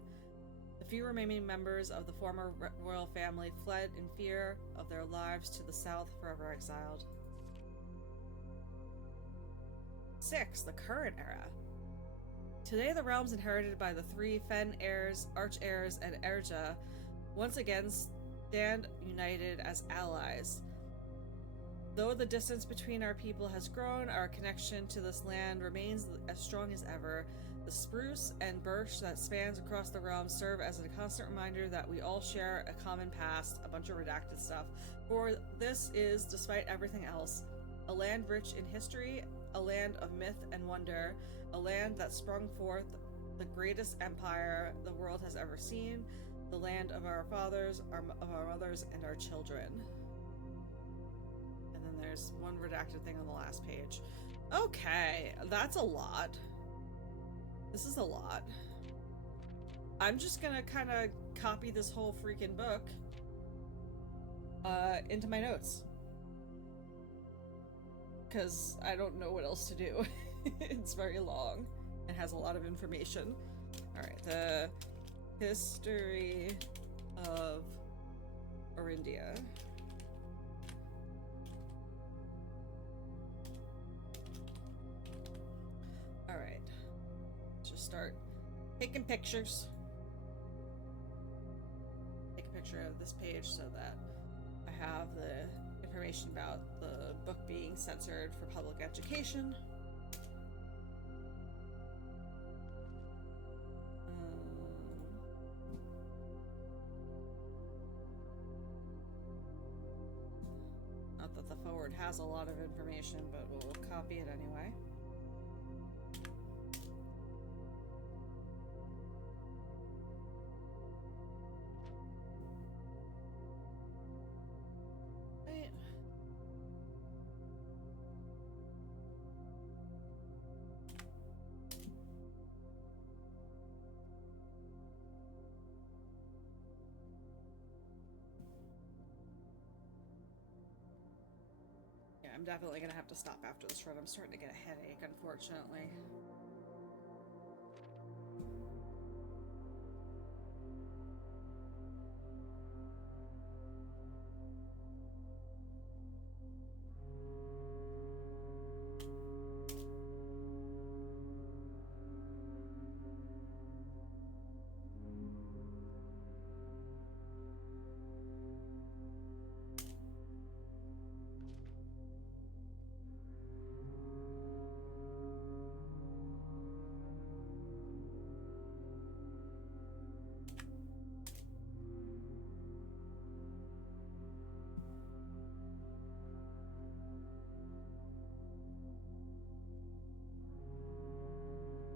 The few remaining members of the former royal family fled in fear of their lives to the south, forever exiled. 6. The current era. Today, the realms inherited by the 3 Fen heirs, Arch-Heirs, and Erja once again stand united as allies. Though the distance between our people has grown, our connection to this land remains as strong as ever. The spruce and birch that spans across the realm serve as a constant reminder that we all share a common past, a bunch of redacted stuff. For this is, despite everything else, a land rich in history, a land of myth and wonder, a land that sprung forth the greatest empire the world has ever seen, the land of our fathers, of our mothers, and our children. And then there's one redacted thing on the last page. Okay, that's a lot. This is a lot. I'm just gonna kind of copy this whole freaking book into my notes. Because I don't know what else to do. It's very long. It has a lot of information. Alright, the history of Orindia. Alright. Just start taking pictures. Take a picture of this page so that I have the information about the book being censored for public education. Not that the forward has a lot of information, but we'll copy it anyway. I'm definitely gonna have to stop after this run. I'm starting to get a headache, unfortunately.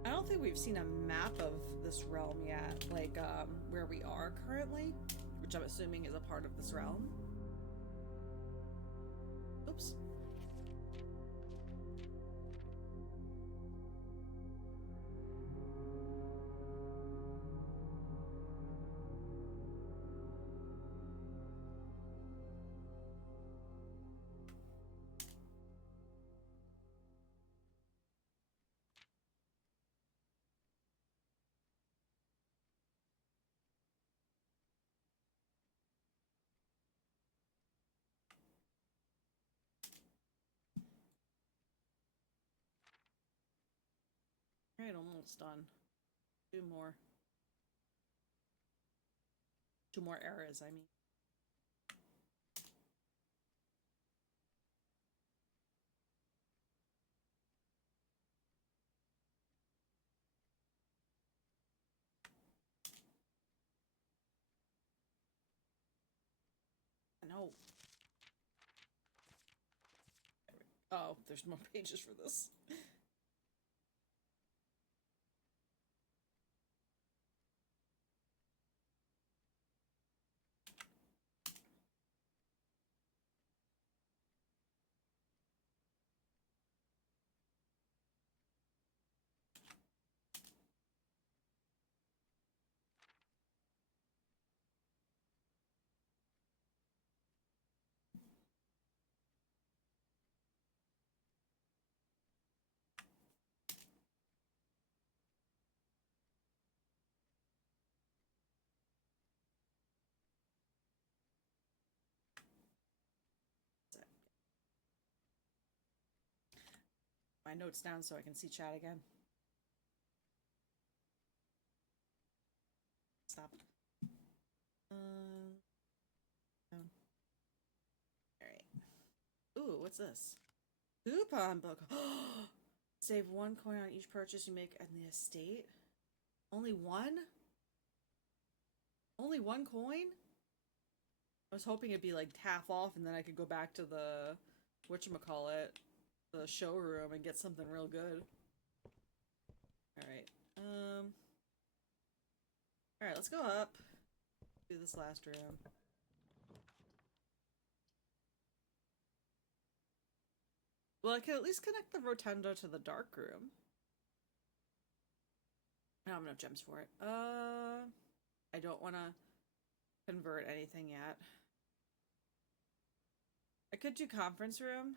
I don't think we've seen a map of this realm yet, like where we are currently, which I'm assuming is a part of this realm. Oops. Alright, almost done. Two more. Two more eras, I mean. No. Oh, there's more pages for this. My notes down so I can see chat again. Stop. Down. Alright. Ooh, what's this? Coupon book. Save 1 coin on each purchase you make in the estate. Only one? Only 1 coin? I was hoping it'd be like half off and then I could go back to the whatchamacallit, the showroom and get something real good. Alright. Alright, let's go up. Do this last room. Well, I can at least connect the rotunda to the dark room. I don't have enough gems for it. I don't want to convert anything yet. I could do conference room.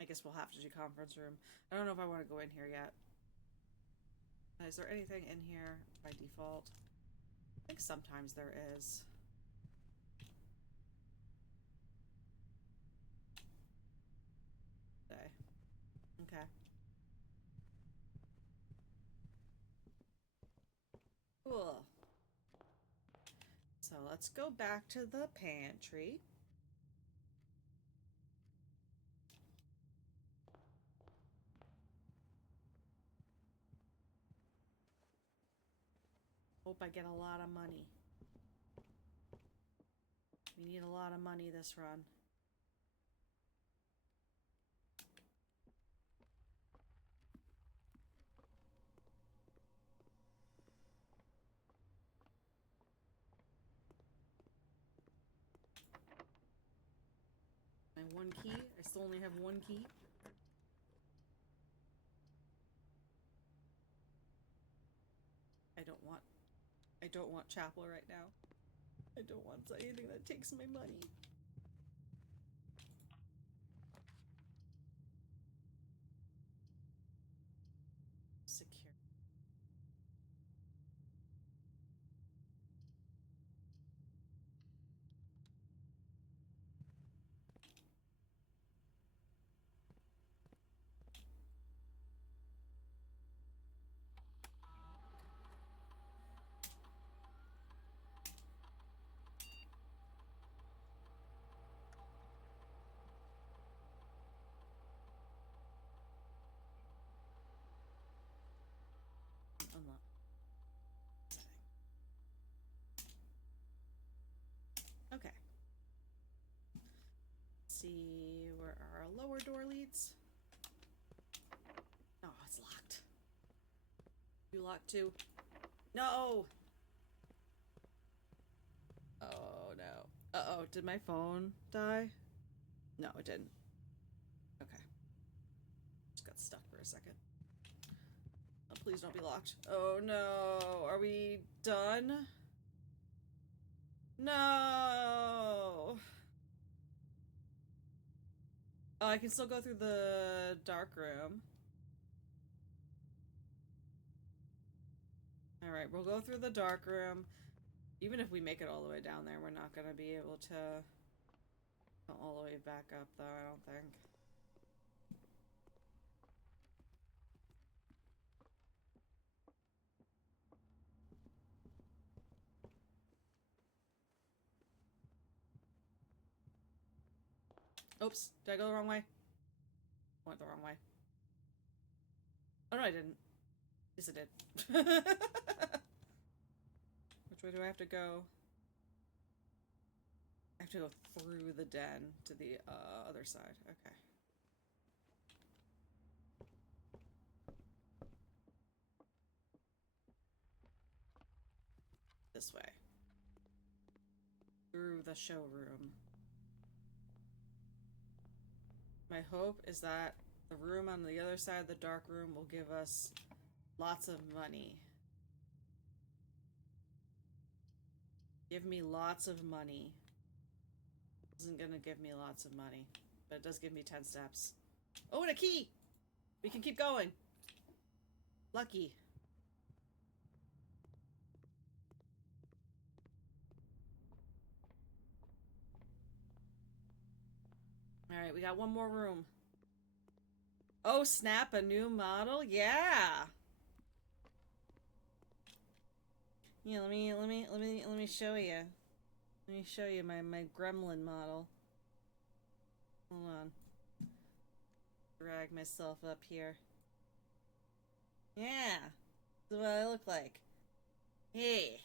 I guess we'll have to do conference room. I don't know if I want to go in here yet. Is there anything in here by default? I think sometimes there is. Okay. Cool. So let's go back to the pantry. Hope I get a lot of money. We need a lot of money this run. My 1 key. I still only have 1 key. I don't want chapel right now. I don't want anything that takes my money. see where our lower door leads. Oh, it's locked. You locked too? No! Oh no. Uh-oh, did my phone die? No, it didn't. Okay. Just got stuck for a second. Oh, please don't be locked. Oh no. Are we done? No! Oh, I can still go through the dark room. Alright, we'll go through the dark room. Even if we make it all the way down there, we're not gonna be able to go all the way back up, though, I don't think. Oops, did I go the wrong way? I went the wrong way. Oh no, I didn't. Yes, I did. Which way do I have to go? I have to go through the den to the other side. Okay. This way. Through the showroom. My hope is that the room on the other side of the dark room will give us lots of money. Give me lots of money. Isn't gonna give me lots of money, but it does give me 10 steps. Oh, and a key! We can keep going. Lucky. Alright, we got one more room. Oh, snap, a new model? Yeah! Yeah, let me show you. Let me show you my gremlin model. Hold on. Drag myself up here. Yeah! This is what I look like. Hey!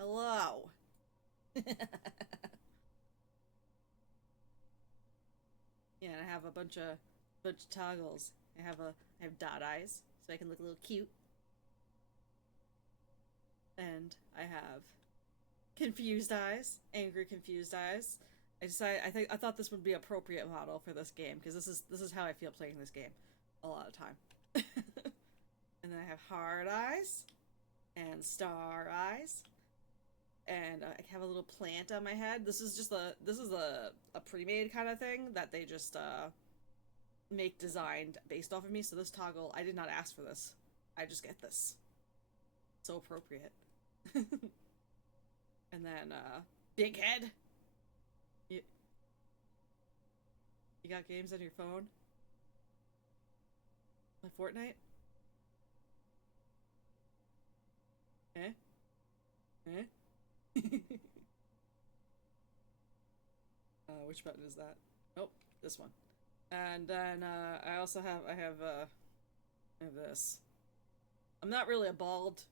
Hello! Yeah, and I have a bunch of toggles. I have dot eyes, so I can look a little cute. And I have confused eyes, angry confused eyes. I thought this would be appropriate model for this game because this is how I feel playing this game a lot of time. And then I have hard eyes and star eyes. And I have a little plant on my head. This is a pre-made kind of thing that they just make designed based off of me. So this toggle, I did not ask for this. I just get this. So appropriate. And then big head. You got games on your phone? Like Fortnite? Eh? Eh? Which button is that? Oh, this one. And then I also have I have this. I'm not really a bald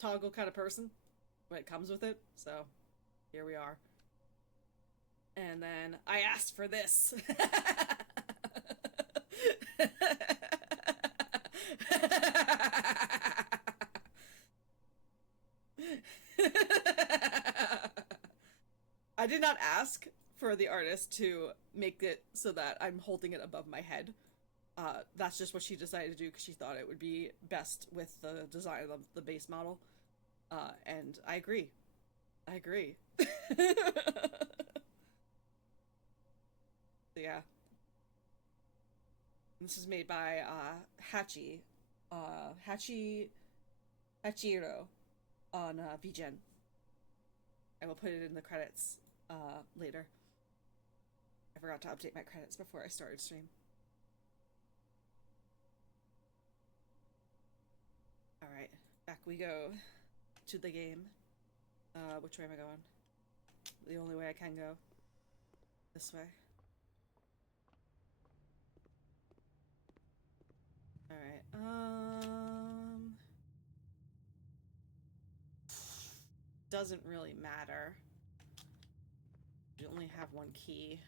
toggle kind of person, but it comes with it, so here we are. And then I asked for this. I did not ask for the artist to make it so that I'm holding it above my head. That's just what she decided to do because she thought it would be best with the design of the base model. And I agree. I agree. So yeah. This is made by Hachiro on VGen. I will put it in the credits later. I forgot to update my credits before I started stream. Alright, back we go to the game. Which way am I going? The only way I can go. This way. Alright, doesn't really matter. You only have one key.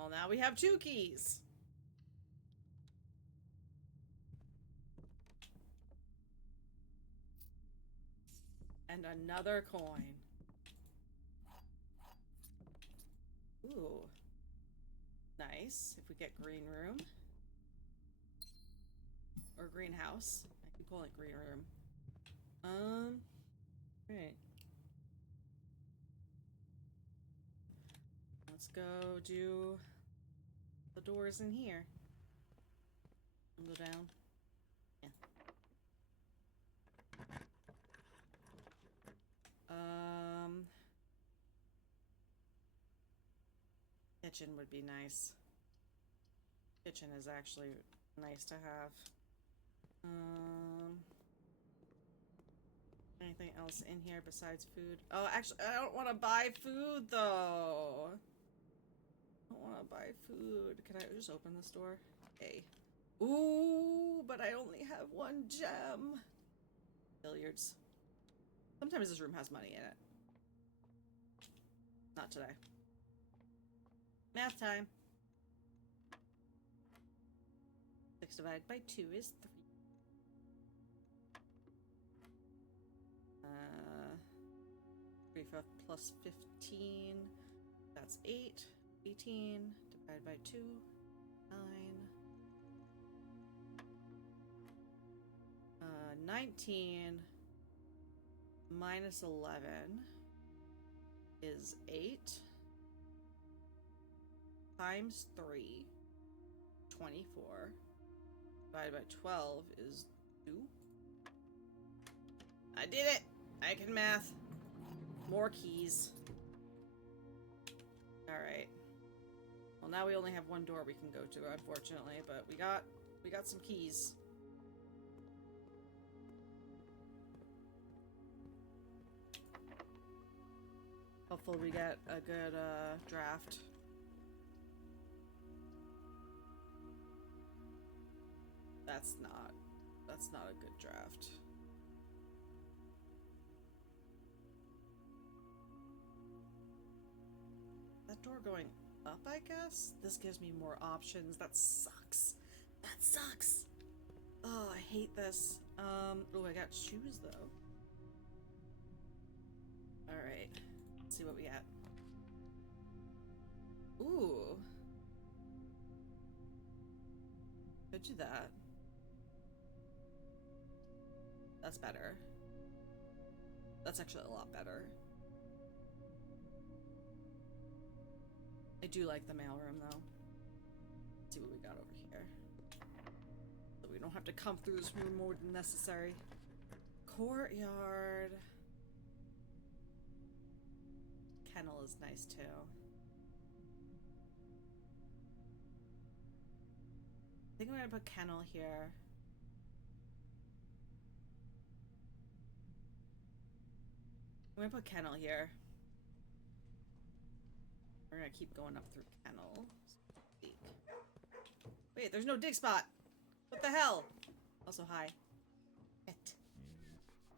Well, now we have 2 keys. And another coin. Ooh. Nice. If we get green room. Or greenhouse. I keep calling it green room. Right. Let's go do the doors in here. And go down. Yeah. Kitchen would be nice. Kitchen is actually nice to have. Anything else in here besides food? Oh, actually, I don't want to buy food, though. I don't want to buy food. Can I just open this door? Okay. Ooh, but I only have 1 gem. Billiards. Sometimes this room has money in it. Not today. Math time. 6 divided by 2 is 3. 3 plus 15. That's 8. 18 divided by 2. 9. 19 minus 11 is 8 times 3, 24, divided by 12 is 2. I did it! I can math. More keys. Alright. Well, now we only have 1 door we can go to, unfortunately, but we got some keys. Hopefully we get a good draft. That's not a good draft. That door going up, I guess? This gives me more options. That sucks. That sucks. Oh, I hate this. Oh, I got shoes though. Alright. Let's see what we got. Ooh. Could do that. That's better. That's actually a lot better. I do like the mailroom though. Let's see what we got over here. So we don't have to come through this room more than necessary. Courtyard. Kennel is nice too. I think I'm gonna put kennel here. I'm gonna put kennel here. We're gonna keep going up through kennel. Wait, there's no dig spot! What the hell? Also, hi. Pet.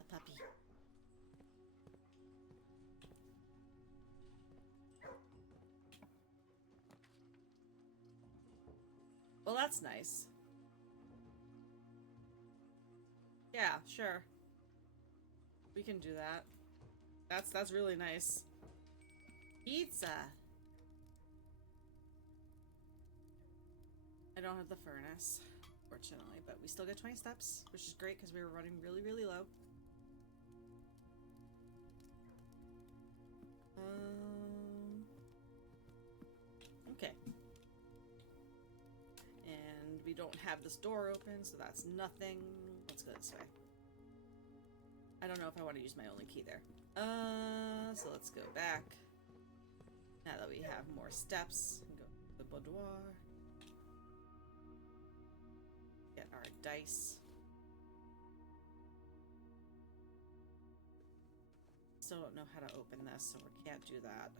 A puppy. Well, that's nice. Yeah, sure. We can do that. That's really nice. Pizza. I don't have the furnace, fortunately, but we still get 20 steps, which is great because we were running really, really low. Okay. And we don't have this door open, so that's nothing. Let's go this way. I don't know if I want to use my only key there. So let's go back. Now that we have more steps, and go to the boudoir. Get our dice. Still don't know how to open this, so we can't do that.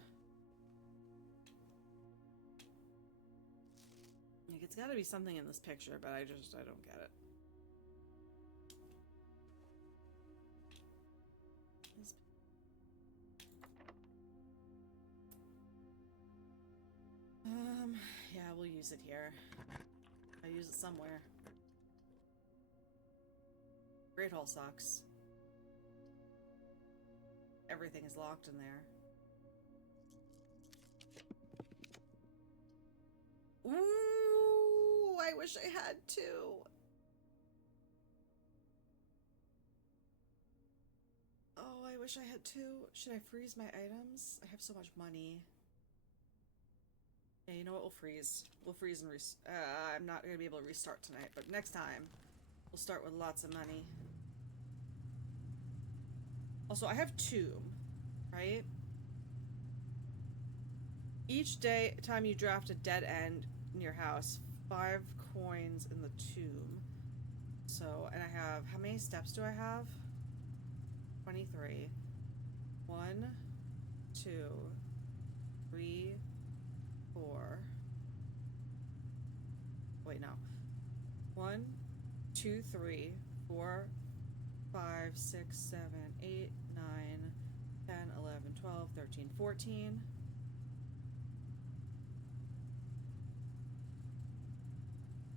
Like, it's gotta be something in this picture, but I don't get it. will use it here. I'll use it somewhere. Great Hall sucks. Everything is locked in there. Ooh, I wish I had two. Oh, I wish I had two. Should I freeze my items? I have so much money. Yeah, you know what? We'll freeze. We'll freeze and I'm not gonna be able to restart tonight, but next time we'll start with lots of money. Also, I have Tomb, right? Each time you draft a dead end in your house, 5 coins in the tomb. So, and I have, how many steps do I have? 23. 1, 2, 3, 4. Wait, no. 1, 2, 3, 4, 5, 6, 7, 8, 9, 10, 11, 12, 13, 14.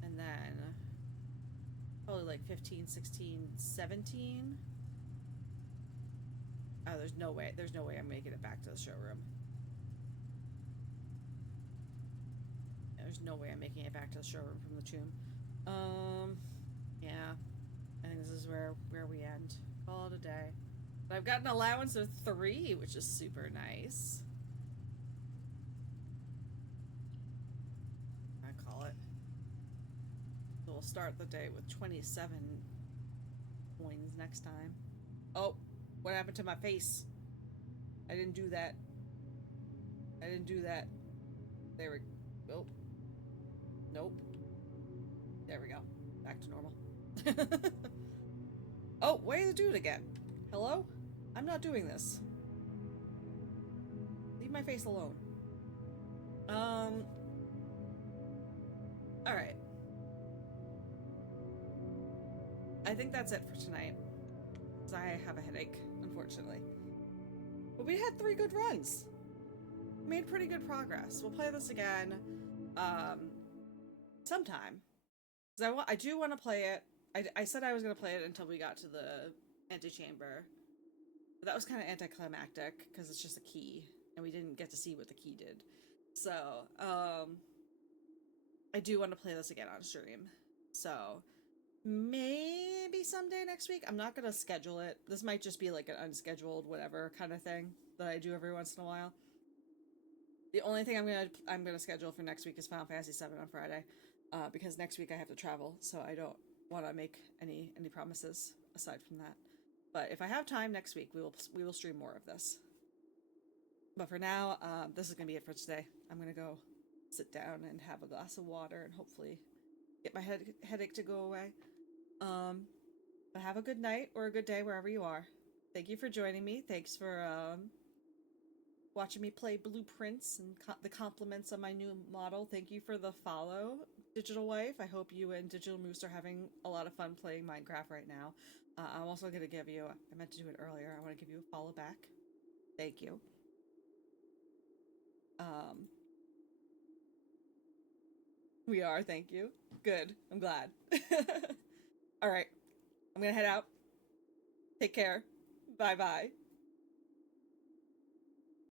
And then probably like 15, 16, 17. Oh, there's no way I'm making it back to the showroom. There's no way I'm making it back to the showroom from the tomb. Yeah. I think this is where we end. Call it a day. But I've got an allowance of 3, which is super nice. I call it. So we'll start the day with 27 coins next time. Oh, what happened to my face? I didn't do that. I didn't do that. There we go. Oh. Nope. There we go. Back to normal. Oh, why did it do it again? Hello? I'm not doing this. Leave my face alone. Alright. I think that's it for tonight. Because I have a headache, unfortunately. But we had 3 good runs. Made pretty good progress. We'll play this again, sometime. Because I do want to play it. I said I was going to play it until we got to the antechamber. But that was kind of anticlimactic, because it's just a key. And we didn't get to see what the key did. So, I do want to play this again on stream. So, maybe someday next week. I'm not going to schedule it. This might just be like an unscheduled whatever kind of thing that I do every once in a while. The only thing I'm gonna schedule for next week is Final Fantasy VII on Friday, because next week I have to travel, so I don't want to make any promises aside from that. But if I have time next week, we will stream more of this. But for now, this is gonna be it for today. I'm gonna go sit down and have a glass of water and hopefully get my headache to go away. But have a good night or a good day wherever you are. Thank you for joining me. Thanks for watching me play Blueprints and the compliments on my new model. Thank you for the follow, Digital Wife. I hope you and Digital Moose are having a lot of fun playing Minecraft right now. I'm also going to give you, I meant to do it earlier, I want to give you a follow back. Thank you. We are, thank you. Good, I'm glad. Alright, I'm going to head out. Take care. Bye-bye.